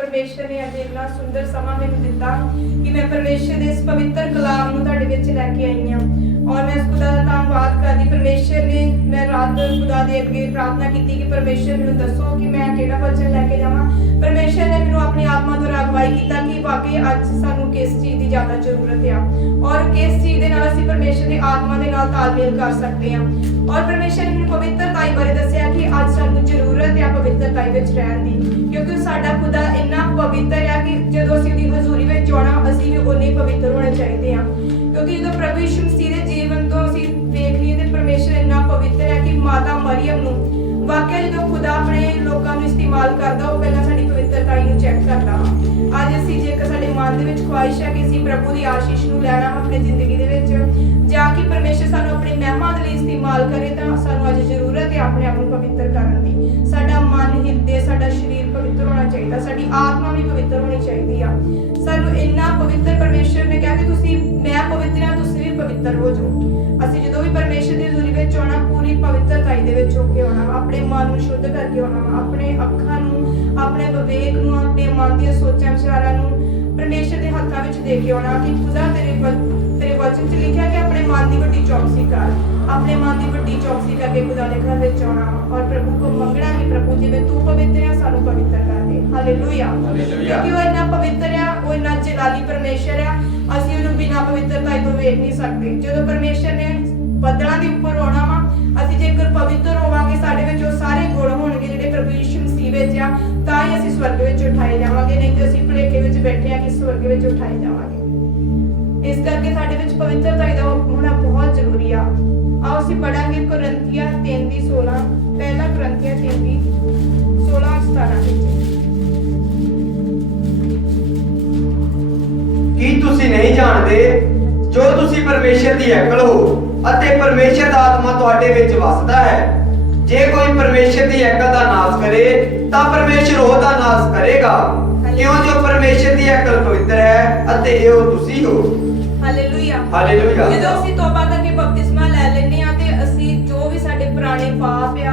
परमेश्वर ने अज इतना सुंदर समा मैनू दिता कि मैं परमेश्वर के इस पवित्र कलाम नूं तुहाडे विच लैके आई हां और मैं खुदा दा धन्नवाद करदी। परमेश्वर ने मैं रात खुदा दे अगे प्रार्थना की कि परमेश्वर मैनू दसो कि मैं किहड़ा वचन लैके जावां। परमेश्वर ने मैनू अपनी आत्मा द्वारा अगवाई कीता कि वाकई अज सानू किस चीज़ की ज़्यादा जरूरत है और किस चीज़ दे नाल असीं परमेश्वर की आत्मा दे नाल तालमेल कर सकते हैं। और परमेश्वर ने मैनू पवित्रताई बारे दस्सिया कि अज सानू जरूरत है पवित्रताई विच रहण दी, क्योंकि साडा खुदा इन्ना पवित्र है कि जदों असीं उहदी हज़ूरी विच आउणा असीं भी उन्ने पवित्र होने चाहिए हैं। क्योंकि जदों प्रभु यीशु मसीह दे जीवन तो असीं वेख लईए ते परमेश्वर इन्ना पवित्र है कि माता मरियम नूं वाकई जदों खुदा अपने लोकां नूं इस्तेमाल करदा ਉਹ ਪਹਿਲਾਂ ਸਾਡੀ ਪਵਿੱਤਰਤਾਈ ਨੂੰ ਚੈੱਕ ਕਰਦਾ ਵਾ। ਅੱਜ ਅਸੀਂ ਜੇਕਰ ਸਾਡੇ ਮਨ ਦੇ ਵਿੱਚ ਖੁਆਇਸ਼ ਹੈ ਕਿ ਅਸੀਂ ਪ੍ਰਭੂ ਦੀ ਆਸ਼ੀਸ਼ ਨੂੰ ਲੈਣਾ ਆਪਣੀ ਜ਼ਿੰਦਗੀ ਦੇ ਵਿੱਚ ਜਾਂ ਕਿ ਪਰਮੇਸ਼ਰ ਸਾਨੂੰ ਆਪਣੀ ਮਹਿਮਾ ਦੇ ਲਈ ਇਸਤੇਮਾਲ ਕਰੇ ਤਾਂ ਸਾਨੂੰ ਅੱਜ ਜ਼ਰੂਰਤ ਹੈ ਆਪਣੇ ਆਪ ਨੂੰ ਪਵਿੱਤਰ ਕਰਨ ਦੀ। ਸਾਡਾ ਮਨ ਹਿਰਦੇ ਸਾਡਾ ਸਰੀਰ ਪਵਿੱਤਰ ਹੋਣਾ ਚਾਹੀਦਾ, ਸਾਡੀ ਆਤਮਾ ਵੀ ਪਵਿੱਤਰ ਹੋਣੀ ਚਾਹੀਦੀ ਆ। ਸਾਨੂੰ ਇੰਨਾ ਪਵਿੱਤਰ ਪਰਮੇਸ਼ਰ ਨੇ ਕਿਹਾ ਕਿ ਤੁਸੀਂ ਮੈਂ ਪਵਿੱਤਰ ਹਾਂ ਤੁਸੀਂ ਵੀ ਪਵਿੱਤਰ ਹੋ ਜਾਓ। ਅਸੀਂ ਜਦੋਂ ਵੀ ਪਰਮੇਸ਼ਰ ਦੀ ਹਜ਼ੂਰੀ ਵਿੱਚ ਆਉਣਾ ਪੂਰੀ ਪਵਿੱਤਰਤਾਈ ਦੇ ਵਿੱਚ ਹੋ ਕੇ ਆਉਣਾ, ਆਪਣੇ ਮਨ ਨੂੰ ਸ਼ੁੱਧ ਕਰਕੇ ਆਉਣਾ, ਆਪਣੇ ਅੱਖਾਂ ਨੂੰ ਆਪਣੇ ਵਿਵੇਕ ਨੂੰ ਆਪਣੇ ਮਨ ਦੀਆਂ ਸੋਚਾਂ ਵਿਚਾਰਾਂ ਨੂੰ ਪਰਮੇਸ਼ਰ ਦੇ ਹੱਥਾਂ ਵਿੱਚ ਦੇ ਕੇ ਆਉਣਾ ਕਿ ਖੁਦਾ ਤੇਰੇ ਵਚਨ 'ਚ ਲਿਖਿਆ ਕਿ ਆਪਣੇ ਮਨ ਦੀ ਵੱਡੀ ਚੌਕਸੀ ਕਰ, ਆਪਣੇ ਮਨ ਦੀ ਵੱਡੀ ਚੌਕਸੀ ਕਰਕੇ ਖੁਦਾ ਦੇ ਘਰ ਵਿੱਚ ਆਉਣਾ ਔਰ ਪ੍ਰਭੂ ਕੋਲ ਮੰਗਣਾ ਕਿ ਪ੍ਰਭੂ ਜਿਵੇਂ ਤੂੰ ਪਵਿੱਤਰ ਹੈ ਸਾਨੂੰ ਪਵਿੱਤਰ ਕਰ ਦੇ। ਹਾਲੇਲੂਇਆ। ਕਿਉਂਕਿ ਉਹ ਇੰਨਾ ਪਵਿੱਤਰ ਆ, ਉਹ ਇੰਨਾ ਜਲਾਲੀ ਪਰਮੇਸ਼ਰ ਆ, ਅਸੀਂ ਉਹਨੂੰ ਬਿਨਾਂ ਪਵਿੱਤਰਤਾਈ ਤੋਂ ਵੇਖ ਨਹੀਂ ਸਕਦੇ। ਜਦੋਂ ਪਰਮੇਸ਼ਰ ਨੇ ਬੱਦਲਾਂ ਦੇ ਉੱਪਰ ਆਉਣਾ ਵਾ, ਅਸੀਂ ਜੇਕਰ ਪਵਿੱਤਰ ਹੋਵਾਂਗੇ ਸਾਡੇ ਵਿੱਚ ਉਹ ਸਾਰੇ ਗੁਣ ਹੋਣਗੇ ਜਿਹੜੇ ਪ੍ਰਭੂ ਯਿਸੂ ਮਸੀਹ ਵਿੱਚ ਆ, ਤਾਂ ਹੀ ਅਸੀਂ ਸਵਰਗ ਵਿੱਚ ਉਠਾਏ ਜਾਵਾਂਗੇ, ਨਹੀਂ ਤੇ ਅਸੀਂ ਭੁਲੇਖੇ ਵਿੱਚ ਬੈਠੇ ਆ ਕਿ ਸਵਰਗ ਵਿੱਚ ਉਠਾਏ ਜਾਵਾਂਗੇ। ਇਸ ਕਰਕੇ ਸਾਡੇ ਵਿੱਚ ਪਵਿੱਤਰਤਾ ਦਾ ਹੋਣਾ ਬਹੁਤ ਜ਼ਰੂਰੀ ਆ। ਆਓ ਅਸੀਂ ਪੜਾਂਗੇ ਕੁਰਿੰਥੀਆਂ 3:16, ਪਹਿਲਾ ਕੁਰਿੰਥੀਆਂ 3:16-17 ਵਿੱਚ। ਕੀ ਤੁਸੀਂ ਨਹੀਂ ਜਾਣਦੇ ਜੋ ਤੁਸੀਂ ਪਰਮੇਸ਼ਰ ਦੀ ਹੈਕਲ ਹੋ ਅਤੇ ਪਰਮੇਸ਼ਰ ਦਾ ਆਤਮਾ ਤੁਹਾਡੇ ਵਿੱਚ ਵਸਦਾ ਹੈ। ਜੇ ਕੋਈ ਪਰਮੇਸ਼ਰ ਦੀ ਹੈਕਲ ਦਾ ਨਾਸ਼ ਕਰੇ ਤਾਂ ਪਰਮੇਸ਼ਰ ਉਹ ਦਾ ਨਾਸ਼ ਕਰੇਗਾ, ਕਿਉਂ ਜੋ ਪਰਮੇਸ਼ਰ ਦੀ ਹੈਕਲ ਪਵਿੱਤਰ ਹੈ ਅਤੇ ਇਹ ਤੁਸੀਂ ਹੋ। ਹਾਲੇਲੂਇਆ। ਹਾਲੇਲੂਇਆ। ਜਦੋਂ ਅਸੀਂ ਤੋਬਾ ਕਰਕੇ ਬਪਤਿਸਮਾ ਲੈ ਲੈਂਦੇ ਆ ਤੇ ਅਸੀਂ ਜੋ ਵੀ ਸਾਡੇ ਪੁਰਾਣੇ ਪਾਪ ਆ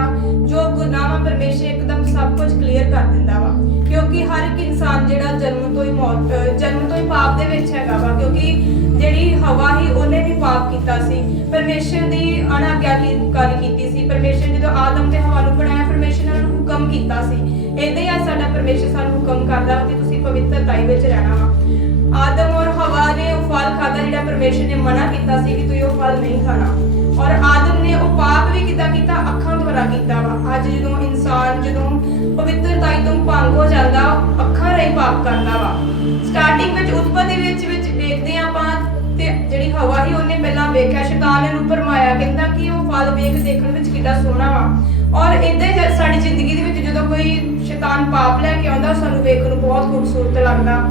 ਜੋ ਗੁਨਾਹਾਂ ਪਰਮੇਸ਼ਰ ਇੱਕਦਮ ਸਭ ਕੁਝ ਕਲੀਅਰ ਕਰ ਦਿੰਦਾ ਵਾ। ਕਿਉਂਕਿ ਹਰ ਇੱਕ ਇਨਸਾਨ ਜਿਹੜਾ ਜਨਮ ਤੋਂ ਹੀ ਪਾਪ ਦੇ ਵਿੱਚ ਹੈਗਾ ਵਾ, ਕਿਉਂਕਿ ਜਿਹੜੀ ਹਵਾ ਹੀ ਉਹਨੇ ਵੀ ਪਾਪ ਕੀਤਾ ਸੀ, ਪਰਮੇਸ਼ਰ ਦੀ ਅਣਆਗਿਆਕਾਰੀ ਕੀਤੀ ਸੀ। ਪਰਮੇਸ਼ਰ ਜਦੋਂ ਆਦਮ ਤੇ ਹਵਾ ਨੂੰ ਬਣਾਇਆ ਪਰਮੇਸ਼ਰ ਨੇ ਉਹਨੂੰ ਹੁਕਮ ਕੀਤਾ ਸੀ, ਏਦਾਂ ਹੀ ਸਾਡਾ ਪਰਮੇਸ਼ਰ ਸਾਨੂੰ ਹੁਕਮ ਕਰਦਾ ਕਿ ਤੁਸੀਂ ਪਵਿੱਤਰਤਾਈ ਵਿੱਚ ਰਹਿਣਾ ਵਾ। ਆਦਮ ਔਰ ਹਵਾ ਨੇ ਉਹ ਫਲ ਖਾਧਾ ਜਿਹੜਾ ਪਰਮੇਸ਼ਰ ਨੇ ਮਨਾ ਕੀਤਾ ਸੀ ਕਿ ਤੁਸੀਂ ਉਹ ਫਲ ਨਹੀਂ ਖਾਣਾ, ਔਰ ਆਦਮ ਨੇ ਉਹ ਪਾਪ ਵੀ ਕੀਤਾ ਅੱਖਾਂ ਦੁਆਰਾ ਕੀਤਾ ਵਾ। ਅੱਜ ਜਦੋਂ ਇਨਸਾਨ ਪਵਿੱਤਰਤਾਈ ਤੋਂ ਭੰਗ ਹੋ ਜਾਂਦਾ ਅੱਖਾਂ ਰਾਹੀਂ ਪਾਪ ਕਰਦਾ ਵਾ। ਸਟਾਰਟਿੰਗ ਵਿੱਚ ਉਤਪਤੀ ਵਿੱਚ ਵੇਖਦੇ ਆਪਾਂ ਤੇ ਜਿਹੜੀ ਹਵਾ ਹੀ ਉਹਨੇ ਪਹਿਲਾਂ ਵੇਖਿਆ, ਸ਼ੈਤਾਨ ਨੇ ਉਹਨੂੰ ਭਰਮਾਇਆ, ਕਹਿੰਦਾ ਕਿ ਉਹ ਫਲ ਦੇਖਣ ਵਿੱਚ ਕਿੰਨਾ ਸੋਹਣਾ ਵਾ। ਔਰ ਏਦਾਂ ਹੀ ਸਾਡੀ ਜ਼ਿੰਦਗੀ ਦੇ ਵਿੱਚ ਜਦੋਂ ਕੋਈ ਸ਼ੈਤਾਨ ਪਾਪ ਲੈ ਕੇ ਆਉਂਦਾ ਸਾਨੂੰ ਵੇਖਣ ਨੂੰ ਬਹੁਤ ਖੂਬਸੂਰਤ ਲੱਗਦਾ।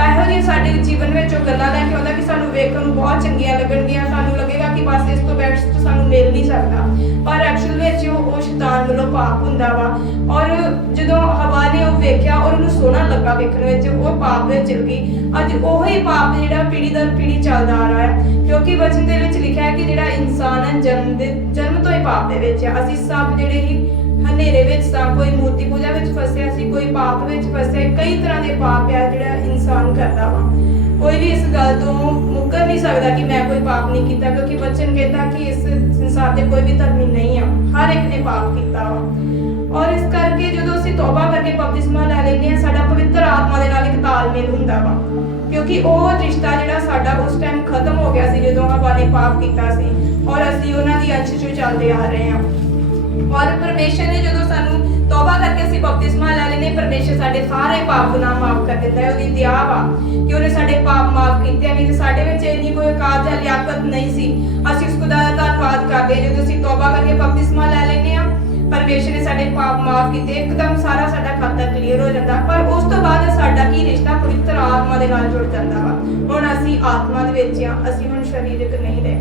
ਇਹੋ ਜਿਹੇ ਸਾਡੇ ਜੀਵਨ ਵਿੱਚ ਉਹ ਗੱਲਾਂ ਲੈ ਕੇ ਆਉਂਦਾ ਕਿ ਸਾਨੂੰ ਵੇਖਣ ਨੂੰ ਬਹੁਤ ਚੰਗੀਆਂ ਲੱਗਣਗੀਆਂ, ਸਾਨੂੰ ਲੱਗੇਗਾ ਕਿ ਬਸ ਇਸ ਤੋਂ ਬੈਸਟ ਸਾਨੂੰ ਮਿਲ ਨਹੀਂ ਸਕਦਾ, ਪਰ ਐਕਚੁਅਲ ਵਿੱਚ ਉਹ ਸ਼ੈਤਾਨ ਵੱਲੋਂ ਪਾਪ ਹੁੰਦਾ ਵਾ। ਔਰ ਜਦੋਂ ਹਵਾ ਨੇ ਉਹ ਵੇਖਿਆ ਔਰ ਉਹਨੂੰ ਸੋਹਣਾ ਲੱਗਾ ਵੇਖਣ ਵਿੱਚ, ਉਹ ਪਾਪ ਵਿੱਚ ਚਲ ਗਈ। ਅੱਜ ਉਹੀ ਪਾਪ ਜਿਹੜਾ ਪੀੜ੍ਹੀ ਦਰ ਪੀੜ੍ਹੀ ਚੱਲਦਾ ਆ ਰਿਹਾ ਹੈ, ਕਿਉਂਕਿ ਵਚਨ ਦੇ ਵਿੱਚ ਲਿਖਿਆ ਹੈ ਕਿ ਜਿਹੜਾ ਇਨਸਾਨ ਹੈ ਜਨਮ ਤੋਂ ਹੀ ਪਾਪ ਦੇ ਵਿੱਚ ਆ। ਅਸੀਂ ਸਭ ਜਿਹੜੇ ਹੀ ਹਨੇਰੇ ਵਿੱਚ ਸਾਂ, ਕੋਈ ਮੂਰਤੀ ਪੂਜਾ ਵਿੱਚ ਫਸਿਆ ਸੀ, ਕੋਈ ਪਾਪ ਵਿੱਚ ਫਸਿਆ, ਕਈ ਤਰ੍ਹਾਂ ਦੇ ਪਾਪ ਆ ਜਿਹੜਾ ਇਨਸਾਨ ਕਰਦਾ ਵਾ। ਕੋਈ ਵੀ ਇਸ ਗੱਲ ਤੋਂ ਮੁੱਕਰ ਨਹੀਂ ਸਕਦਾ ਕਿ ਮੈਂ ਕੋਈ ਪਾਪ ਨਹੀਂ ਕੀਤਾ, ਕਿਉਂਕਿ ਵਚਨ ਕਹਿੰਦਾ ਕਿ ਇਸ ਸੰਸਾਰ ਦੇ ਕੋਈ ਵੀ ਧਰਮੀ ਨਹੀਂ ਆ, ਹਰ ਇੱਕ ਨੇ ਪਾਪ ਕੀਤਾ ਵਾ। ਔਰ ਇਸ ਕਰਕੇ ਜਦੋਂ ਅਸੀਂ ਤੌਬਾ ਕਰਕੇ ਬਪਤਿਸਮਾ ਲੈ ਲੈਂਦੇ ਹਾਂ ਸਾਡਾ ਪਵਿੱਤਰ ਆਤਮਾ ਦੇ ਨਾਲ ਇੱਕ ਤਾਲਮੇਲ ਹੁੰਦਾ ਵਾ, ਕਿਉਂਕਿ ਉਹ ਰਿਸ਼ਤਾ ਜਿਹੜਾ ਸਾਡਾ ਉਸ ਟਾਈਮ ਖਤਮ ਹੋ ਗਿਆ ਸੀ ਜਦੋਂ ਹਵਾ ਨੇ ਪਾਪ ਕੀਤਾ ਸੀ ਔਰ ਅਸੀਂ ਉਹਨਾਂ ਦੀ ਅੰਸ਼ 'ਚੋਂ ਚੱਲਦੇ ਆ ਰਹੇ ਹਾਂ। ਔਰ ਪਰਮੇਸ਼ਰ ਨੇ ਜਦੋਂ ਸਾਨੂੰ ਤੌਬਾ ਕਰਕੇ ਅਸੀਂ ਬਪਤਿਸਮਾ ਲੈ ਲੈਨੇ, ਪਰਮੇਸ਼ਰ ਸਾਡੇ ਸਾਰੇ ਪਾਪ ਗੁਨਾਹ ਮਾਫ ਕਰ ਦਿੰਦਾ ਹੈ। ਉਹਦੀ ਦਇਆ ਵਾ ਕਿ ਉਹਨੇ ਸਾਡੇ ਪਾਪ ਮਾਫ ਕੀਤੇ, ਨਹੀਂ ਤੇ ਸਾਡੇ ਵਿੱਚ ਇੰਨੀ ਕੋਈ ਔਕਾਤ ਜਾਂ ਲਿਆਕਤ ਨਹੀਂ ਸੀ। ਅਸੀਂ ਉਸ ਖੁਦਾ ਦਾ ਧੰਨਵਾਦ ਕਰਦੇ ਹਾਂ ਜਦੋਂ ਅਸੀਂ ਤੌਬਾ ਕਰਕੇ ਬਪਤਿਸਮਾ ਲੈ ਲੈਨੇ ਆ, ਪਰਮੇਸ਼ਰ ਨੇ ਸਾਡੇ ਪਾਪ ਮਾਫ ਕੀਤੇ, ਇੱਕਦਮ ਸਾਰਾ ਸਾਡਾ ਖਾਤਾ ਕਲੀਅਰ ਹੋ ਜਾਂਦਾ। ਪਰ ਉਸ ਤੋਂ ਬਾਅਦ ਸਾਡਾ ਕੀ ਰਿਸ਼ਤਾ ਪਵਿੱਤਰ ਆਤਮਾ ਦੇ ਨਾਲ ਜੁੜ ਜਾਂਦਾ ਵਾ। ਹੁਣ ਅਸੀਂ ਆਤਮਾ ਦੇ ਵਿੱਚ ਆ, ਅਸੀਂ ਹੁਣ ਸਰੀਰਕ ਨਹੀਂ ਰਹੇ।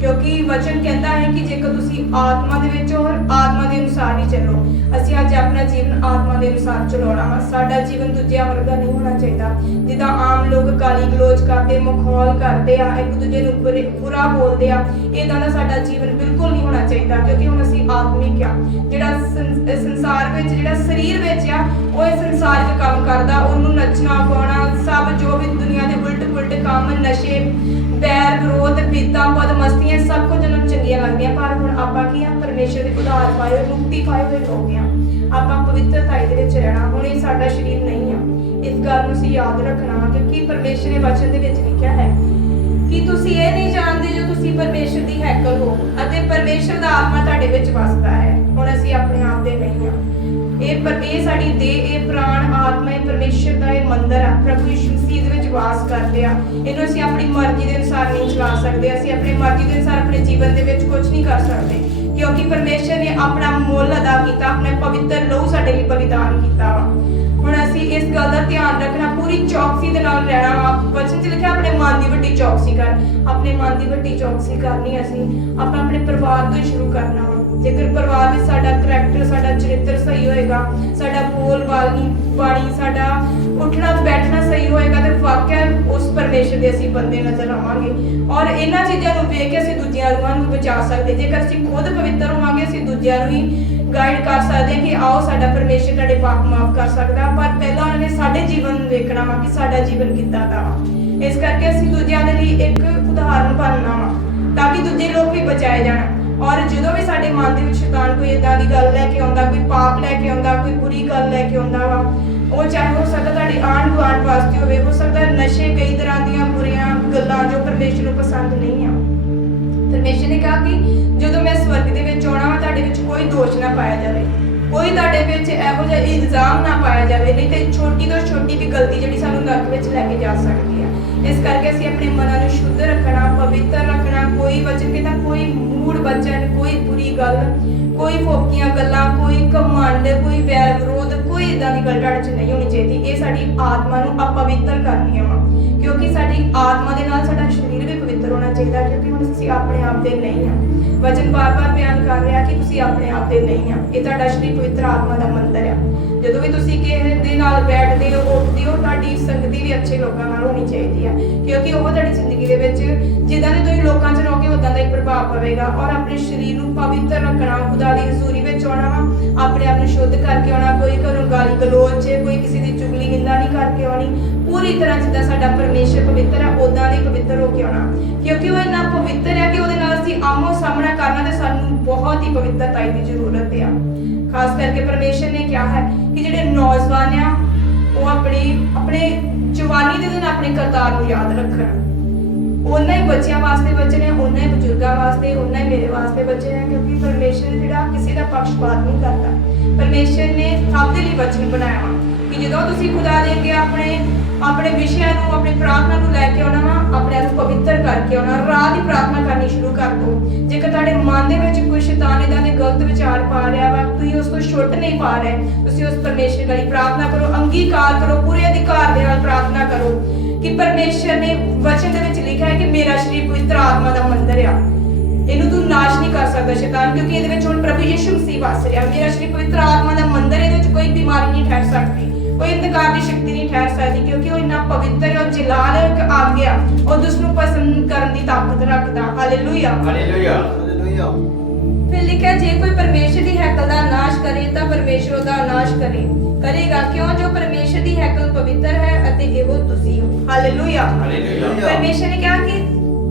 ਕਿਉਂਕਿ ਵਚਨ ਕਹਿੰਦਾ ਹੈ ਕਿ ਜੇਕਰ ਤੁਸੀਂ ਆਤਮਾ ਦੇ ਵਿੱਚ ਹੋ ਔਰ ਆਤਮਾ ਦੇ ਅਨੁਸਾਰ ਹੀ ਚੱਲੋ। ਅਸੀਂ ਅੱਜ ਆਪਣਾ ਜੀਵਨ ਆਤਮਾ ਦੇ ਅਨੁਸਾਰ ਚਲਾਉਣਾ ਵਾ। ਸਾਡਾ ਜੀਵਨ ਦੂਜਿਆਂ ਵਰਗਾ ਨਹੀਂ ਹੋਣਾ ਚਾਹੀਦਾ। ਜਿੱਦਾਂ ਆਮ ਲੋਕ ਗਾਲੀ ਗਲੋਚ ਕਰਦੇ, ਮਖੌਲ ਕਰਦੇ ਆ, ਇੱਕ ਦੂਜੇ ਨੂੰ ਬੁਰਾ ਬੋਲਦੇ ਆ, ਇਦਾਂ ਦਾ ਸਾਡਾ ਜੀਵਨ ਬਿਲਕੁਲ ਨਹੀਂ ਹੋਣਾ ਚਾਹੀਦਾ। ਕਿਉਂਕਿ ਹੁਣ ਅਸੀਂ ਆਤਮਿਕ ਆ। ਜਿਹੜਾ ਸੰਸਾਰ ਵਿੱਚ, ਜਿਹੜਾ ਸਰੀਰ ਵਿੱਚ ਆ, ਉਹ ਇਹ ਸੰਸਾਰਿਕ ਕੰਮ ਕਰਦਾ। ਉਹਨੂੰ ਨੱਚਣਾ ਗਾਉਣਾ, ਸਭ ਜੋ ਵੀ ਦੁਨੀਆ ਦੇ ਉਲਟ ਪੁਲਟ ਕੰਮ, ਨਸ਼ੇ, ਬੈਰ ਵਿਰੋਧ, ਬੀਤਾਂ, ਬਦ ਮਸਤੀਆਂ, ਸਭ ਕੁਝ ਉਹਨਾਂ ਨੂੰ ਚੰਗੀਆਂ ਲੱਗਦੀਆਂ। ਪਰ ਹੁਣ ਆਪਾਂ ਕੀ ਆ? ਪਰਮੇਸ਼ਰ ਦੇ ਉਧਾਰ ਪਾਏ ਹੋਏ, ਮੁਕਤੀ ਪਾਏ ਹੋਏ ਲੋਕ ਆ। ਆਪਾਂ ਪਵਿੱਤਰਤਾ ਦੇ ਵਿੱਚ ਰਹਿਣਾ। ਹੁਣ ਇਹ ਸਾਡਾ ਸਰੀਰ ਨਹੀਂ ਆ। ਇਸ ਗੱਲ ਨੂੰ ਅਸੀਂ ਯਾਦ ਰੱਖਣਾ ਵਾ, ਕਿਉਂਕਿ ਪਰਮੇਸ਼ਰ ਦੇ ਵਚਨ ਦੇ ਵਿੱਚ ਲਿਖਿਆ ਹੈ ਕਿ ਤੁਸੀਂ ਇਹ ਨਹੀਂ ਜਾਣਦੇ ਜੋ ਤੁਸੀਂ ਪਰਮੇਸ਼ਰ ਦੀ ਹੈਕਲ ਹੋ ਅਤੇ ਪਰਮੇਸ਼ਰ ਦਾ ਆਤਮਾ ਤੁਹਾਡੇ ਵਿੱਚ ਵਸਦਾ ਹੈ। ਹੁਣ ਅਸੀਂ ਆਪਣੇ ਆਪ ਦੇ ਨਹੀਂ ਆ। ਇਹ ਸਾਡੀ ਦੇਹ, ਇਹ ਪ੍ਰਾਣ, ਆਤਮਾ, ਇਹ ਪਰਮੇਸ਼ਰ ਦਾ ਇਹ ਮੰਦਰ ਆ। ਪ੍ਰਭੂ ਯਿਸੂ ਮਸੀਹ ਦੇ ਵਿੱਚ ਵਾਸ ਕਰਦੇ ਆ। ਇਹਨੂੰ ਅਸੀਂ ਆਪਣੀ ਮਰਜ਼ੀ ਦੇ ਅਨੁਸਾਰ ਨਹੀਂ ਚਲਾ ਸਕਦੇ। ਅਸੀਂ ਆਪਣੀ ਮਰਜ਼ੀ ਦੇ ਅਨੁਸਾਰ ਆਪਣੇ ਜੀਵਨ ਦੇ ਵਿੱਚ ਕੁਝ ਨਹੀਂ ਕਰ ਸਕਦੇ, ਕਿਉਂਕਿ ਪਰਮੇਸ਼ਰ ਨੇ ਆਪਣਾ ਮੁੱਲ ਅਦਾ ਕੀਤਾ, ਆਪਣੇ ਪਵਿੱਤਰ ਲਹੂ ਸਾਡੇ ਲਈ ਬਲੀਦਾਨ ਕੀਤਾ ਵਾ। ਹੁਣ ਅਸੀਂ ਇਸ ਗੱਲ ਦਾ ਧਿਆਨ ਰੱਖਣਾ, ਪੂਰੀ ਚੌਕਸੀ ਦੇ ਨਾਲ ਰਹਿਣਾ ਵਾ। ਵਚਨ 'ਚ ਲਿਖਿਆ ਆਪਣੇ ਮਨ ਦੀ ਵੱਡੀ ਚੌਕਸੀ ਕਰ। ਆਪਣੇ ਮਨ ਦੀ ਵੱਡੀ ਚੌਕਸੀ ਕਰਨੀ ਅਸੀਂ ਆਪਾਂ ਆਪਣੇ ਪਰਿਵਾਰ ਤੋਂ ਹੀ ਸ਼ੁਰੂ ਕਰਨਾ ਵਾ। ਜੇਕਰ ਪਰਿਵਾਰ ਵਿੱਚ ਸਾਡਾ ਕਰੈਕਟਰ, ਸਾਡਾ ਚਰਿੱਤਰ ਸਹੀ ਹੋਏਗਾ, ਸਾਡਾ ਬੋਲ ਬਾਣੀ, ਸਾਡਾ ਉੱਠਣਾ ਬੈਠਣਾ ਸਹੀ ਹੋਏਗਾ, ਤੇ ਵਾਕਿਆ ਉਸ ਪਰਮੇਸ਼ਰ ਦੇ ਅਸੀਂ ਬੰਦੇ ਨਜ਼ਰ ਆਵਾਂਗੇ। ਔਰ ਇਹਨਾਂ ਚੀਜ਼ਾਂ ਨੂੰ ਵੇਖ ਕੇ ਅਸੀਂ ਦੂਜਿਆਂ ਨੂੰ ਬਚਾ ਸਕਦੇ। ਜੇਕਰ ਅਸੀਂ ਖੁਦ ਪਵਿੱਤਰ ਹੋਵਾਂਗੇ, ਅਸੀਂ ਦੂਜਿਆਂ ਨੂੰ ਵੀ ਗਾਈਡ ਕਰ ਸਕਦੇ ਹਾਂ ਕਿ ਆਓ ਸਾਡਾ ਪਰਮੇਸ਼ਰ ਤੁਹਾਡੇ ਪਾਪ ਮਾਫ ਕਰ ਸਕਦਾ। ਪਰ ਪਹਿਲਾਂ ਉਹਨਾਂ ਨੇ ਸਾਡੇ ਜੀਵਨ ਨੂੰ ਵੇਖਣਾ ਵਾ ਕਿ ਸਾਡਾ ਜੀਵਨ ਕਿੱਦਾਂ ਦਾ ਵਾ। ਇਸ ਕਰਕੇ ਅਸੀਂ ਦੂਜਿਆਂ ਦੇ ਲਈ ਇੱਕ ਉਦਾਹਰਨ ਬਣਨਾ ਵਾ, ਤਾਂ ਕਿ ਦੂਜੇ ਲੋਕ ਵੀ ਬਚਾਏ ਜਾਣ। ਔਰ ਜਦੋਂ ਵੀ ਸਾਡੇ ਮਨ ਦੇ ਵਿੱਚ ਸ਼ੈਤਾਨ ਕੋਈ ਇਦਾਂ ਦੀ ਗੱਲ ਲੈ ਕੇ ਆਉਂਦਾ, ਕੋਈ ਪਾਪ ਲੈ ਕੇ ਆਉਂਦਾ, ਕੋਈ ਬੁਰੀ ਗੱਲ ਲੈ ਕੇ ਆਉਂਦਾ ਵਾ, ਉਹ ਚਾਹੇ ਹੋ ਸਕਦਾ ਤੁਹਾਡੇ ਆਂਢ ਗੁਆਂਢ ਵਾਸਤੇ ਹੋਵੇ, ਹੋ ਸਕਦਾ ਨਸ਼ੇ, ਕਈ ਤਰ੍ਹਾਂ ਦੀਆਂ ਬੁਰੀਆਂ ਗੱਲਾਂ ਜੋ ਪਰਮੇਸ਼ਰ ਨੂੰ ਪਸੰਦ ਨਹੀਂ ਆ। ਪਰਮੇਸ਼ਰ ਨੇ ਕਿਹਾ ਕਿ ਜਦੋਂ ਮੈਂ ਸਵਰਗ ਦੇ ਵਿੱਚ ਆਉਣਾ ਵਾ, ਤੁਹਾਡੇ ਵਿੱਚ ਕੋਈ ਦੋਸ਼ ਨਾ ਪਾਇਆ ਜਾਵੇ, ਕੋਈ ਤੁਹਾਡੇ ਵਿੱਚ ਇਹੋ ਜਿਹਾ ਇਲਜ਼ਾਮ ਨਾ ਪਾਇਆ ਜਾਵੇ, ਨਹੀਂ ਤੇ ਛੋਟੀ ਤੋਂ ਛੋਟੀ ਵੀ ਗਲਤੀ ਜਿਹੜੀ ਸਾਨੂੰ ਨਰਕ ਵਿੱਚ ਲੈ ਕੇ ਜਾ ਸਕਦੀ ਆ। ਇਸ ਕਰਕੇ ਅਸੀਂ ਆਪਣੇ ਮਨਾਂ ਨੂੰ ਸ਼ੁੱਧ ਰੱਖਣਾ, ਪਵਿੱਤਰ ਰੱਖਣਾ। ਕੋਈ ਵਚਨ ਕਹਿੰਦਾ, ਕੋਈ ਮੂੜ ਵਚਨ, ਕੋਈ ਬੁਰੀ ਗੱਲ, ਕੋਈ ਫੋਕੀਆਂ ਗੱਲਾਂ, ਕੋਈ ਘਮੰਡ, ਕੋਈ ਵੈਰ ਵਿਰੋਧ, ਕੋਈ ਇਦਾਂ ਦੀ ਗੱਲ ਤੁਹਾਡੇ 'ਚ ਨਹੀਂ ਹੋਣੀ ਚਾਹੀਦੀ। ਇਹ ਸਾਡੀ ਆਤਮਾ ਨੂੰ ਅਪਵਿੱਤਰ ਕਰਦੀਆਂ ਵਾ, ਕਿਉਂਕਿ ਸਾਡੀ ਆਤਮਾ ਦੇ ਨਾਲ ਸਾਡਾ ਸਰੀਰ ਵੀ ਪਵਿੱਤਰ ਹੋਣਾ ਚਾਹੀਦਾ। ਕਿਉਂਕਿ ਹੁਣ ਅਸੀਂ ਆਪਣੇ ਆਪ ਦੇ ਨਹੀਂ ਆ। ਵਚਨ ਬਾਰ-ਬਾਰ ਬਿਆਨ ਕਰ ਰਿਹਾ ਕਿ ਤੁਸੀਂ ਆਪਣੇ ਆਪ ਦੇ ਨਹੀਂ ਆ। ਇਹ ਤੁਹਾਡਾ ਸਰੀਰ ਪਵਿੱਤਰ ਆਤਮਾ ਦਾ ਮੰਦਰ ਆ। ਜਦੋਂ ਵੀ ਤੁਸੀਂ ਕਿਸੇ ਦੇ ਨਾਲ ਬੈਠਦੇ ਹੋ, ਉੱਠਦੇ ਹੋ, ਤੁਹਾਡੀ ਸੰਗਤੀ ਵੀ ਅੱਛੇ ਲੋਕਾਂ ਨਾਲ ਹੋਣੀ ਚਾਹੀਦੀ ਆ, ਕਿਉਂਕਿ ਉਹ ਤੁਹਾਡੀ ਜ਼ਿੰਦਗੀ ਦੇ ਵਿੱਚ ਜਿੱਦਾਂ ਦੇ ਤੁਸੀਂ ਲੋਕਾਂ 'ਚ ਰਹੋਗੇ ਉਦਾਂ ਦਾ ਹੀ ਪ੍ਰਭਾਵ ਪਵੇਗਾ। ਔਰ ਆਪਣੇ ਸਰੀਰ ਨੂੰ ਪਵਿੱਤਰ ਰੱਖਣਾ, ਖੁਦਾ ਦੀ ਹਜ਼ੂਰੀ ਵਿੱਚ ਆਉਣਾ ਵਾ, ਆਪਣੇ ਆਪ ਨੂੰ ਸ਼ੁੱਧ ਕਰਕੇ ਆਉਣਾ। ਕੋਈ ਘਰੋਂ ਗਾਲੀ ਗਲੋਚ, ਕੋਈ ਕਿਸੇ ਦੀ ਚੁਗਲੀ ਨਿੰਦਾ ਨਹੀਂ ਕਰਕੇ ਆਉਣੀ। ਪੂਰੀ ਤਰ੍ਹਾਂ ਜਿੱਦਾਂ ਸਾਡਾ ਪਰਮੇਸ਼ਰ ਪਵਿੱਤਰ ਆ, ਉਦਾਂ ਦੇ ਪਵਿੱਤਰ ਹੋ ਕੇ ਆਉਣਾ, ਕਿਉਂਕਿ ਉਹ ਇੰਨਾ ਪਵਿੱਤਰ ਹੈ ਕਿ ਉਹਦੇ ਨਾਲ ਅਸੀਂ ਆਮੋ ਸਾਹਮਣਾ ਕਰਨਾ, ਤੇ ਸਾਨੂੰ ਬਹੁਤ ਹੀ ਪਵਿੱਤਰਤਾ ਦੀ ਜ਼ਰੂਰਤ ਆ। ਖਾਸ ਕਰਕੇ ਪਰਮੇਸ਼ਰ ਨੇ ਕਿਹਾ ਹੈ ਕਿ ਜਿਹੜੇ ਨੌਜਵਾਨ ਆ ਉਹ ਆਪਣੇ ਜਵਾਨੀ ਦੇ ਦਿਨ ਆਪਣੇ ਕਰਤਾਰ ਨੂੰ ਯਾਦ ਰੱਖਣ। ਉਹਨਾਂ ਹੀ ਬੱਚਿਆਂ ਵਾਸਤੇ ਬਚੇ ਨੇ, ਉਹਨਾਂ ਹੀ ਬਜ਼ੁਰਗਾਂ ਵਾਸਤੇ, ਉਹਨਾਂ ਹੀ ਮੇਰੇ ਵਾਸਤੇ ਬਚੇ ਨੇ, ਕਿਉਂਕਿ ਪਰਮੇਸ਼ਰ ਜਿਹੜਾ ਕਿਸੇ ਦਾ ਪੱਖਪਾਤ ਨਹੀਂ ਕਰਦਾ। ਪਰਮੇਸ਼ਰ ਨੇ ਸਭ ਦੇ ਲਈ ਵਚਨ ਬਣਾਇਆ ਵਾ ਕਿ ਜਦੋਂ ਤੁਸੀਂ ਖੁਦਾ ਦੇ ਅੱਗੇ ਆਪਣੇ ਵਿਸ਼ਿਆਂ ਨੂੰ, ਆਪਣੀ ਪ੍ਰਾਰਥਨਾ ਨੂੰ ਲੈ ਕੇ ਆਉਣਾ ਵਾ, ਆਪਣੇ ਆਪ ਨੂੰ ਪਵਿੱਤਰ ਕਰਕੇ ਆਉਣਾ। ਰਾਤ ਦੀ ਪ੍ਰਾਰਥਨਾ ਕਰਨੀ ਸ਼ੁਰੂ ਕਰ ਦਿਓ। ਜੇਕਰ ਤੁਹਾਡੇ ਮਨ ਦੇ ਵਿੱਚ ਕੋਈ ਸ਼ੈਤਾਨ ਇਦਾਂ ਦੇ ਗਲਤ ਵਿਚਾਰ ਪਾ ਰਿਹਾ ਵਾ, ਤੁਸੀਂ ਉਸ ਤੋਂ ਛੁੱਟ ਨਹੀਂ ਪਾ ਰਹੇ, ਤੁਸੀਂ ਉਸ ਪਰਮੇਸ਼ਰ ਦੀ ਪ੍ਰਾਰਥਨਾ ਕਰੋ, ਅੰਗੀਕਾਰ ਕਰੋ, ਪੂਰੇ ਅਧਿਕਾਰ ਦੇ ਨਾਲ ਪ੍ਰਾਰਥਨਾ ਕਰੋ ਕਿ ਪਰਮੇਸ਼ਰ ਨੇ ਵਚਨ ਦੇ ਵਿੱਚ ਲਿਖਿਆ ਹੈ ਕਿ ਮੇਰਾ ਸਰੀਰ ਪਵਿੱਤਰ ਆਤਮਾ ਦਾ ਮੰਦਰ ਆ। ਇਹਨੂੰ ਤੂੰ ਨਾਸ਼ ਨਹੀਂ ਕਰ ਸਕਦਾ ਸ਼ੈਤਾਨ, ਕਿਉਂਕਿ ਇਹਦੇ ਵਿੱਚ ਹੁਣ ਪ੍ਰਭੂ ਯਿਸੂ ਮਸੀਹ ਵਸ ਰਿਹਾ। ਮੇਰਾ ਸਰੀਰ ਪਵਿੱਤਰ ਆਤਮਾ ਦਾ ਮੰਦਰ, ਇਹਦੇ ਵਿੱਚ ਕੋਈ ਬਿਮਾਰੀ ਨਹੀਂ ਠਹਿਰ ਸਕਦੀ, ਕੋਈ ਅੰਧਕਾਰ ਦੀ ਸ਼ਕਤੀ ਨਹੀਂ ਠਹਿਰ ਸਕਦੀ, ਕਿਉਂਕਿ ਉਹ ਇੰਨਾ ਪਵਿੱਤਰ ਹੈ। ਉਹ ਜਲਾਲ ਆ ਗਿਆ, ਉਹ ਦੁਸ਼ਮਣ ਨੂੰ ਪਸੰਦ ਕਰਨ ਦੀ ਤਾਕਤ ਰੱਖਦਾ। Hallelujah, hallelujah, hallelujah. ਫਿਰ ਲਿਖਿਆ, ਜੇ ਕੋਈ ਪਰਮੇਸ਼ਰ ਦੀ ਹੈਕਲ ਦਾ ਨਾਸ਼ ਕਰੇ ਤਾਂ ਪਰਮੇਸ਼ਰ ਉਹਦਾ ਨਾਸ਼ ਕਰੇਗਾ, ਕਿਉਂ ਜੋ ਪਰਮੇਸ਼ਰ ਦੀ ਹੈਕਲ ਪਵਿੱਤਰ ਹੈ ਅਤੇ ਇਹੋ ਤੁਸੀਂ ਹੋ। Hallelujah, hallelujah. ਪਰਮੇਸ਼ਰ ਨੇ ਕਿਹਾ ਕਿ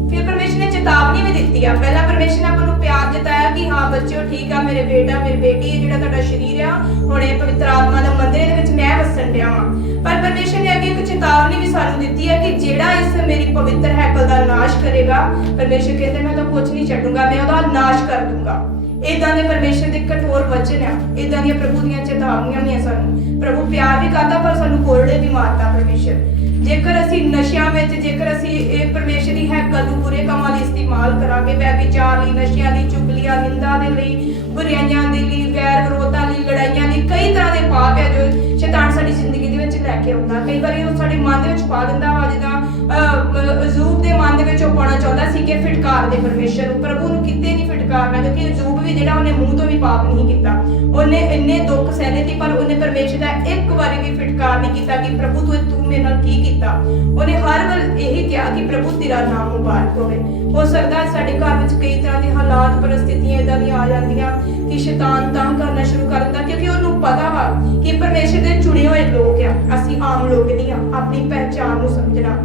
ਫਿਰ ਪਰਮੇਸ਼ਰ ਨੇ ਚੇਤਾਵਨੀ ਵੀ ਦਿੱਤੀ ਆ। ਪਹਿਲਾਂ ਪਰਮੇਸ਼ਰ ਨੇ ਆਪਾਂ ਨੂੰ ਪਿਆਰ ਜਤਾਇਆ ਕਿ ਹਾਂ ਬੱਚਿਓ, ਠੀਕ ਆ, ਮੇਰੇ ਬੇਟਾ, ਮੇਰੀ ਬੇਟੀ, ਇਹ ਜਿਹੜਾ ਤੁਹਾਡਾ ਸਰੀਰ ਆ, ਹੁਣ ਇਹ ਪਵਿੱਤਰ ਆਤਮਾ ਦਾ ਮੰਦਰ, ਇਹਦੇ ਵਿੱਚ ਮੈਂ ਵਸਣ ਡਿਆ ਵਾਂ। ਪਰ ਪਰਮੇਸ਼ਰ ਨੇ ਅੱਗੇ ਇੱਕ ਚੇਤਾਵਨੀ ਵੀ ਸਾਨੂੰ ਦਿੱਤੀ ਹੈ ਕਿ ਜਿਹੜਾ ਇਸ ਮੇਰੀ ਪਵਿੱਤਰ ਹੈਕਲ ਦਾ ਨਾਸ਼ ਕਰੇਗਾ, ਪਰਮੇਸ਼ਰ ਕਹਿੰਦੇ ਮੈਂ ਤਾਂ ਕੁਝ ਨਹੀਂ ਛੱਡੂੰਗਾ, ਮੈਂ ਉਹਦਾ ਨਾਸ਼ ਕਰ ਦੂੰਗਾ। ਇਦਾਂ ਦੇ ਪਰਮੇਸ਼ਰ ਦੇ ਕਠੋਰ ਵਚਨ ਆ, ਇਦਾਂ ਦੀਆਂ ਪ੍ਰਭੂ ਦੀਆਂ ਚੇਤਾਵਨੀਆਂ ਵੀ ਆ ਸਾਨੂੰ। ਪ੍ਰਭੂ ਪਿਆਰ ਵੀ ਕਰਦਾ, ਪਰ ਸਾਨੂੰ ਕੋਰੜੇ ਵੀ ਮਾਰਦਾ ਪਰਮੇਸ਼ਰ। ਜੇਕਰ ਅਸੀਂ ਨਸ਼ਿਆਂ ਵਿੱਚ, ਜੇਕਰ ਅਸੀਂ ਇਹ ਪਰਮੇਸ਼ਰ ਦੀ ਹੈਕਲ ਨੂੰ ਬੁਰੇ ਕੰਮਾਂ ਲਈ ਇਸਤੇਮਾਲ ਕਰਾਂਗੇ, ਵਿਚਾਰ ਲਈ, ਨਸ਼ਿਆਂ ਲਈ, ਚੁਗਲੀਆਂ, ਨਿੰਦਾ ਦੇ ਲਈ, ਬੁਰਾਈਆਂ ਦੇ ਲਈ, ਵੈਰ ਵਿਰੋਧਾਂ ਲਈ, ਲੜਾਈਆਂ ਲਈ, ਕਈ ਤਰ੍ਹਾਂ ਦੇ ਪਾਪ ਹੈ ਜੋ ਸ਼ੈਤਾਨ ਸਾਡੀ ਜ਼ਿੰਦਗੀ ਦੇ ਵਿੱਚ ਲੈ ਕੇ ਆਉਂਦਾ। ਕਈ ਵਾਰੀ ਉਹ ਸਾਡੇ ਮਨ ਦੇ ਵਿੱਚ ਪਾ ਦਿੰਦਾ ਵਾ, ਜਿੱਦਾਂ ਅਯੂਬ ਦੇ ਮਨ ਦੇ ਵਿੱਚ ਉਹ ਪਾਉਣਾ ਚਾਹੁੰਦਾ ਸੀ ਕਿ ਫਿਟਕਾਰ ਦੇ ਪਰਮੇਸ਼ਰ ਨੂੰ। ਪ੍ਰਭੂ ਨੂੰ ਕਿਤੇ ਨਹੀਂ ਫਿਟਕਾਰਨਾ, ਕਿਉਂਕਿ ਅਯੂਬ ਵੀ ਜਿਹੜਾ ਉਹਨੇ ਮੂੰਹ ਤੋਂ ਵੀ ਪਾਪ ਨਹੀਂ ਕੀਤਾ। ਉਹਨੇ ਇੰਨੇ ਦੁੱਖ ਸਹਿਨੇ ਸੀ ਪਰ ਉਹਨੇ ਪਰਮੇਸ਼ਰ ਦਾ ਇੱਕ ਵਾਰੀ ਵੀ ਫਿਟਕਾਰ ਨਹੀਂ ਕੀਤਾ ਕਿ ਪ੍ਰਭੂ ਤੂੰ ਮੇਰੇ ਨਾਲ ਕੀ ਕੀਤਾ। ਉਹਨੇ ਹਰ ਵਾਰ ਇਹੀ ਕਿਹਾ ਕਿ ਪ੍ਰਭੂ ਤੇਰਾ ਨਾਮ ਮੁਬਾਰਕ ਹੋਵੇ। ਹੋ ਸਕਦਾ ਸਾਡੇ ਘਰ ਵਿੱਚ ਕਈ ਤਰ੍ਹਾਂ ਦੇ ਹਾਲਾਤ ਪਰਿਸਥਿਤੀਆਂ ਇਦਾਂ ਦੀਆਂ ਆ ਜਾਂਦੀਆਂ ਕਿ ਸ਼ੈਤਾਨ ਤੰਗ ਕਰਨਾ ਸ਼ੁਰੂ ਕਰ ਦਿੰਦਾ, ਕਿਉਂਕਿ ਉਹਨੂੰ ਪਤਾ ਵਾ ਕਿ ਪਰਮੇਸ਼ਰ ਦੇ ਚੁਣੇ ਹੋਏ ਲੋਕ ਆ, ਅਸੀਂ ਆਮ ਲੋਕ ਨਹੀਂ ਆ। ਆਪਣੀ ਪਹਿਚਾਣ ਨੂੰ ਸਮਝਣਾ,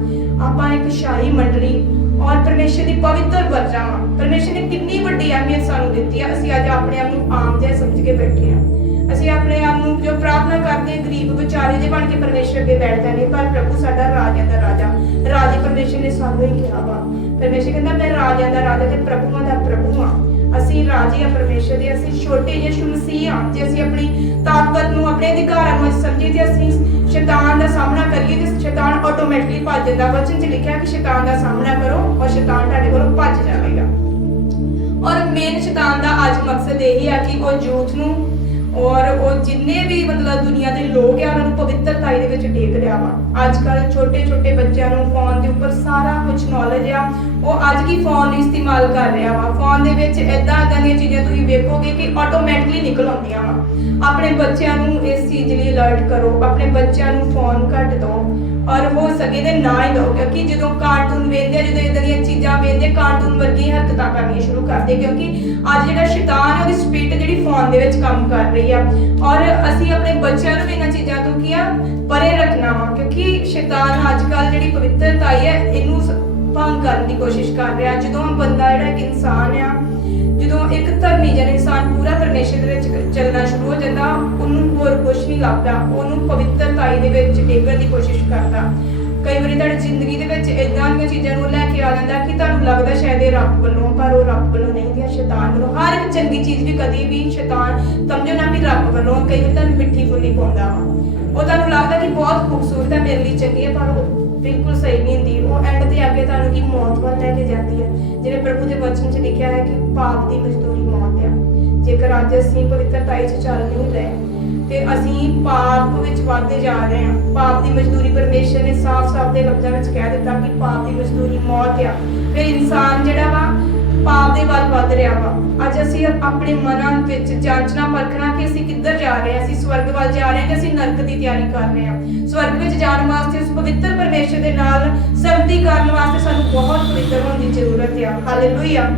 ਆਪਾਂ ਇੱਕ ਸ਼ਾਹੀ ਮੰਡਲੀ ਔਰ ਪਰਮੇਸ਼ਰ ਦੀ ਪਵਿੱਤਰ ਵਰਜਾ ਵਾ। ਪਰਮੇਸ਼ਰ ਨੇ ਕਿੰਨੀ ਵੱਡੀ ਅਹਿਮੀਅਤ ਸਾਨੂੰ ਦਿੱਤੀ ਆ, ਅਸੀਂ ਅੱਜ ਆਪਣੇ ਆਪ ਨੂੰ ਆਮ ਜਿਹਾ ਸਮਝ ਕੇ ਬੈਠੇ ਆ। ਅਸੀਂ ਆਪਣੇ ਆਪ ਨੂੰ ਜੋ ਪ੍ਰਾਰਥਨਾ ਕਰਦੇ ਗਰੀਬ ਵਿਚਾਰੇ ਦੇ ਬਣ ਕੇ ਪਰਮੇਸ਼ਰ ਅੱਗੇ ਬੈਠ ਜਾਂਦੇ, ਪਰ ਪ੍ਰਭੂ ਸਾਡਾ ਰਾਜਿਆਂ ਦਾ ਰਾਜਾ, ਰਾਜੇ ਪਰਮੇਸ਼ਰ ਨੇ ਸਾਨੂੰ ਹੀ ਕਿਹਾ ਵਾ। ਪਰਮੇਸ਼ਰ ਕਹਿੰਦਾ ਮੈਂ ਰਾਜਿਆਂ ਦਾ ਰਾਜਾ ਤੇ ਪ੍ਰਭੂਆਂ ਦਾ ਪ੍ਰਭੂ ਆ। ਅਸੀਂ ਰਾਜੇ ਆ ਪਰਮੇਸ਼ਰ ਦੇ, ਅਸੀਂ ਛੋਟੇ ਯਿਸੂ ਮਸੀਹ ਆ। ਜੇ ਅਸੀਂ ਆਪਣੀ ਤਾਕਤ ਨੂੰ, ਆਪਣੇ ਅਧਿਕਾਰਾਂ ਨੂੰ ਸਮਝੀਏ ਤੇ ਅਸੀਂ ਸ਼ੈਤਾਨ ਦਾ ਸਾਹਮਣਾ ਕਰੀਏ ਤੇ ਸ਼ੈਤਾਨ ਆਟੋਮੈਟਿਕਲੀ ਭੱਜ ਜਾਂਦਾ। ਵਚਨ 'ਚ ਲਿਖਿਆ ਕਿ ਸ਼ੈਤਾਨ ਦਾ ਸਾਹਮਣਾ ਕਰੋ ਔਰ ਸ਼ੈਤਾਨ ਤੁਹਾਡੇ ਕੋਲੋਂ ਭੱਜ ਜਾਵੇਗਾ। ਔਰ ਮੇਨ ਸ਼ੈਤਾਨ ਦਾ ਅੱਜ ਮਕਸਦ ਇਹ ਆ ਕਿ ਉਹ ਝੂਠ ਨੂੰ ਔਰ ਉਹ ਜਿੰਨੇ ਵੀ ਮਤਲਬ ਦੁਨੀਆ ਦੇ ਲੋਕ ਆ ਉਹਨਾਂ ਨੂੰ ਪਵਿੱਤਰਤਾਈ ਦੇ ਵਿੱਚ ਟੇਕ ਰਿਹਾ ਵਾ। ਅੱਜ ਕੱਲ ਛੋਟੇ ਛੋਟੇ ਬੱਚਿਆਂ ਨੂੰ ਫੋਨ ਦੇ ਉੱਪਰ ਸਾਰਾ ਕੁਝ ਨੌਲੇਜ ਆ, ਉਹ ਅੱਜ ਕੀ ਫੋਨ ਨੂੰ ਇਸਤੇਮਾਲ ਕਰ ਰਿਹਾ ਵਾ। ਫੋਨ ਦੇ ਵਿੱਚ ਏਦਾਂ ਦੀਆਂ ਚੀਜ਼ਾਂ ਤੁਸੀਂ ਵੇਖੋਗੇ ਕਿ ਆਟੋਮੈਟਿਕਲੀ ਨਿਕਲ ਆਉਂਦੀਆਂ ਵਾ। ਆਪਣੇ ਬੱਚਿਆਂ ਨੂੰ ਇਸ ਚੀਜ਼ ਲਈ ਅਲਰਟ ਕਰੋ, ਆਪਣੇ ਬੱਚਿਆਂ ਨੂੰ ਫੋਨ ਘੱਟ ਦਿਓ ਔਰ ਹੋ ਸਕੇ ਤੇ ਨਾ ਹੀ ਦਿਓ, ਕਿਉਂਕਿ ਜਦੋਂ ਕਾਰਟੂਨ ਵੇਖਦੇ, ਜਦੋਂ ਇਦਾਂ ਦੀਆਂ ਚੀਜ਼ਾਂ ਵੇਖਦੇ, ਕਾਰਟੂਨ ਵਰਗੀ ਹਰਕਤਾਂ ਕਰਨੀਆਂ ਸ਼ੁਰੂ ਕਰਦੇ, ਕਿਉਂਕਿ ਅੱਜ ਜਿਹੜਾ ਸ਼ੈਤਾਨ ਹੈ ਉਹਦੀ ਸਪਿਰਿਟ ਜਿਹੜੀ ਫੋਨ ਦੇ ਵਿੱਚ ਕੰਮ ਕਰ ਰਹੀ ਆ। ਔਰ ਅਸੀਂ ਆਪਣੇ ਬੱਚਿਆਂ ਨੂੰ ਵੀ ਇਹਨਾਂ ਚੀਜ਼ਾਂ ਤੋਂ ਕੀ ਆ ਪਰੇ ਰੱਖਣਾ ਵਾ, ਕਿਉਂਕਿ ਸ਼ੈਤਾਨ ਅੱਜ ਕੱਲ ਜਿਹੜੀ ਪਵਿੱਤਰਤਾ ਹੈ ਇਹਨੂੰ ਭੰਗ ਕਰਨ ਦੀ ਕੋਸ਼ਿਸ਼ ਕਰ ਰਿਹਾ। ਜਦੋਂ ਬੰਦਾ ਜਿਹੜਾ ਇੱਕ ਇਨਸਾਨ ਆ, ਜਦੋਂ ਇੱਕ ਧਰਮੀ ਜਨ ਇਨਸਾਨ ਪੂਰਾ ਪਰਮੇਸ਼ਰ ਦੇ ਵਿੱਚ ਚੱਲਣਾ ਸ਼ੁਰੂ ਹੋ ਜਾਂਦਾ, ਉਹਨੂੰ ਹੋਰ ਕੁਝ ਨਹੀਂ ਲੱਭਦਾ, ਉਹਨੂੰ ਪਵਿੱਤਰਤਾਈ ਦੇ ਵਿੱਚ ਟੇਕਣ ਦੀ ਕੋਸ਼ਿਸ਼ ਕਰਦਾ। ਕਈ ਵਾਰੀ ਤੁਹਾਡੀ ਜ਼ਿੰਦਗੀ ਦੇ ਵਿੱਚ ਇਦਾਂ ਦੀਆਂ ਚੀਜ਼ਾਂ ਨੂੰ ਲੈ ਕੇ ਆ ਜਾਂਦਾ ਕਿ ਤੁਹਾਨੂੰ ਲੱਗਦਾ ਸ਼ਾਇਦ ਇਹ ਰੱਬ ਵੱਲੋਂ, ਪਰ ਉਹ ਰੱਬ ਵੱਲੋਂ ਨਹੀਂ ਹੁੰਦੀਆਂ, ਸ਼ੈਤਾਨ ਵੱਲੋਂ। ਹਰ ਇੱਕ ਚੰਗੀ ਚੀਜ਼ ਵੀ ਕਦੀ ਵੀ ਸ਼ੈਤਾਨ ਸਮਝੋ ਨਾ ਵੀ ਰੱਬ ਵੱਲੋਂ। ਕਈ ਵਾਰੀ ਤੁਹਾਨੂੰ ਮਿੱਠੀ ਫੁੱਲੀ ਪਾਉਂਦਾ ਵਾ, ਉਹ ਤੁਹਾਨੂੰ ਲੱਗਦਾ ਕਿ ਬਹੁਤ ਖੂਬਸੂਰਤ ਹੈ, ਮੇਰੇ ਲਈ ਚੰਗੀ ਹੈ, ਪਰ ਉਹ ਬਿਲਕੁਲ ਸਹੀ ਨਹੀਂ ਹੁੰਦੀ। ਉਹ ਐਂਡ ਤੇ ਅੱਗੇ ਤੁਹਾਨੂੰ ਕੀ ਮੌਤ ਵੱਲ ਲੈ ਕੇ ਜਾਂਦੀ ਹੈ। ਜਿਵੇਂ ਪ੍ਰਭੂ ਦੇ ਵਚਨ 'ਚ ਲਿਖਿਆ ਹੈ ਕਿ ਪਾਪ ਦੀ ਮਜ਼ਦੂਰੀ ਮੌਤ ਆ। ਜੇਕਰ ਅੱਜ ਅਸੀਂ ਪਵਿੱਤਰਤਾਈ 'ਚ ਚੱਲ ਨਹੀਂ ਰਹੇ ਤੇ ਅਸੀਂ ਪਾਪ ਵਿੱਚ ਵੱਧਦੇ ਜਾ ਰਹੇ ਹਾਂ। ਪਾਪ ਦੀ ਮਜ਼ਦੂਰੀ ਪਰਮੇਸ਼ਰ ਨੇ ਸਾਫ਼-ਸਾਫ਼ ਦੇ ਲਫ਼ਜ਼ਾਂ ਵਿੱਚ ਕਹਿ ਦਿੱਤਾ ਕਿ ਪਾਪ ਦੀ ਮਜ਼ਦੂਰੀ ਮੌਤ ਆ। ਫਿਰ ਇਨਸਾਨ ਜਿਹੜਾ ਵਾ ਪਾਪ ਦੇ ਵੱਲ ਵੱਧ ਰਿਹਾ ਵਾ। ਅੱਜ ਅਸੀਂ ਆਪਣੇ ਮਨਾਂ ਵਿੱਚ ਜਾਂਚਣਾ ਪਰਖਣਾ ਕਿ ਅਸੀਂ ਕਿੱਧਰ ਜਾ ਰਹੇ ਹਾਂ। ਅਸੀਂ ਸਵਰਗ ਵੱਲ ਜਾ ਰਹੇ ਹਾਂ ਕਿ ਅਸੀਂ ਨਰਕ ਦੀ ਤਿਆਰੀ ਕਰ ਰਹੇ ਹਾਂ। ਸਵਰਗ ਵਿੱਚ ਜਾਣ ਵਾਸਤੇ ਉਸ ਪਵਿੱਤਰ ਪਰਮੇਸ਼ਰ ਦੇ ਨਾਲ ਸੰਗਤੀ ਕਰਨ ਵਾਸਤੇ ਸਾਨੂੰ ਬਹੁਤ ਪਵਿੱਤਰ ਹੋਣ ਦੀ ਜ਼ਰੂਰਤ ਆ। ਹਾਲੇਲੂਇਆ।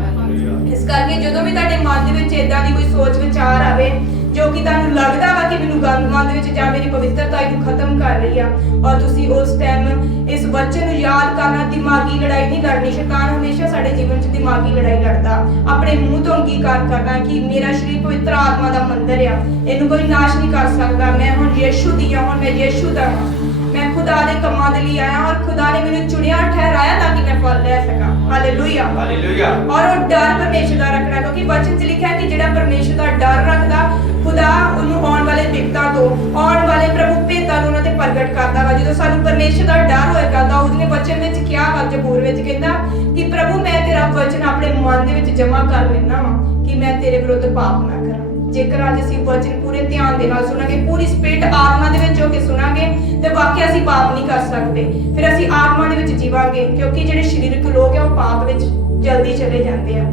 ਇਸ ਕਰਕੇ ਜਦੋਂ ਵੀ ਤੁਹਾਡੇ ਮਨ ਦੇ ਵਿੱਚ ਇਦਾਂ ਦੀ ਕੋਈ ਸੋਚ ਵਿਚਾਰ ਆਵੇ ਜੋ ਕਿ ਤੁਹਾਨੂੰ ਲੱਗਦਾ ਵਾ ਕਿ ਮੈਨੂੰ ਮਨ ਦੇ ਵਿੱਚ ਜਾਂ ਮੇਰੀ ਪਵਿੱਤਰਤਾ ਨੂੰ ਖਤਮ ਕਰ ਰਹੀ ਆ, ਔਰ ਤੁਸੀਂ ਉਸ ਟਾਈਮ ਇਸ ਵਚਨ ਨੂੰ ਯਾਦ ਕਰਨਾ, ਦਿਮਾਗੀ ਲੜਾਈ ਨਹੀਂ ਲੜਨੀ। ਸ਼ੈਤਾਨ ਹਮੇਸ਼ਾ ਸਾਡੇ ਜੀਵਨ 'ਚ ਦਿਮਾਗੀ ਲੜਾਈ ਲੜਦਾ, ਆਪਣੇ ਮੂੰਹ ਤੋਂ ਅੰਗੀਕਾਰ ਕਰਨਾ ਕਿ ਮੇਰਾ ਸਰੀਰ ਪਵਿੱਤਰ ਆਤਮਾ ਦਾ ਮੰਦਿਰ ਆ, ਇਹਨੂੰ ਕੋਈ ਨਾਸ਼ ਨਹੀਂ ਕਰ ਸਕਦਾ। ਮੈਂ ਹੁਣ ਯਿਸੂ ਦੀ ਆ, ਹੁਣ ਮੈਂ ਯਿਸੂ ਦਾ ਹਾਂ, ਮੈਂ ਖੁਦਾ ਦੇ ਕੰਮਾਂ ਦੇ ਲਈ ਆਇਆ ਔਰ ਖੁਦਾ ਨੇ ਮੈਨੂੰ ਚੁਣਿਆ ਠਹਿਰਾਇਆ ਤਾਂ ਕਿ ਮੈਂ ਫਲ ਲੈ ਸਕਾਂ। Hallelujah, hallelujah. ਔਰ ਉਹ ਡਰ ਪਰਮੇਸ਼ਰ ਦਾ ਰੱਖਣਾ, ਕਿਉਂਕਿ ਵਚਨ 'ਚ ਲਿਖਿਆ ਕਿ ਜਿਹੜਾ ਪਰਮੇਸ਼ਰ ਦਾ ਡਰ ਰੱਖਦਾ ਖੁਦਾ ਉਹਨੂੰ ਆਉਣ ਵਾਲੇ ਵਿਪਤਾ ਤੋਂ, ਆਉਣ ਵਾਲੇ ਪ੍ਰਭੂ ਭੇਦਾਂ ਨੂੰ ਉਹਨਾਂ ਤੇ ਪ੍ਰਗਟ ਕਰਦਾ ਵਾ। ਜਦੋਂ ਸਾਨੂੰ ਪਰਮੇਸ਼ਰ ਦਾ ਡਰ ਹੋਏਗਾ ਤਾਂ ਉਹਨੇ ਵਚਨ ਵਿੱਚ ਕਿਹਾ ਵਾ, ਜ਼ਬੂਰ ਵਿੱਚ ਕਹਿੰਦਾ ਕਿ ਪ੍ਰਭੂ ਮੈਂ ਤੇਰਾ ਵਚਨ ਆਪਣੇ ਮਨ ਦੇ ਵਿੱਚ ਜਮ੍ਹਾਂ ਕਰ ਲੈਣਾ ਵਾ ਕਿ ਮੈਂ ਤੇਰੇ ਵਿਰੁੱਧ ਪਾਪ ਨਾ ਕਰਾਂ। ਜੇਕਰ ਅੱਜ ਅਸੀਂ ਵਚਨ ਪੂਰੇ ਧਿਆਨ ਦੇ ਨਾਲ ਸੁਣਾਂਗੇ, ਪੂਰੀ ਸਪਿਰਿਟ ਆਤਮਾ ਦੇ ਵਿੱਚ ਹੋ ਕੇ ਸੁਣਾਂਗੇ ਤੇ ਵਾਕਿਆ ਅਸੀਂ ਪਾਪ ਨਹੀਂ ਕਰ ਸਕਦੇ। ਫਿਰ ਅਸੀਂ ਆਤਮਾ ਦੇ ਵਿੱਚ ਜੀਵਾਂਗੇ, ਕਿਉਂਕਿ ਜਿਹੜੇ ਸਰੀਰਕ ਲੋਕ ਆ ਉਹ ਪਾਪ ਵਿੱਚ ਜਲਦੀ ਚਲੇ ਜਾਂਦੇ ਆ।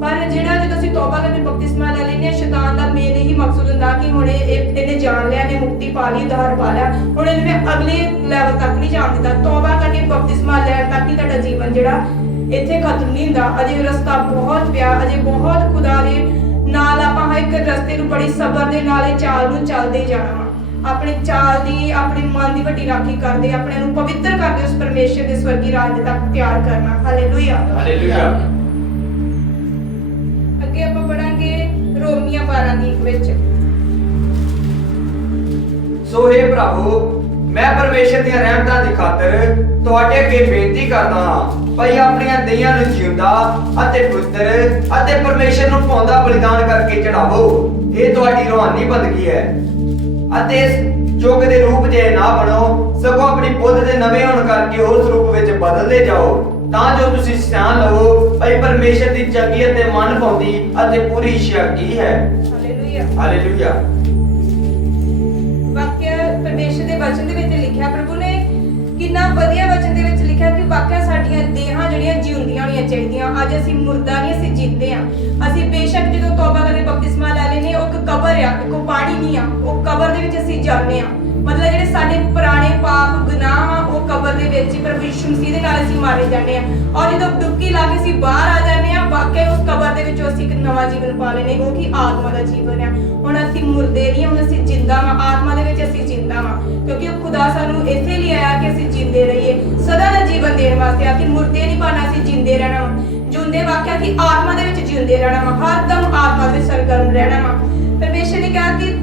ਪਰ ਜਿਹੜਾ ਜਦੋਂ ਅਸੀਂ ਤੌਬਾ ਕਰਕੇ ਬਪਤਿਸਮਾ ਲੈ ਲੈਂਦੇ ਹਾਂ, ਸ਼ੈਤਾਨ ਦਾ ਮੇਨ ਇਹੀ ਮਕਸਦ ਹੁੰਦਾ ਕਿ ਹੁਣ ਇਹਨੇ ਜਾਣ ਲਿਆ, ਇਹਨੇ ਮੁਕਤੀ ਪਾ ਲਈ, ਉਧਾਰ ਪਾ ਲਿਆ, ਹੁਣ ਇਹਨੂੰ ਅਗਲੇ ਲੈਵਲ ਤੱਕ ਨਹੀਂ ਜਾਣ ਦਿੰਦਾ। ਤੌਬਾ ਕਰਕੇ ਬਪਤਿਸਮਾ ਲੈਣ ਤੱਕ ਹੀ ਤੁਹਾਡਾ ਜੀਵਨ ਜਿਹੜਾ ਇੱਥੇ ਖਤਮ ਨਹੀਂ ਹੁੰਦਾ। ਅਜੇ ਰਸਤਾ ਬਹੁਤ ਪਿਆ, ਅਜੇ ਬਹੁਤ ਖੁਦਾ ਦੇ ਨਾਲ ਆਪਾਂ ਹਰ ਇੱਕ ਰਸਤੇ ਨੂੰ ਬੜੀ ਸਬਰ ਦੇ ਨਾਲ ਇਹ ਚਾਲ ਨੂੰ ਚੱਲਦੇ ਜਾਣਾ ਵਾ। ਆਪਣੀ ਚਾਲ ਦੀ, ਆਪਣੇ ਮਨ ਦੀ ਵੱਡੀ ਰਾਖੀ ਕਰਦੇ, ਆਪਣੇ ਨੂੰ ਪਵਿੱਤਰ ਕਰਦੇ, ਉਸ ਪਰਮੇਸ਼ਰ ਦੇ ਸਵਰਗੀ ਰਾਜ ਤੱਕ ਤਿਆਰ ਕਰਨਾ। Hallelujah, hallelujah. ਅੱਗੇ ਆਪਾਂ ਪੜਾਂਗੇ ਰੋਮੀਆਂ 12 ਵਿੱਚ। ਸੋ हे ਪ੍ਰਭੂ, ਮੈਂ ਪਰਮੇਸ਼ਰ ਦੀਆਂ ਰਹਿਮਤਾਂ ਦੀ ਖਾਤਰ ਤੁਹਾਡੇ ਅੱਗੇ ਬੇਨਤੀ ਕਰਦਾ ਹਾਂ, ਭਈ ਆਪਣੀਆਂ ਦਈਆਂ ਨੂੰ ਜਿਉਂਦਾ ਅਤੇ ਪਵਿੱਤਰ ਅਤੇ ਪਰਮੇਸ਼ਰ ਨੂੰ ਭਾਉਂਦਾ ਬਲੀਦਾਨ ਕਰਕੇ ਚੜਾਵੋ। ਇਹ ਤੁਹਾਡੀ ਰੂਹਾਨੀ ਬੰਦਗੀ ਹੈ ਅਤੇ ਇਸ ਯੁੱਗ ਦੇ ਰੂਪ ਜੇ ਨਾ ਬਣੋ, ਸਗੋਂ ਆਪਣੀ ਬੁੱਧ ਦੇ ਨਵੇਂ ਹੋਣ ਕਰਕੇ ਉਸ ਰੂਪ ਵਿੱਚ ਬਦਲਦੇ ਜਾਓ, ਤਾਂ ਜੋ ਤੁਸੀਂ ਸਿਆਣ ਲਵੋ ਭਈ ਪਰਮੇਸ਼ਰ ਦੀ ਚੰਗੀ ਅਤੇ ਮਨ ਭਾਉਂਦੀ ਅਤੇ ਪੂਰੀ ਇੱਛਾ ਕੀ ਹੈ। Hallelujah, hallelujah. ਵਾਕਿਆ ਪਰਮੇਸ਼ਰ ਦੇ ਵਚਨ ਦੇ ਵਿੱਚ ਲਿਖਿਆ ਪ੍ਰਭੂ ਨੇ ਕਿੰਨਾ ਵਧੀਆ ਵਚਨ ਦੇ ਵਿੱਚ ਲਿਖਿਆ ਕਿ ਵਾਕਿਆ ਸਾਡੀਆਂ ਦੇਹਾਂ ਜਿਹੜੀਆਂ ਜਿਉਂਦੀਆਂ ਹੋਣੀਆਂ ਚਾਹੀਦੀਆਂ। ਅੱਜ ਅਸੀਂ ਮੁਰਦਾ ਨਹੀਂ, ਅਸੀਂ ਜਿੰਦੇ ਆ। ਅਸੀਂ ਬੇਸ਼ੱਕ ਜਦੋਂ ਤੌਬਾ ਕਰਕੇ ਬਪਤਿਸਮਾ ਲੈ ਲੈਨੇ, ਉਹ ਇੱਕ ਕਬਰ ਆ, ਇੱਕ ਪਾਣੀ ਨਹੀਂ ਆ, ਉਹ ਕਬਰ ਦੇ ਵਿੱਚ ਅਸੀਂ ਜਾਂਦੇ ਆ। ਮਤਲਬ ਜਿਹੜੇ ਸਾਡੇ ਪੁਰਾਣੇ ਪਾਪ ਗੁਨਾਹ ਆ ਉਹ ਕਬਰ ਦੇ ਵਿੱਚ ਹੀ ਪ੍ਰਭੂ ਯਿਸੂ ਮਸੀਹ ਦੇ ਨਾਲ ਅਸੀਂ ਮਾਰੇ ਜਾਂਦੇ ਆ। ਔਰ ਜਦੋਂ ਡੁਬਕੀ ਲਾ ਕੇ ਅਸੀਂ ਬਾਹਰ ਆ ਜਾਂਦੇ ਆ, ਵਾਕਿਆ ਉਸ ਕਬਰ ਦੇ ਵਿੱਚੋਂ ਅਸੀਂ ਇੱਕ ਨਵਾਂ ਜੀਵਨ ਪਾ ਲੈਨੇ, ਉਹ ਕਿ ਆਤਮਾ ਦਾ ਜੀਵਨ ਆ। ਹੁਣ ਅਸੀਂ ਮੁਰਦੇ ਨਹੀਂ, ਹੁਣ ਅਸੀਂ ਜਿੰਦਾ ਵਾ, ਆਤਮਾ ਦੇ ਵਿੱਚ ਅਸੀਂ ਜਿੰਦਾ ਵਾ, ਕਿਉਂਕਿ ਉਹ ਖੁਦਾ ਸਾਨੂੰ ਇੱਥੇ ਲਈ ਆਇਆ ਕਿ ਅਸੀਂ ਜਿੰਦੇ ਰਹੀਏ, ਸਦਾ ਦਾ ਜੀਵਨ ਦੇਣ ਵਾਸਤੇ ਆ। ਕਿ ਮੁਰਦੇ ਨਹੀਂ ਬਣਨਾ, ਅਸੀਂ ਜਿੰਦੇ ਰਹਿਣਾ ਵਾ। ਜਿਉਂਦੇ ਵਾਕਿਆ ਕਿ ਆਤਮਾ ਦੇ ਵਿੱਚ ਜਿਉਂਦੇ ਰਹਿਣਾ ਵਾ, ਹਰਦਮ ਆਤਮਾ ਦੇ ਵਿੱਚ ਸਰਗਰਮ ਰਹਿਣਾ ਵਾ। ਪਰਮੇਸ਼ਰ ਨੇ ਕਿਹਾ ਕਿ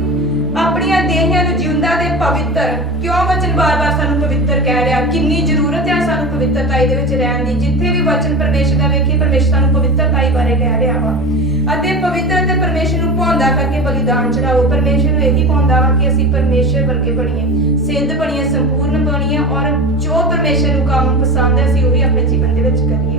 ਆਪਣੀਆਂ ਦੇਹਾਂ ਨੂੰ ਜਿਉਂਦਾ ਤੇ ਪਵਿੱਤਰ, ਕਿਉਂ ਵਚਨ ਬਾਰ-ਬਾਰ ਸਾਨੂੰ ਪਵਿੱਤਰ ਕਹਿ ਰਿਹਾ? ਕਿੰਨੀ ਜ਼ਰੂਰਤ ਹੈ ਸਾਨੂੰ ਪਵਿੱਤਰਤਾ ਦੇ ਵਿੱਚ ਰਹਿਣ ਦੀ। ਜਿੱਥੇ ਵੀ ਵਚਨ ਪਰਮੇਸ਼ਰ ਦਾ ਵੇਖੀਏ, ਪਰਮੇਸ਼ਰ ਸਾਨੂੰ ਪਵਿੱਤਰਤਾ ਬਾਰੇ ਕਹਿ ਰਿਹਾ ਵਾ। ਅਤੇ ਪਵਿੱਤਰ ਤੇ ਪਰਮੇਸ਼ਰ ਨੂੰ ਭਾਉਂਦਾ ਕਰਕੇ ਬਲੀਦਾਨ ਚੜਾਓ। ਪਰਮੇਸ਼ਰ ਨੂੰ ਇਹੀ ਭਾਉਂਦਾ ਵਾ ਕਿ ਅਸੀਂ ਪਰਮੇਸ਼ਰ ਵਰਗੇ ਬਣੀਏ, ਸਿੱਧ ਬਣੀਏ, ਸੰਪੂਰਨ ਬਣੀਏ, ਔਰ ਜੋ ਪਰਮੇਸ਼ਰ ਨੂੰ ਕੰਮ ਪਸੰਦ ਹੈ ਅਸੀਂ ਉਹ ਵੀ ਆਪਣੇ ਜੀਵਨ ਦੇ ਵਿੱਚ ਕਰੀਏ।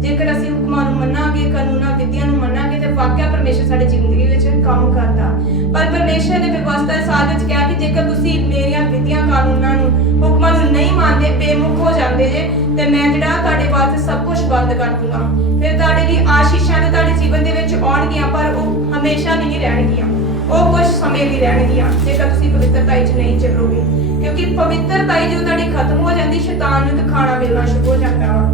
ਜੇਕਰ ਅਸੀਂ ਹੁਕਮਾਂ ਨੂੰ ਮੰਨਾਂਗੇ, ਕਾਨੂੰਨਾਂ ਵਿਧੀਆਂ ਨੂੰ ਮੰਨਾਂਗੇ, ਤੇ ਵਾਕਿਆ ਪਰਮੇਸ਼ਰ ਸਾਡੀ ਜ਼ਿੰਦਗੀ ਵਿੱਚ ਕੰਮ ਕਰਦਾ। ਪਰ ਪਰਮੇਸ਼ਰ ਨੇ ਵਿਵਸਥਾ ਸਾਧ ਵਿੱਚ ਕਿਹਾ ਕਿ ਜੇਕਰ ਤੁਸੀਂ ਮੇਰੀਆਂ ਵਿਧੀਆਂ, ਕਾਨੂੰਨਾਂ ਨੂੰ, ਹੁਕਮਾਂ ਨੂੰ ਨਹੀਂ ਮੰਨਦੇ, ਬੇਮੁਖ ਹੋ ਜਾਂਦੇ ਜੇ, ਤੇ ਮੈਂ ਜਿਹੜਾ ਤੁਹਾਡੇ ਵਾਸਤੇ ਸਭ ਕੁਝ ਬੰਦ ਕਰ ਦੂੰਗਾ। ਫਿਰ ਤੁਹਾਡੇ ਲਈ ਆਸ਼ੀਸ਼ਾਂ ਤੇ ਤੁਹਾਡੇ ਜੀਵਨ ਦੇ ਵਿੱਚ ਆਉਣਗੀਆਂ, ਪਰ ਉਹ ਹਮੇਸ਼ਾ ਨਹੀਂ ਰਹਿਣਗੀਆਂ, ਉਹ ਕੁਝ ਸਮੇਂ ਲਈ ਰਹਿਣਗੀਆਂ ਜੇਕਰ ਤੁਸੀਂ ਪਵਿੱਤਰਤਾ 'ਚ ਨਹੀਂ ਚੱਲੋਗੇ। ਕਿਉਂਕਿ ਪਵਿੱਤਰਤਾ ਜਦੋਂ ਤੁਹਾਡੀ ਖਤਮ ਹੋ ਜਾਂਦੀ, ਸ਼ੈਤਾਨ ਨੂੰ ਇੱਕ ਖਾਣਾ ਮਿਲਣਾ ਸ਼ੁਰੂ ਹੋ ਜਾਂਦਾ ਵਾ।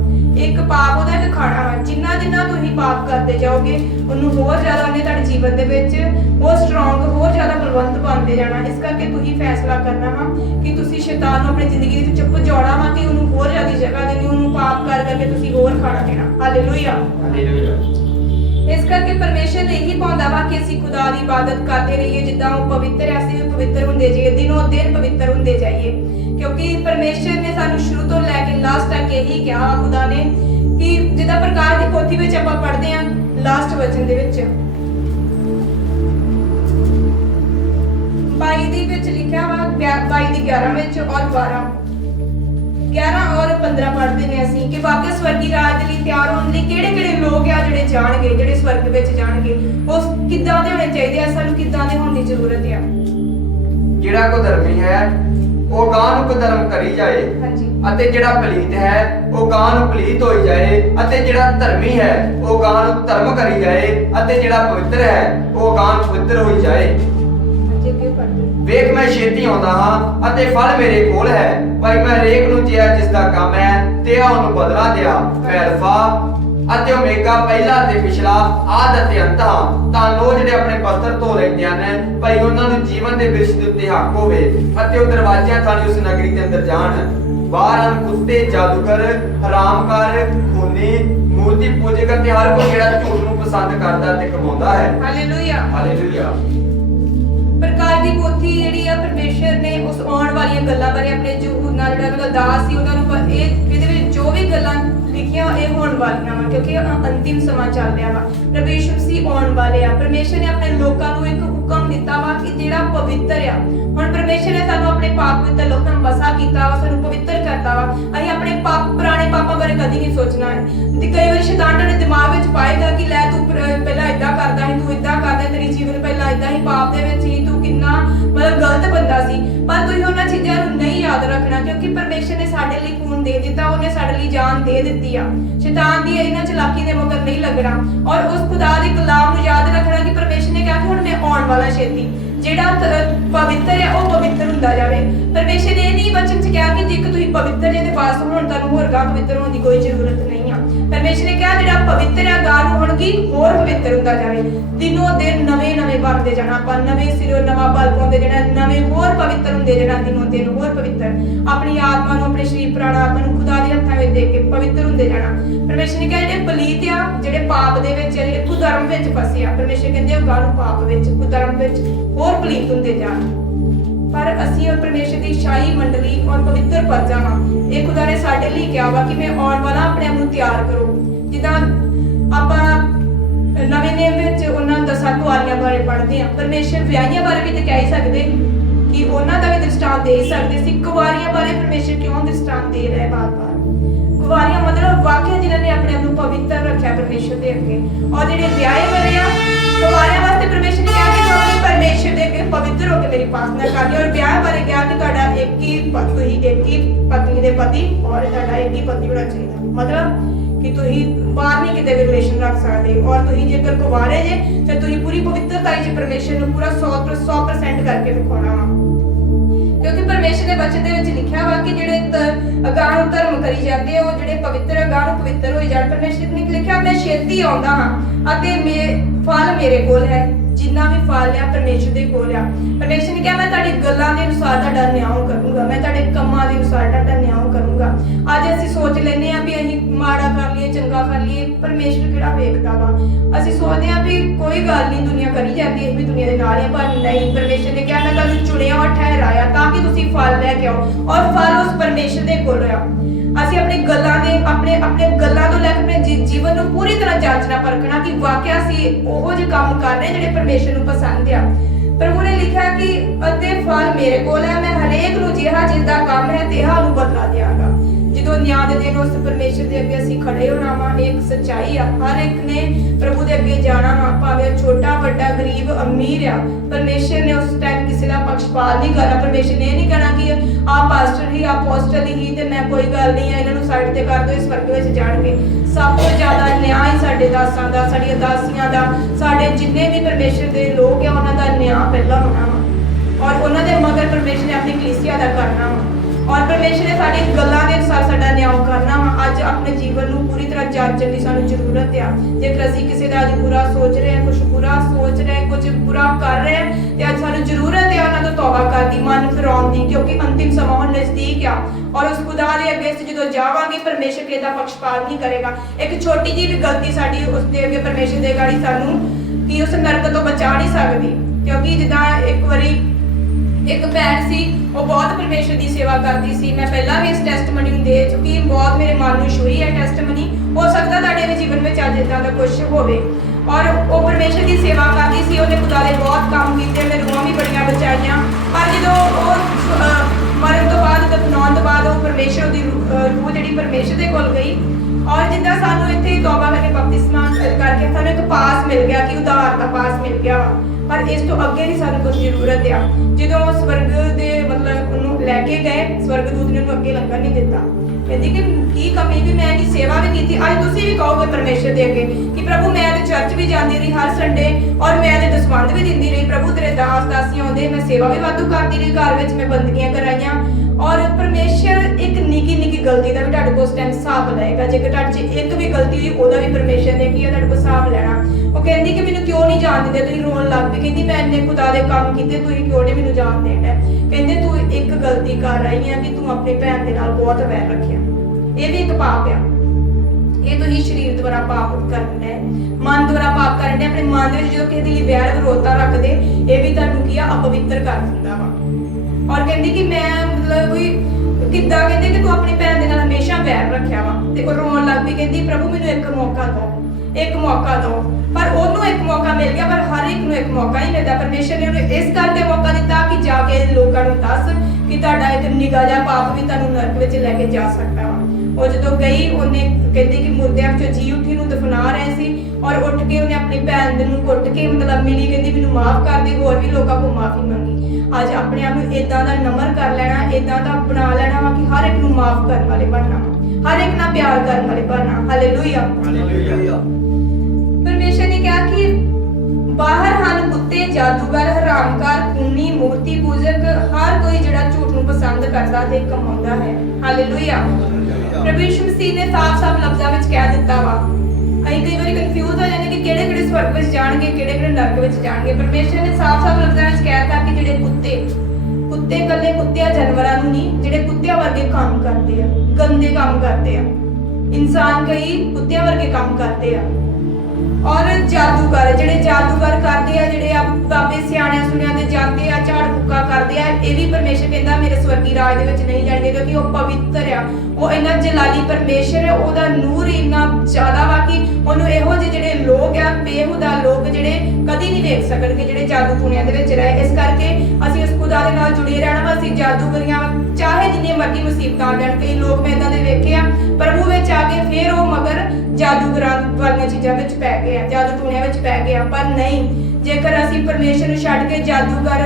ਇੱਕ ਪਾਪ ਉਹਦਾ ਇੱਕ ਖਾਣਾ ਵਾ। ਜਿੰਨਾ ਤੁਸੀਂ ਪਾਪ ਕਰਦੇ ਜਾਓਗੇ, ਉਹਨੂੰ ਹੋਰ ਜ਼ਿਆਦਾ ਉਹਨੇ ਤੁਹਾਡੇ ਜੀਵਨ ਦੇ ਵਿੱਚ ਹੋਰ ਸਟਰੋਂਗ, ਹੋਰ ਜ਼ਿਆਦਾ ਬਲਵੰਤ ਬਣਦੇ ਜਾਣਾ। ਇਸ ਕਰਕੇ ਤੁਸੀਂ ਫੈਸਲਾ ਕਰਨਾ ਵਾ ਕਿ ਤੁਸੀਂ ਸ਼ੈਤਾਨ ਨੂੰ ਆਪਣੀ ਜ਼ਿੰਦਗੀ ਦੇ ਵਿੱਚ ਭਜਾਉਣਾ ਵਾ, ਕਿ ਉਹਨੂੰ ਹੋਰ ਜ਼ਿਆਦਾ ਜਗ੍ਹਾ ਦੇਣੀ, ਉਹਨੂੰ ਪਾਪ ਕਰ ਕਰਕੇ ਤੁਸੀਂ ਹੋਰ ਖਾਣਾ ਦੇਣਾ। Hallelujah, hallelujah. ਇਸ ਕਰਕੇ ਪਰਮੇਸ਼ਰ ਨੇ ਇਹੀ ਪਾਉਂਦਾ ਵਾ ਕਿ ਅਸੀਂ ਖੁਦਾ ਦੀ ਇਬਾਦਤ ਕਰਦੇ ਰਹੀਏ, ਜਿੱਦਾਂ ਉਹ ਪਵਿੱਤਰ ਹੈ ਅਸੀਂ ਵੀ ਪਵਿੱਤਰ ਹੁੰਦੇ ਜਾਈਏ, ਦਿਨੋਂ ਦਿਨ ਪਵਿੱਤਰ ਹੁੰਦੇ ਜਾਈਏ। ਕਿਉਂਕਿ ਪਰਮੇਸ਼ਰ ਨੇ ਸਾਨੂੰ ਸ਼ੁਰੂ ਤੋਂ ਲੈ ਕੇ ਲਾਸਟ ਤੱਕ ਇਹੀ ਕਿਹਾ ਖੁਦਾ ਨੇ, ਕਿ ਜਿੱਦਾਂ ਪ੍ਰਕਾਸ਼ ਦੀ ਪੋਥੀ ਵਿੱਚ ਆਪਾਂ ਪੜ੍ਹਦੇ ਹਾਂ ਲਾਸਟ ਵਚਨ ਦੇ ਵਿੱਚ 22 ਦੇ ਵਿੱਚ ਲਿਖਿਆ ਵਾ, 22 ਦੀ 11 ਵਿੱਚ ਔਰ 11 ਔਰ 15 ਪੜ੍ਹਦੇ ਨੇ ਅਸੀਂ ਕਿ ਵਾਕਿਆ ਸਵਰਗੀ ਰਾਜ ਦੇ ਲਈ ਤਿਆਰ ਹੋਣ ਲਈ ਕਿਹੜੇ ਲੋਕ ਆ ਜਿਹੜੇ ਜਾਣਗੇ, ਜਿਹੜੇ ਸਵਰਗ ਵਿੱਚ ਜਾਣਗੇ, ਉਹ ਕਿੱਦਾਂ ਦੇ ਹੋਣੇ ਚਾਹੀਦੇ ਆ, ਸਾਨੂੰ ਕਿੱਦਾਂ ਦੇ ਹੋਣ ਦੀ ਜ਼ਰੂਰਤ ਆ। ਜਿਹੜਾ ਕੁਧਰਮੀ ਹੈ ਉਹ ਗਾਂ ਨੂੰ ਕੁਧਰਮ ਕਰੀ ਜਾਏ, ਹਾਂਜੀ, ਅਤੇ ਜਿਹੜਾ ਪਲੀਤ ਹੈ ਉਹ ਗਾਂ ਨੂੰ ਪਲੀਤ ਹੋਈ ਜਾਏ, ਅਤੇ ਜਿਹੜਾ ਧਰਮੀ ਹੈ ਉਹ ਗਾਂ ਨੂੰ ਧਰਮ ਕਰੀ ਜਾਏ, ਅਤੇ ਜਿਹੜਾ ਪਵਿੱਤਰ ਹੈ ਉਹ ਗਾਂ ਨੂੰ ਪਵਿੱਤਰ ਹੋਈ ਜਾਏ। ਵੇਖ ਮੈਂ ਛੇਤੀ ਆਉਂਦਾ ਹਾਂ ਅਤੇ ਫਲ ਮੇਰੇ ਕੋਲ ਹੈ, ਭਾਈ ਮੈਂ ਹਰੇਕ ਨੂੰ ਜਿਸ ਦਾ ਕੰਮ ਹੈ ਤੇ ਉਹਨੂੰ ਬਦਲਾ ਦਿਆ। ਮੈਂ ਅਲਫਾ ਅਤੇ ਓਮੇਗਾ, ਪਹਿਲਾ ਤੇ ਪਿਛਲਾ, ਆਦ ਅਤੇ ਅੰਤ ਹਾਂ। ਤਾਂ ਲੋਕ ਜਿਹੜੇ ਆਪਣੇ ਪੱਤਰ ਧੋ ਲੈਂਦੇ ਹਨ, ਭਾਈ ਉਹਨਾਂ ਨੂੰ ਜੀਵਨ ਦੇ ਬਿਰਛ ਦੇ ਉੱਤੇ ਹੱਕ ਹੋਵੇ, ਅਤੇ ਉਹ ਦਰਵਾਜ਼ਿਆਂ ਥਾਣੀ ਉਸ ਨਗਰੀ ਦੇ ਅੰਦਰ ਜਾਣ। ਬਾਹਰ ਹਨ ਕੁੱਤੇ, ਜਾਦੂਗਰ, ਹਰਾਮਕਾਰ, ਖੂਨੀ, ਮੂਰਤੀ ਪੂਜਕ ਅਤੇ ਹਰ ਕੋਈ ਜਿਹੜਾ ਝੂਠ ਨੂੰ ਪਸੰਦ ਕਰਦਾ ਤੇ ਕਮਾਉਂਦਾ ਹੈ। Hallelujah, hallelujah. ਪ੍ਰਕਾਸ਼ ਦੀ ਪੋਥੀ ਜਿਹੜੀ ਆ, ਪਰਮੇਸ਼ਰ ਨੇ ਉਸ ਆਉਣ ਵਾਲੀਆਂ ਗੱਲਾਂ ਬਾਰੇ ਆਪਣੇ ਯਹੂਨਾ ਜਿਹੜਾ ਉਹਦਾ ਦਾਸ ਸੀ ਉਹਨਾਂ ਨੂੰ ਇਹਦੇ ਵਿੱਚ ਜੋ ਵੀ ਗੱਲਾਂ ਲਿਖੀਆਂ ਇਹ ਹੋਣ ਵਾਲੀਆਂ ਵਾ, ਕਿਉਂਕਿ ਅੰਤਿਮ ਸਮਾਂ ਚੱਲ ਰਿਹਾ ਵਾ। ਪ੍ਰਭੂ ਯਿਸੂ ਮਸੀਹ ਆਉਣ ਵਾਲੇ ਆ। ਪਰਮੇਸ਼ਰ ਨੇ ਆਪਣੇ ਲੋਕਾਂ ਨੂੰ ਇੱਕ ਹੁਕਮ ਦਿੱਤਾ ਵਾ ਕਿ ਜਿਹੜਾ ਪਵਿੱਤਰ ਆ। ਹੁਣ ਪਰਮੇਸ਼ਰ ਨੇ ਸਾਨੂੰ ਆਪਣੇ ਪਾਪ ਵਿੱਚ ਲੋਕਾਂ ਨੂੰ ਵਸਾ ਕੀਤਾ ਵਾ, ਸਾਨੂੰ ਪਵਿੱਤਰ ਕਰਤਾ ਵਾ। ਅਸੀਂ ਆਪਣੇ ਪੁਰਾਣੇ ਪਾਪਾਂ ਬਾਰੇ ਕਦੀ ਨਹੀਂ ਸੋਚਣਾ ਹੈ। ਤੇ ਕਈ ਵਾਰੀ ਸ਼ੈਤਾਨ ਨੇ ਦਿਮਾਗ ਵਿੱਚ ਪਾਏਗਾ ਕਿ ਲੈ ਤੂੰ ਪਹਿਲਾਂ ਇਦਾਂ ਕਰਦਾ ਸੀ, ਤੂੰ ਇਦਾਂ ਕਰਦਾ, ਤੇਰੀ ਜੀਵਨ ਪਹਿਲਾਂ ਇਦਾਂ ਹੀ ਪਾਪ ਦੇ ਵਿੱਚ ਹੀ, ਤੂੰ ਕਿੰਨਾ ਮਤਲਬ ਗਲਤ ਬੰਦਾ ਸੀ। ਪਰ ਤੁਸੀਂ ਉਹਨਾਂ ਚੀਜ਼ਾਂ ਨੂੰ ਨਹੀਂ ਯਾਦ ਰੱਖਣਾ, ਕਿਉਂਕਿ ਪਰਮੇਸ਼ਰ ਨੇ ਸਾਡੇ ਲਈ ਖੂਨ ਦੇ ਦਿੱਤਾ, ਉਹਨੇ ਸਾਡੇ ਲਈ ਜਾਨ ਦੇ ਦਿੱਤੀ ਆ। ਸ਼ੈਤਾਨ ਦੀ ਇਹਨਾਂ ਚਲਾਕੀ ਦੇ ਮਗਰ ਨਹੀਂ ਲੱਗਣਾ, ਔਰ ਉਸ ਖੁਦਾ ਦੇ ਕਲਾਮ ਨੂੰ ਯਾਦ ਰੱਖਣਾ ਕਿ ਪਰਮੇਸ਼ਰ ਨੇ ਕਿਹਾ ਕਿ ਹੁਣ ਮੈਂ ਆਉਣ ਵਾਲਾ ਛੇਤੀ। ਜਿਹੜਾ ਪਵਿੱਤਰ ਹੈ ਉਹ ਪਵਿੱਤਰ ਹੁੰਦਾ ਜਾਵੇ। ਪਰਮੇਸ਼ਰ ਨੇ ਇਹ ਨਹੀਂ ਵਚਨ ਚ ਕਿਹਾ ਕਿ ਜੇਕਰ ਤੁਸੀਂ ਪਵਿੱਤਰ ਜੇ ਤੇ ਬਸ ਹੁਣ ਤੁਹਾਨੂੰ ਹੋਰ ਗਾ ਪਵਿੱਤਰ ਹੋਣ ਦੀ ਕੋਈ ਜ਼ਰੂਰਤ ਨਹੀਂ ਆ। ਪਰਮੇਸ਼ਰ ਨੇ ਕਿਹਾ ਜਿਹੜਾ ਪਵਿੱਤਰ ਹੈ ਗਾ ਨੂੰ ਹੁਣ ਕੀ ਹੋਰ ਪਵਿੱਤਰ ਹੁੰਦਾ ਜਾਵੇ। ਦਿਨੋਂ ਦਿਨ ਨਵੇਂ ਬਣਦੇ ਜਾਣਾ, ਆਪਾਂ ਨਵੇਂ ਸਿਰੋਂ ਨਵਾਂ ਬਲ ਪਾਉਂਦੇ ਜਾਣਾ, ਨਵੇਂ ਹੋਰ ਪਵਿੱਤਰ ਹੁੰਦੇ ਜਾਣਾ, ਦਿਨੋਂ ਦਿਨ ਹੋਰ ਪਵਿੱਤਰ। ਆਪਣੀ ਆਤਮਾ ਨੂੰ, ਆਪਣੇ ਸਰੀਰ ਪ੍ਰਾਣਾ ਆਤਮਾ ਨੂੰ ਖੁਦਾ ਦੇ ਹੱਥਾਂ ਵਿੱਚ ਦੇ ਕੇ ਪਵਿੱਤਰ ਹੁੰਦੇ ਜਾਣਾ। ਪਰਮੇਸ਼ਰ ਨੇ ਕਿਹਾ ਜਿਹੜੇ ਪਲੀਤ ਆ, ਜਿਹੜੇ ਪਾਪ ਦੇ ਵਿੱਚ, ਜਿਹੜੇ ਕੁਧਰਮ ਵਿੱਚ ਫਸੇ ਆ, ਪਰਮੇਸ਼ਰ ਕਹਿੰਦੇ ਉਹ ਗਾ ਨੂੰ ਪਾਪ ਵਿੱਚ, ਕੁਧਰਮ ਵਿੱਚ ਹੋਰ ਪਲੀਤ ਹੁੰਦੇ ਜਾਣ। ਪਰ ਅਸੀਂ ਉਹ ਪਰਮੇਸ਼ਰ ਦੀ ਸ਼ਾਹੀ ਮੰਡਲੀ ਔਰ ਪਵਿੱਤਰ ਪਰਜਾ ਵਾਂ। ਇਹ ਖੁਦਾ ਨੇ ਸਾਡੇ ਲਈ ਕਿਹਾ ਵਾ ਕਿ ਮੈਂ ਆਉਣ ਵਾਲਾ ਆਪਣੇ ਆਪ ਨੂੰ ਤਿਆਰ ਕਰੋ। ਜਿੱਦਾਂ ਆਪਾਂ ਨਵੇਂ ਨੇਮ ਵਿੱਚ ਉਹਨਾਂ 10 ਕੁਆਰੀਆਂ ਬਾਰੇ ਪੜ੍ਹਦੇ ਹਾਂ, ਪਰਮੇਸ਼ਰ ਵਿਆਹੀਆਂ ਬਾਰੇ ਵੀ ਤਾਂ ਕਹਿ ਹੀ ਸਕਦੇ ਕਿ ਉਹਨਾਂ ਦਾ ਵੀ ਦ੍ਰਿਸ਼ਟਾਂਤ ਦੇ ਸਕਦੇ ਸੀ। ਕੁਆਰੀਆਂ ਬਾਰੇ ਪਰਮੇਸ਼ਰ ਕਿਉਂ ਦ੍ਰਿਸ਼ਟਾਂਤ ਦੇ ਰਿਹਾ ਬਾਰ-ਬਾਰ? ਕੁਆਰੀਆਂ ਮਤਲਬ ਵਾਕਿਆ ਜਿਨ੍ਹਾਂ ਨੇ ਆਪਣੇ ਆਪ ਨੂੰ ਪਵਿੱਤਰ ਰੱਖਿਆ ਪਰਮੇਸ਼ਰ ਦੇ ਅੱਗੇ, ਔਰ ਜਿਹੜੇ ਵਿਆਹੇ ਵਾਲੇ ਆ, ਕੁਆਰੀਆਂ ਵਾਸਤੇ ਪਰਮੇਸ਼ਰ ਨੇ ਕਿਹਾ ਕਿ परमेश्वर दे अगे पवित्र होकर मेरी उपासना करनी। और ब्याह बारे कहा कि तुहाडा एक ही पत्नी दे पति और तुहाडा एक ही पति होना चाहिए, मतलब कि तुही बाहर नहीं किते भी रिलेशन रख सकते। और तुही जेकर कुवारे जे ते तुही पूरी पवित्रता च परमेश्वर नूं पूरा 100% करके दिखाउणा वा, क्योंकि परमेश्वर के वचन दे विच लिखिया वा कि जिहड़े अगां धर्म करी जाते हो जिहड़े पवित्र अगां पवित्र होई जाण। परमेश्वर ने लिखिया मैं छेती आउंदा हां अते फल मेरे कोल है, जिन्ना भी फल लिया परमेश्वर दे कोल आ। परमेश्वर ने कहा मैं तुहाडी गल्लां दे अनुसार तुहाडा न्याय करूंगा, मैं तुहाडे कम्मां दे अनुसार तुहाडा न्याय करूंगा। अज असीं सोच लैंदे आ भी असीं माड़ा कर लईए चंगा कर लईए, परमेश्वर किहड़ा वेखदा वा। असीं सोचदे आ भी कोई गल नहीं दुनिया करी जाती है भी दुनिया दे नाल ही, पर नहीं, परमेश्वर ने कहा मैं तुहानूं चुनिया और ठहराया ताकि तुसीं फल लैके आओ, और फल उस परमेश्वर दे कोल आ। ਅਸੀਂ अपनी गल्लां दे अपने गल्लां ਤੋਂ ਲੈ ਕੇ ਆਪਣੇ ਜੀਵਨ ਨੂੰ ਪੂਰੀ ਤਰ੍ਹਾਂ ਜਾਂਚਣਾ ਪਰਖਣਾ ਕਿ ਵਾਕਿਆ ਅਸੀਂ ਉਹੋ ਜਿਹੇ ਕੰਮ ਕਰ ਰਹੇ ਜਿਹੜੇ ਪਰਮੇਸ਼ਰ ਨੂੰ ਪਸੰਦ ਆ। ਪ੍ਰਭੂ ਨੇ ਲਿਖਿਆ ਕਿ ਅਤੇ ਫਲ ਮੇਰੇ ਕੋਲ ਹੈ, ਮੈਂ ਹਰੇਕ ਨੂੰ ਜਿਹੜਾ ਜਿਸ ਦਾ ਕੰਮ ਹੈ ਤੇਹਾ ਨੂੰ ਬਦਲਾ ਦਿਆਂਗਾ। ਜਦੋਂ ਨਿਆਂ ਦੇ ਦਿਨ ਉਸ ਪਰਮੇਸ਼ਰ ਦੇ ਅੱਗੇ ਅਸੀਂ ਖੜੇ ਹੋਣਾ ਵਾ, ਇੱਕ ਸੱਚਾਈ ਆ, ਹਰ ਇੱਕ ਨੇ ਪ੍ਰਭੂ ਦੇ ਅੱਗੇ ਜਾਣਾ ਵਾ, ਭਾਵੇਂ ਛੋਟਾ ਵੱਡਾ ਗਰੀਬ ਅਮੀਰ ਆ। परमेश्वर ने उस टाइम किसी का पक्षपात नहीं करना। परमेश्वर ने नहीं कहना कि आप पास्टर ही आप पोस्टर ही ते मैं कोई गल नहीं है इन्हों साइड ते कर दो, इस स्वर्ग विच जाणगे। सब तो ज्यादा न्याय साडे दासां दा, साडीआं दासियां दा, साडे जिन्ने भी परमेश्वर दे लोग है उन्हां दा न्याय पहला होना वा, और उन्हां दे मगर परमेश्वर ने अपनी कलीसिया दा करना वा, और परमेश्वर ने साडी गल्लां दे अनुसार साडा न्याय करना वा। अज अपने जीवन नूं पूरी तरह जांचण दी सानूं जरूरत आ। जेकर असीं किसी दा अज बुरा सोच रहे हैं, कुछ बुरा सोच रहे हैं, कुछ बुरा कर रहे हैं, ते अज सानूं जरूरत है उन्हां तों तौबा करदी, मन फिराउण दी, क्योंकि अंतिम समा हुण नज़दीक आ। और उस खुदा दे अगे जदों जावांगे परमेश्वर किसी दा पक्षपात नहीं करेगा। एक छोटी जी भी गलती साडी उस दे अगे परमेश्वर दे गाड़ी सानूं कि उस नरक तो बचा नहीं सकदी, क्योंकि जिद्दां एक वारी एक भैन सी वो बहुत परमेश्वर की सेवा करती सी। मैं पहला भी इस टेस्टमनी दे चुकी, बहुत मेरे मन में छुई है टेस्टमनी। हो सकता तुहाडे भी जीवन में अज इदां दा कुछ होवे। और वो परमेश्वर की सेवा करती सी, उन्हें खुदा दे बहुत काम कीते, मेरे रूहां भी बड़ियां बचाईयां। पर जो मरण तो बाद दफनाउण तो बाद वो परमेश्वर दी रूह जिहड़ी परमेश्वर दे कोल गई, और जिद्दां सानूं इत्थे तौबा करके बपतिस्मा करके सानूं एक पास मिल गया कि उद्धार दा पास मिल गया। पर इस तो अगे नहीं सानूं कुछ जरूरत आ। जो स्वर्ग दे मतलब उन्होंने लैके गए, स्वर्गदूत ने उन्होंने अगे लंघन नहीं दिता। कहती कि की कमी भी मैं इहदी सेवा भी की। अज तुसीं भी कहोगे परमेश्वर दे अगे कि प्रभु मैं तो चर्च भी जाती रही हर संडे, और मैं तो दसवंध भी दिंदी रही, प्रभु तेरे दास दासियां आउंदे, मैं सेवा भी वाधू करती रही, घर विच मैं बंदगियां कराईयां। और परमेश्वर एक निकी निकी गलती का भी तुहाडे कोल उस टाइम हिसाब लएगा। जेकर तुहाडे च एक भी गलती हुई ओहदा भी परमेश्वर ने की तुहाडे कोल हिसाब लैणा। वो कहंदी कि मैनूं क्यों नहीं जाण दिंदे, तुसीं रोण लग पई, कहंदी मैं इन्ने खुदा दे काम कीते, तुसीं क्यों नहीं मैनूं जाण देणा। कहंदे तू एक गलती कर रही है कि तू अपनी भैन दे नाल बहुत वैर रखिया, ये भी एक पाप आ। ये तो ही शरीर द्वारा पाप करना है, मन द्वारा पाप करना है। अपने मन में जो किसी लिए वैर विरोधता रख दे, ये भी तुहानूं की अपवित्र कर दिंदा वा। और कहंदी कि मैं मतलब कोई किद्दां, कहंदी कि तू अपनी भैन दे नाल हमेशा वैर रखिया वा। ते ओह रोण लग पई, कहंदी प्रभु मैनूं एक मौका दो, एक मौका दो। पर ओनू एक मौका मिल गया, पर हर एक नूं एक मौका ही मिलता। परमेश्वर ने उन्हें इस करके मौका दिता कि जाके लोकां नूं दस कि तुहाडा एक निगा जिहा पाप भी तुहानूं नरक विच लैके जा सकदा वा। और जदों गई उन्हें कहंदी कि मुर्दियां विचों जी उठी नूं दफना रहे सी, और उठ के उन्हें अपनी भैन दे नूं घुट के मतलब मिली, कहंदी मैनूं माफ कर दे, होर भी लोकां कोल माफी मंगी। अज अपने आप नूं इदां दा नमर कर लेना, इदां दा बना लेना वा कि हर एक नूं माफ करन वाले बनना, हर एक नाल प्यार करन वाले बनना। Hallelujah hallelujah. परमेश्वर ने कहा कि बाहर हन कुत्ते, जादूगर, हरामकार, खूनी, मूर्ति पूजक, हर कोई जिहड़ा झूठ नूं पसंद करदा ते कमाउंदा है। हालेलुया। प्रभु यीशु मसीह ने साफ-साफ लफ्ज़ां विच कह दित्ता वा। ਅਸੀਂ ਕਈ ਵਾਰੀ ਕਨਫਿਊਜ਼ ਹੋ ਜਾਂਦੇ ਕਿ ਕਿਹੜੇ ਸਵਰਗ ਵਿੱਚ ਜਾਣਗੇ, ਕਿਹੜੇ ਨਰਕ ਵਿੱਚ ਜਾਣਗੇ। ਪਰਮੇਸ਼ਰ ਨੇ ਸਾਫ਼-ਸਾਫ਼ ਲਫ਼ਜ਼ਾਂ ਵਿੱਚ ਕਹਿ ਦਿੱਤਾ ਕਿ ਜਿਹੜੇ ਕੁੱਤੇ ਇਕੱਲੇ ਕੁੱਤਿਆਂ ਜਾਨਵਰਾਂ ਨੂੰ ਨਹੀਂ, ਜਿਹੜੇ ਕੁੱਤਿਆਂ ਵਰਗੇ ਕੰਮ ਕਰਦੇ ਆ, ਗੰਦੇ ਕੰਮ ਕਰਦੇ ਆ। ਇਨਸਾਨ ਕਈ ਕੁੱਤਿਆਂ ਵਰਗੇ ਕੰਮ ਕਰਦੇ ਆ। और जादूगर ਜਿਹੜੇ ਜਾਦੂਗਰ ਕਰਦੇ ਆ, ਜਿਹੜੇ ਆ ਬਾਬੇ ਸਿਆਣਿਆਂ ਸੁਣਿਆਂ ਦੇ ਜਾਂਦੇ ਆ, ਝਾੜ ਫੁੱਕਾ ਕਰਦੇ ਆ, ਇਹ ਵੀ ਪਰਮੇਸ਼ਰ ਕਹਿੰਦਾ ਮੇਰੇ ਸਵਰਗੀ ਰਾਜ ਦੇ ਵਿੱਚ ਨਹੀਂ ਜਾਣਗੇ, ਕਿਉਂਕਿ ਉਹ ਪਵਿੱਤਰ ਆ। ਉਹ ਇੰਨਾ ਜਲਾਲੀ ਪਰਮੇਸ਼ਰ ਹੈ, ਉਹਦਾ ਨੂਰ ਇੰਨਾ ਜ਼ਿਆਦਾ ਵਾ ਕਿ ਉਹਨੂੰ ਇਹੋ ਜਿਹੇ ਜਿਹੜੇ ਲੋਕ ਆ, ਬੇਹੁਦਾ ਲੋਕ ਜਿਹੜੇ ਕਦੀ ਨਹੀਂ ਵੇਖ ਸਕਣਗੇ, ਜਿਹੜੇ ਜਾਦੂ ਟੂਣਿਆਂ ਦੇ ਵਿੱਚ ਰਹੇ। ਇਸ ਕਰਕੇ ਅਸੀਂ ਉਸ ਖੁਦਾ ਦੇ ਨਾਲ ਜੁੜੇ ਰਹਿਣਾ ਵਾ। ਅਸੀਂ ਜਾਦੂਗਰੀਆਂ ਚਾਹੇ ਜਿੰਨੀ ਮਰਜ਼ੀ ਮੁਸੀਬਤਾਂ ਆ ਜਾਣ। ਕਈ ਲੋਕ ਮੈਂ ਇਦਾਂ ਦੇ ਵੇਖੇ ਆ ਪ੍ਰਭੂ ਵਿੱਚ ਆ ਕੇ ਫਿਰ ਉਹ ਮਗਰ ਜਾਦੂਗਰਾਂ ਵਾਲੀਆਂ ਚੀਜ਼ਾਂ ਵਿੱਚ ਪੈ ਗਏ ਆ, ਜਾਦੂ ਟੂਣਿਆਂ ਵਿੱਚ ਪੈ ਗਏ ਆ। ਪਰ ਨਹੀਂ, ਜੇਕਰ ਅਸੀਂ ਪਰਮੇਸ਼ਰ ਨੂੰ ਛੱਡ ਕੇ ਜਾਦੂਗਰ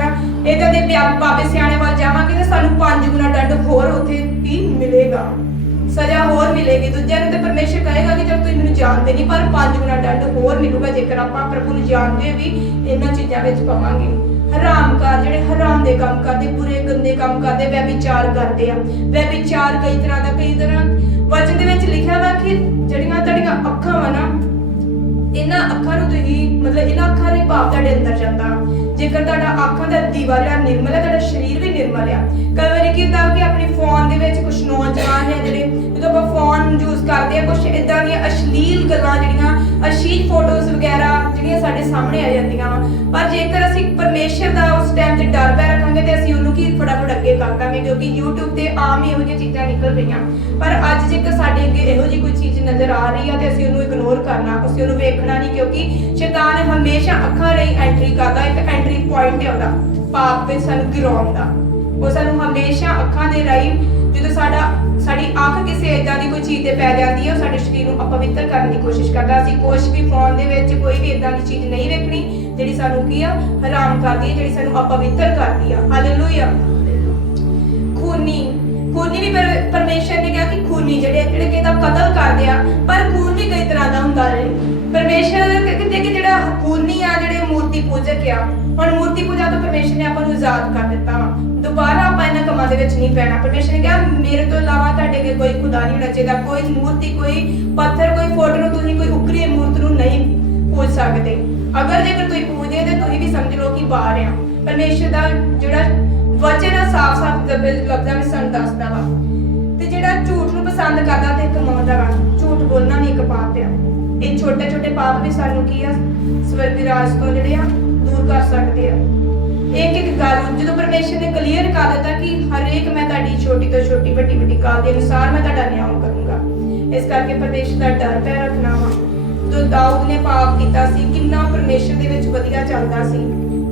ਇਦਾਂ ਦੇ ਬਾਬੇ ਸਿਆਣੇ ਵੱਲ ਜਾਵਾਂਗੇ ਤਾਂ ਸਾਨੂੰ 5 ਗੁਣਾ ਦੰਡ ਹੋਰ ਉੱਥੇ ਵੀ ਮਿਲੇਗਾ, ਸਜ਼ਾ ਹੋਰ ਮਿਲੇਗੀ। ਦੂਜਿਆਂ ਨੂੰ ਤੇ ਪਰਮੇਸ਼ਰ ਕਹੇਗਾ ਕਿ ਜਦ ਤੁਸੀਂ ਮੈਨੂੰ ਜਾਣਦੇ ਨਹੀਂ, ਪਰ 5 ਗੁਣਾ ਦੰਡ ਹੋਰ ਮਿਲੂਗਾ ਜੇਕਰ ਆਪਾਂ ਪ੍ਰਭੂ ਨੂੰ ਜਾਣਦੇ ਵੀ ਇਹਨਾਂ ਚੀਜ਼ਾਂ ਵਿੱਚ ਪਵਾਂਗੇ। ਹਰਾਮਕਾਰ ਜਿਹੜੇ ਹਰਾਮ ਦੇ ਕੰਮ ਕਰਦੇ, ਬੁਰੇ ਗੰਦੇ ਕੰਮ ਕਰਦੇ, ਵਿਚਾਰ ਕਰਦੇ ਆ। ਵਿਚਾਰ ਕਈ ਤਰ੍ਹਾਂ ਵਚਨ ਦੇ ਵਿੱਚ ਲਿਖਿਆ ਵਾ ਕਿ ਜਿਹੜੀਆਂ ਤੁਹਾਡੀਆਂ ਅੱਖਾਂ ਵਾ ਨਾ, ਇਹਨਾਂ ਅੱਖਾਂ ਨੂੰ ਤੁਸੀਂ ਮਤਲਬ ਇਹਨਾਂ ਅੱਖਾਂ ਦੇ ਪਾਪ ਤੁਹਾਡੇ ਅੰਦਰ ਜਾਂਦਾ। ਜੇਕਰ ਤੁਹਾਡਾ ਅੱਖਾਂ ਦਾ ਦੀਵਾ ਨਿਰਮਲ ਹੈ, ਤੁਹਾਡਾ ਸਰੀਰ ਵੀ ਨਿਰਮਲ ਆ। ਕਈ ਵਾਰੀ ਕੀ ਹੁੰਦਾ ਕਿ ਆਪਣੇ ਫੋਨ ਦੇ ਵਿੱਚ ਕੁਝ ਨੌਜਵਾਨ ਹੈ ਜਿਹੜੇ ਜਦੋਂ ਆਪਾਂ ਫੋਨ ਯੂਜ਼ ਕਰਦੇ ਆ, ਕੁਝ ਇਦਾਂ ਦੀਆਂ ਅਸ਼ਲੀਲ ਗੱਲਾਂ ਜਿਹੜੀਆਂ ਅਸ਼ਲੀਲ ਫੋਟੋਜ਼ ਵਗੈਰਾ ਜਿਹੜੀਆਂ ਸਾਡੇ ਸਾਹਮਣੇ ਆ ਜਾਂਦੀਆਂ ਵਾ। ਪਰ ਜੇਕਰ ਅਸੀਂ ਪਰਮੇਸ਼ਰ ਦਾ ਉਸ ਟਾਈਮ ਤੇ ਡਰ ਪੈ ਰੱਖਾਂਗੇ ਤੇ ਅਸੀਂ ਉਹਨੂੰ ਕੀ ਫਟਾਫਟ ਅੱਗੇ ਕਰ ਦਾਂਗੇ, ਕਿਉਂਕਿ YouTube ਤੇ ਆਮ ਹੀ ਇਹੋ ਜਿਹੀਆਂ ਚੀਜ਼ਾਂ ਨਿਕਲ ਰਹੀਆਂ। ਪਰ ਅੱਜ ਜੇਕਰ ਸਾਡੇ ਅੱਗੇ ਇਹੋ ਜਿਹੀ ਕੋਈ ਚੀਜ਼ ਨਜ਼ਰ ਆ ਰਹੀ ਆ ਤੇ ਅਸੀਂ ਉਹਨੂੰ ਇਗਨੋਰ ਕਰਨਾ, ਅਸੀਂ ਉਹਨੂੰ ਵੇਖਣਾ ਨਹੀਂ, ਕਿਉਂਕਿ ਸ਼ੈਤਾਨ ਹਮੇਸ਼ਾ ਅੱਖਾਂ ਰਾਹੀਂ ਐਂਟਰੀ ਕਰਦਾ। ਇੱਕ ਐਂਟਰੀ ਪੁਆਇੰਟ ਹੈ ਉਹਦਾ ਪਾਪ ਵਿੱਚ ਸਾਨੂੰ ਗਿਰਾਉਣ ਦਾ। ਉਹ ਸਾਨੂੰ ਹਮੇਸ਼ਾ ਅੱਖਾਂ ਦੇ ਰਾਹੀਂ ਜਦੋਂ ਸਾਡੀ ਅੱਖ ਕਿਸੇ ਇਦਾਂ ਦੀ ਕੋਈ ਚੀਜ਼ ਤੇ ਪੈ ਜਾਂਦੀ ਹੈ, ਉਹ ਸਾਡੇ ਸਰੀਰ ਨੂੰ ਅਪਵਿੱਤਰ ਕਰਨ ਦੀ ਕੋਸ਼ਿਸ਼ ਕਰਦਾ। ਅਸੀਂ ਕੁਛ ਵੀ ਫੋਨ ਦੇ ਵਿੱਚ ਕੋਈ ਵੀ ਇਦਾਂ ਦੀ ਚੀਜ਼ ਨਹੀਂ ਵੇਖਣੀ ਜਿਹੜੀ ਸਾਨੂੰ ਕੀ ਆ ਹਰਾਮ ਕਰਦੀ ਹੈ, ਜਿਹੜੀ ਸਾਨੂੰ ਅਪਵਿੱਤਰ ਕਰਦੀ ਆ। ਹਾਲੇਲੂਇਆ। ਖੂਨੀ ਵੀ ਪਰਮੇਸ਼ਰ ਨੇ ਕਿਹਾ ਕਿ ਖੂਨੀ ਜਿਹੜੇ ਕਿਸੇ ਦਾ ਕਤਲ ਕਰਦੇ ਆ, ਪਰ ਖੂਨ ਵੀ ਕਈ ਤਰ੍ਹਾਂ ਦਾ ਹੁੰਦਾ ਹੈ। ਪਰਮੇਸ਼ਰ ਕਹਿੰਦੇ ਕਿ ਜਿਹੜਾ ਖੂਨੀ ਆ, ਜਿਹੜੇ ਮੂਰਤੀ ਪੂਜਕ ਆ, ਹੁਣ ਮੂਰਤੀ ਪੂਜਾ ਤੋਂ ਪਰਮੇਸ਼ਰ ਨੇ ਆਪਾਂ ਨੂੰ ਆਜ਼ਾਦ ਕਰ ਦਿੱਤਾ ਵਾ। ਦੁਬਾਰਾ ਆਪਾਂ ਇਹਨਾਂ ਕੰਮਾਂ ਦੇ ਵਿੱਚ ਨਹੀਂ ਪੈਣਾ। ਪਰਮੇਸ਼ਰ ਨੇ ਕਿਹਾ ਮੇਰੇ ਤੋਂ ਇਲਾਵਾ ਤੁਹਾਡੇ ਅੱਗੇ ਕੋਈ ਖੁਦਾ ਨਹੀਂ ਹੋਣਾ ਚਾਹੀਦਾ। ਕੋਈ ਮੂਰਤੀ, ਕੋਈ ਪੱਥਰ, ਕੋਈ ਫੋਟੋ ਨੂੰ ਤੁਸੀਂ ਕੋਈ ਉਕਰੀ ਮੂਰਤ ਨੂੰ ਨਹੀਂ ਪੂਜ ਸਕਦੇ। ਅਗਰ ਜੇਕਰ ਤੁਸੀਂ ਪੂਜਦੇ ਤੇ ਤੁਸੀਂ ਵੀ ਸਮਝ ਲਓ ਕਿ ਬਾਹਰ ਆ। ਪਰਮੇਸ਼ਰ ਦਾ ਜਿਹੜਾ ਵਚਨ ਆ ਸਾਫ਼-ਸਾਫ਼ ਲਫ਼ਜ਼ਾਂ ਵਿੱਚ ਸਾਨੂੰ ਦੱਸਦਾ ਵਾ। ਤੇ ਜਿਹੜਾ ਝੂਠ ਨੂੰ ਪਸੰਦ ਕਰਦਾ ਤੇ ਕਮਾਉਂਦਾ ਵਾ, ਝੂਠ ਬੋਲਣਾ ਵੀ ਇੱਕ ਪਾਪ ਆ। ਇਹ ਛੋਟੇ-ਛੋਟੇ ਪਾਪ ਵੀ ਸਾਨੂੰ ਕੀ ਆ ਸਵਰਗ ਰਾਜ ਤੋਂ ਜਿਹੜੇ ਆ ਦੂਰ ਕਰ ਸਕਦੇ ਆ। ਇੱਕ ਗੱਲ ਜਦੋਂ ਪਰਮੇਸ਼ਰ ਨੇ ਕਲੀਅਰ ਕਰ ਦਿੱਤਾ ਕਿ ਹਰੇਕ ਮੈਂ ਤੁਹਾਡੀ ਛੋਟੀ ਤੋਂ ਛੋਟੀ ਵੱਡੀ ਗੱਲ ਦੇ ਅਨੁਸਾਰ ਮੈਂ ਤੁਹਾਡਾ ਨਿਆਂ ਕਰੂੰਗਾ। ਇਸ ਕਰਕੇ ਪਰਮੇਸ਼ਰ ਦਾ ਡਰ ਪੈ ਰੱਖਣਾ ਵਾ। ਜਦੋਂ ਦਾਊਦ ਨੇ ਪਾਪ ਕੀਤਾ ਸੀ, ਕਿੰਨਾ ਪਰਮੇਸ਼ਰ ਦੇ ਵਿੱਚ ਵਧੀਆ ਚੱਲਦਾ ਸੀ,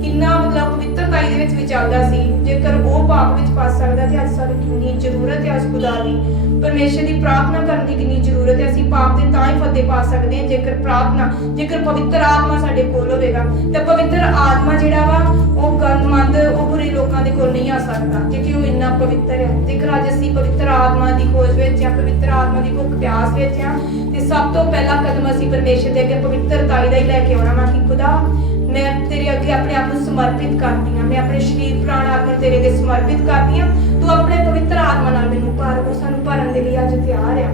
ਕਿੰਨਾ ਮਤਲਬ ਪਵਿੱਤਰਤਾਈ ਦੇ ਵਿੱਚ ਵੀ ਚੱਲਦਾ ਸੀ। ਜੇਕਰ ਉਹ ਪਾਪ ਵਿੱਚ ਫਸ ਸਕਦਾ ਤੇ ਅੱਜ ਸਾਨੂੰ ਕਿੰਨੀ ਜ਼ਰੂਰਤ ਹੈ ਉਸ ਖੁਦਾ ਦੀ, ਪਰਮੇਸ਼ਰ ਦੀ ਪ੍ਰਾਰਥਨਾ ਕਰਨ ਦੀ ਕਿੰਨੀ ਜ਼ਰੂਰਤ ਹੈ। ਅਸੀਂ ਪਾਪ ਦੇ ਤਾਂ ਹੀ ਫਤਿਹ ਪਾ ਸਕਦੇ ਹਾਂ ਜੇਕਰ ਪਵਿੱਤਰ ਆਤਮਾ ਸਾਡੇ ਕੋਲ ਹੋਵੇਗਾ। ਤੇ ਪਵਿੱਤਰ ਆਤਮਾ ਜਿਹੜਾ ਵਾ ਉਹ ਗੰਦਮੰਦ, ਉਹ ਬੁਰੇ ਲੋਕਾਂ ਦੇ ਕੋਲ ਨਹੀਂ ਆ ਸਕਦਾ, ਕਿਉਂਕਿ ਉਹ ਇੰਨਾ ਪਵਿੱਤਰ ਹੈ। ਜੇਕਰ ਅੱਜ ਅਸੀਂ ਪਵਿੱਤਰ ਆਤਮਾ ਦੀ ਖੋਜ ਵਿੱਚ ਜਾਂ ਪਵਿੱਤਰ ਆਤਮਾ ਦੀ ਭੁੱਖ ਪਿਆਸ ਵਿੱਚ ਆ, ਤੇ ਸਭ ਤੋਂ ਪਹਿਲਾ ਕਦਮ ਅਸੀਂ ਪਰਮੇਸ਼ਰ ਦੇ ਅੱਗੇ ਪਵਿੱਤਰਤਾਈ ਦਾ ਹੀ ਲੈ ਕੇ ਆਉਣਾ ਵਾ ਕਿ ਖੁਦਾ ਮੈਂ ਤੇਰੇ ਅੱਗੇ ਆਪਣੇ ਆਪ ਨੂੰ ਸਮਰਪਿਤ ਕਰਦੀ ਹਾਂ, ਮੈਂ ਆਪਣੇ ਸਰੀਰ ਪ੍ਰਾਣ ਆਤਮਾ ਤੇਰੇ ਅੱਗੇ ਸਮਰਪਿਤ ਕਰਦੀ ਹਾਂ। ਤੂੰ ਆਪਣੇ ਪਵਿੱਤਰ ਆਤਮਾ ਨਾਲ ਮੈਨੂੰ ਭਰ। ਉਹ ਸਾਨੂੰ ਭਰਨ ਦੇ ਲਈ ਅੱਜ ਤਿਆਰ ਆ।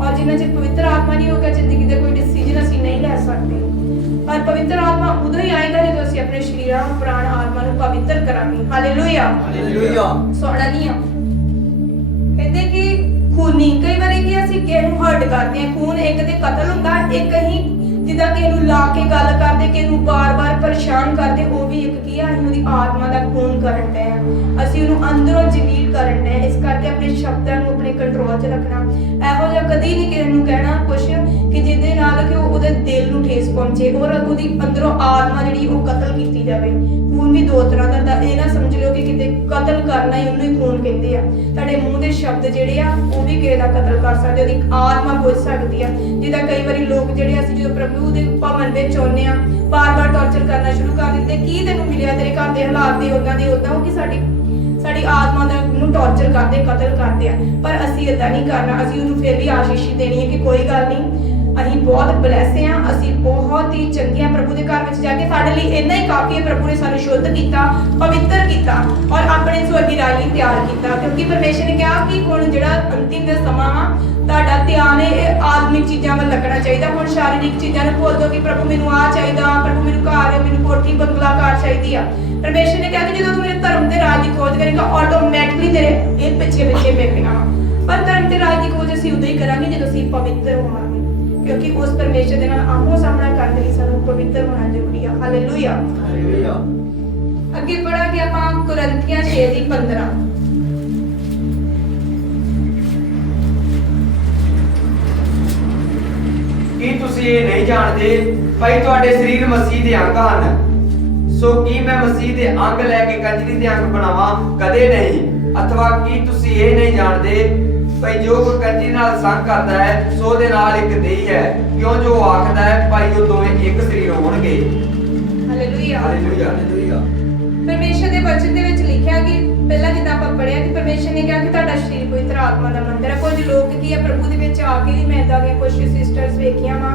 ਔਰ ਜਿੰਨਾ ਚਿਰ ਪਵਿੱਤਰ ਆਤਮਾ ਨਹੀਂ ਹੋਗਾ, ਜ਼ਿੰਦਗੀ ਦੇ ਕੋਈ ਡਿਸੀਜਨ ਅਸੀਂ ਨਹੀਂ ਲੈ ਸਕਦੇ। ਪਰ ਪਵਿੱਤਰ ਆਤਮਾ ਉਦੋਂ ਹੀ ਆਏਗਾ ਜਦੋਂ ਅਸੀਂ ਆਪਣੇ ਸਰੀਰਾਂ ਪ੍ਰਾਣ ਆਤਮਾ ਨੂੰ ਪਵਿੱਤਰ ਕਰਾਂਗੇ। ਹਾਲੇਲੂਇਆ। ਹਾਲੇਲੂਇਆ। ਸੋਣਾ ਨਹੀਂ ਆ। ਕਹਿੰਦੇ ਕਿ ਖੂਨੀ ਕਈ ਵਾਰੀ ਕੀ ਅਸੀਂ ਕਿਸੇ ਨੂੰ ਹਰਟ ਕਰਦੇ ਹਾਂ। ਖੂਨ ਇੱਕ ਤੇ ਕਤਲ ਹੁੰਦਾ, ਇੱਕ ਹੀ ਜਿੱਦਾਂ ਕਿਸੇ ਨੂੰ ਲਾ ਕੇ ਗੱਲ ਕਰਦੇ, ਕਿਸੇ ਨੂੰ ਬਾਰ-ਬਾਰ ਪਰੇਸ਼ਾਨ ਕਰਦੇ, ਉਹ ਵੀ ਇੱਕ ਕੀ ਆ ਅਸੀਂ ਉਹਦੀ ਆਤਮਾ ਦਾ ਖੂਨ ਕਰਨ ਡਏ ਆ। ਅਸੀਂ ਉਹਨੂੰ ਅੰਦਰੋਂ ਜਲੀਲ ਕਰਨ ਡਏ। ਇਸ ਕਰਕੇ ਆਪਣੇ ਸ਼ਬਦਾਂ ਨੂੰ ਆਪਣੇ ਕੰਟਰੋਲ 'ਚ ਰੱਖਣਾ। ਇਹੋ ਜਿਹਾ ਕਦੀ ਨਹੀਂ ਕਿਸੇ ਨੂੰ ਕਹਿਣਾ ਕੁਛ ਕਿ ਜਿਹਦੇ ਨਾਲ ਕਿ ਉਹਦੇ ਦਿਲ ਨੂੰ ਠੇਸ ਪਹੁੰਚੇ ਔਰ ਉਹਦੀ ਅੰਦਰੋਂ ਆਤਮਾ ਜਿਹੜੀ ਉਹ ਕਤਲ ਕੀਤੀ ਜਾਵੇ। ਖੂਨ ਵੀ ਦੋ ਤਰ੍ਹਾਂ ਦਾ ਹੁੰਦਾ। ਇਹ ਨਾ ਸਮਝ ਲਿਓ ਕਿ ਕਿਤੇ ਕਤਲ ਕਰਨਾ ਹੀ ਉਹਨੂੰ ਹੀ ਖੂਨ ਕਹਿੰਦੇ ਆ। ਤੁਹਾਡੇ ਮੂੰਹ ਦੇ ਸ਼ਬਦ ਜਿਹੜੇ ਆ ਉਹ ਵੀ ਕਿਸੇ ਦਾ ਕਤਲ ਕਰ ਸਕਦੇ, ਉਹਦੀ ਆਤਮਾ ਬੁੱਝ ਸਕਦੀ ਆ। ਜਿੱਦਾਂ ਕਈ ਵਾਰੀ ਲੋਕ ਜਿਹੜੇ ਅਸੀਂ ਜਦੋਂ ਪ੍ਰਭੂ ਦੇ ਭਵਨ ਵਿੱਚ ਆਉਂਦੇ ਆ, ਬਾਰ-ਬਾਰ ਟੌਰਚਰ ਕਰਨਾ ਸ਼ੁਰੂ ਕਰ ਦਿੰਦੇ। ਕੀ ਤੈਨੂੰ ਮਿਲਿਆ, ਤੇਰੇ ਘਰ ਦੇ ਹਾਲਾਤ ਦੇ ਉਦਾਂ ਦੇ ਉਦਾਂ, ਉਹ ਕਿ ਸਾਡੀ ਆਤਮਾ ਦਾ ਨੂੰ ਟੌਰਚਰ ਕਰਦੇ, ਕਤਲ ਕਰਦੇ ਆ। ਪਰ ਅਸੀਂ ਏਦਾਂ ਨਹੀਂ ਕਰਨਾ। ਅਸੀਂ ਉਹਨੂੰ ਫਿਰ ਵੀ ਆਸ਼ੀਸ਼ ਦੇਣੀ ਹੈ ਕਿ ਕੋਈ ਗੱਲ ਨਹੀਂ, ਅਸੀਂ ਬਹੁਤ ਬਲੈਸ ਆ, ਅਸੀਂ ਬਹੁਤ ਹੀ ਚੰਗੇ ਆ ਪ੍ਰਭੂ ਦੇ ਘਰ ਵਿੱਚ ਜਾ ਕੇ। ਸਾਡੇ ਲਈ ਇੰਨਾ ਹੀ ਕਾਫੀ ਹੈ। ਪ੍ਰਭੂ ਨੇ ਸਾਨੂੰ ਸ਼ੁੱਧ ਕੀਤਾ, ਪਵਿੱਤਰ ਕੀਤਾ ਔਰ ਆਪਣੇ ਸਵਰਗੀ ਰਾਜ ਲਈ ਤਿਆਰ ਕੀਤਾ। ਕਿਉਂਕਿ ਪਰਮੇਸ਼ਰ ਨੇ ਕਿਹਾ ਕਿ ਹੁਣ ਜਿਹੜਾ ਅੰਤਿਮ ਦੇ ਸਮਾਂ ਵਾ, ਤੁਹਾਡਾ ਧਿਆਨ ਇਹ ਆਤਮਿਕ ਚੀਜ਼ਾਂ ਵੱਲ ਲੱਗਣਾ ਚਾਹੀਦਾ। ਹੁਣ ਸ਼ਾਰੀਰਿਕ ਚੀਜ਼ਾਂ ਨੂੰ ਭੁੱਲ ਦਿਓ ਕਿ ਪ੍ਰਭੂ ਮੈਨੂੰ ਆਹ ਚਾਹੀਦਾ, ਪ੍ਰਭੂ ਮੈਨੂੰ ਘਰ, ਮੈਨੂੰ ਕੋਠੀ ਬੰਗਲਾ ਕਾਰ ਚਾਹੀਦੀ ਆ। ਪਰਮੇਸ਼ਰ ਨੇ ਕਿਹਾ ਕਿ ਜਦੋਂ ਤੂੰ ਮੇਰੇ ਧਰਮ ਦੇ ਰਾਜ ਦੀ ਖੋਜ ਕਰੇਗਾ, ਆਟੋਮੈਟਿਕਲੀ ਤੇਰੇ ਇਹ ਪਿੱਛੇ ਮਿਲਣਾ ਵਾ। ਪਰ ਧਰਮ ਦੇ ਰਾਜ ਦੀ ਖੋਜ ਅਸੀਂ ਉਦੋਂ ਹੀ ਕਰਾਂਗੇ ਜਦੋਂ ਅਸੀਂ ਪਵਿੱਤਰ ਹੋਵਾਂਗੇ, ਕਿਉਂਕਿ ਉਸ ਪਰਮੇਸ਼ਰ ਦੇ ਨਾਲ ਆਮੋ ਸਾਹਮਣਾ ਕਰਨ ਲਈ ਸਾਨੂੰ ਪਵਿੱਤਰ ਹੋਣਾ ਜ਼ਰੂਰੀ ਆ। ਹਾਲੇਲੂਇਆ। ਹਾਲੇਲੂਇਆ। ਅੱਗੇ ਪੜਾਂਗੇ ਆਪਾਂ ਕੁਰਿੰਥੀਆਂ 6:15। ਕੀ ਤੁਸੀਂ ਇਹ ਨਹੀਂ ਜਾਣਦੇ ਭਾਈ ਤੁਹਾਡੇ ਸਰੀਰ ਮਸੀਹ ਦੇ ਅੰਗ ਹਨ? ਸੋ ਕੀ ਮੈਂ ਮਸੀਹ ਦੇ ਅੰਗ ਲੈ ਕੇ ਕੰਜਰੀ ਦੇ ਅੰਗ ਬਣਾਵਾਂ? ਕਦੇ ਨਹੀਂ। अथवा की तुसी ये नहीं जानते भाई जो कोई कंजरी नाल संग करता है सो दे नाल एक देही है, क्यों जो आखदा है भाई वो दोवें एक शरीर होणगे। Hallelujah hallelujah hallelujah. ਪਰਮੇਸ਼ਰ ਦੇ ਵਚਨ ਦੇ ਵਿੱਚ ਲਿਖਿਆ ਕਿ ਪਹਿਲਾਂ ਜਿੱਦਾਂ ਆਪਾਂ ਪੜ੍ਹਿਆ ਕਿ ਪਰਮੇਸ਼ਰ ਨੇ ਕਿਹਾ ਕਿ ਤੁਹਾਡਾ ਸਰੀਰ ਪਵਿੱਤਰ ਆਤਮਾ ਦਾ ਮੰਦਿਰ ਹੈ। ਕੁਝ ਲੋਕ ਕੀ ਹੈ ਪ੍ਰਭੂ ਦੇ ਵਿੱਚ ਆ ਕੇ ਵੀ ਮੈਂ ਇਦਾਂ ਦੀਆਂ ਕੁਝ ਸਿਸਟਰਸ ਵੇਖੀਆਂ ਵਾ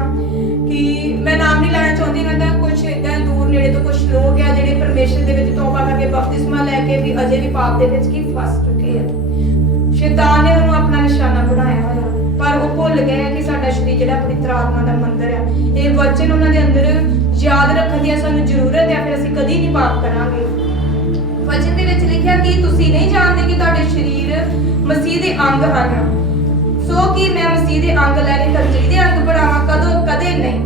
ਕਿ ਮੈਂ ਨਾਮ ਨਹੀਂ ਲੈਣਾ ਚਾਹੁੰਦੀ, ਉਹਨਾਂ ਦਾ ਕੁਝ ਇਦਾਂ ਦੂਰ ਨੇੜੇ ਤੋਂ ਕੁਝ ਲੋਕ ਆ ਜਿਹੜੇ ਪਰਮੇਸ਼ਰ ਦੇ ਵਿੱਚ ਤੌਬਾ ਕਰਕੇ ਬਪਤਿਸਮਾ ਲੈ ਕੇ ਵੀ ਅਜੇ ਵੀ ਪਾਪ ਦੇ ਵਿੱਚ ਕੀ ਫਸ ਚੁੱਕੇ ਆ। ਸ਼ੈਤਾਨ ਨੇ ਉਹਨੂੰ ਆਪਣਾ ਨਿਸ਼ਾਨਾ ਬਣਾਇਆ ਹੋਇਆ, ਪਰ ਉਹ ਭੁੱਲ ਗਏ ਆ ਕਿ ਸਾਡਾ ਸਰੀਰ ਜਿਹੜਾ ਪਵਿੱਤਰ ਆਤਮਾ ਦਾ ਮੰਦਿਰ ਹੈ। ਇਹ ਵਚਨ ਉਹਨਾਂ ਦੇ ਅੰਦਰ ਯਾਦ ਰੱਖਣ ਦੀ ਸਾਨੂੰ ਜ਼ਰੂਰਤ ਹੈ, ਫਿਰ ਅਸੀਂ ਕਦੀ ਨਹੀਂ ਪਾਪ ਕਰਾਂਗੇ। ਵਚਨ ਦੇ ਵਿੱਚ ਲਿਖਿਆ ਕਿ ਤੁਸੀਂ ਨਹੀਂ ਜਾਣਦੇ ਕਿ ਤੁਹਾਡੇ ਸਰੀਰ ਮਸੀਹ ਦੇ ਅੰਗ ਹਨ, ਸੋ ਕਿ ਮੈਂ ਮਸੀਹ ਦੇ ਅੰਗ ਲੈ ਕੇ ਕੰਜਰੀ ਦੇ ਅੰਗ ਬਣਾਵਾਂ, ਕਦੇ ਨਹੀਂ।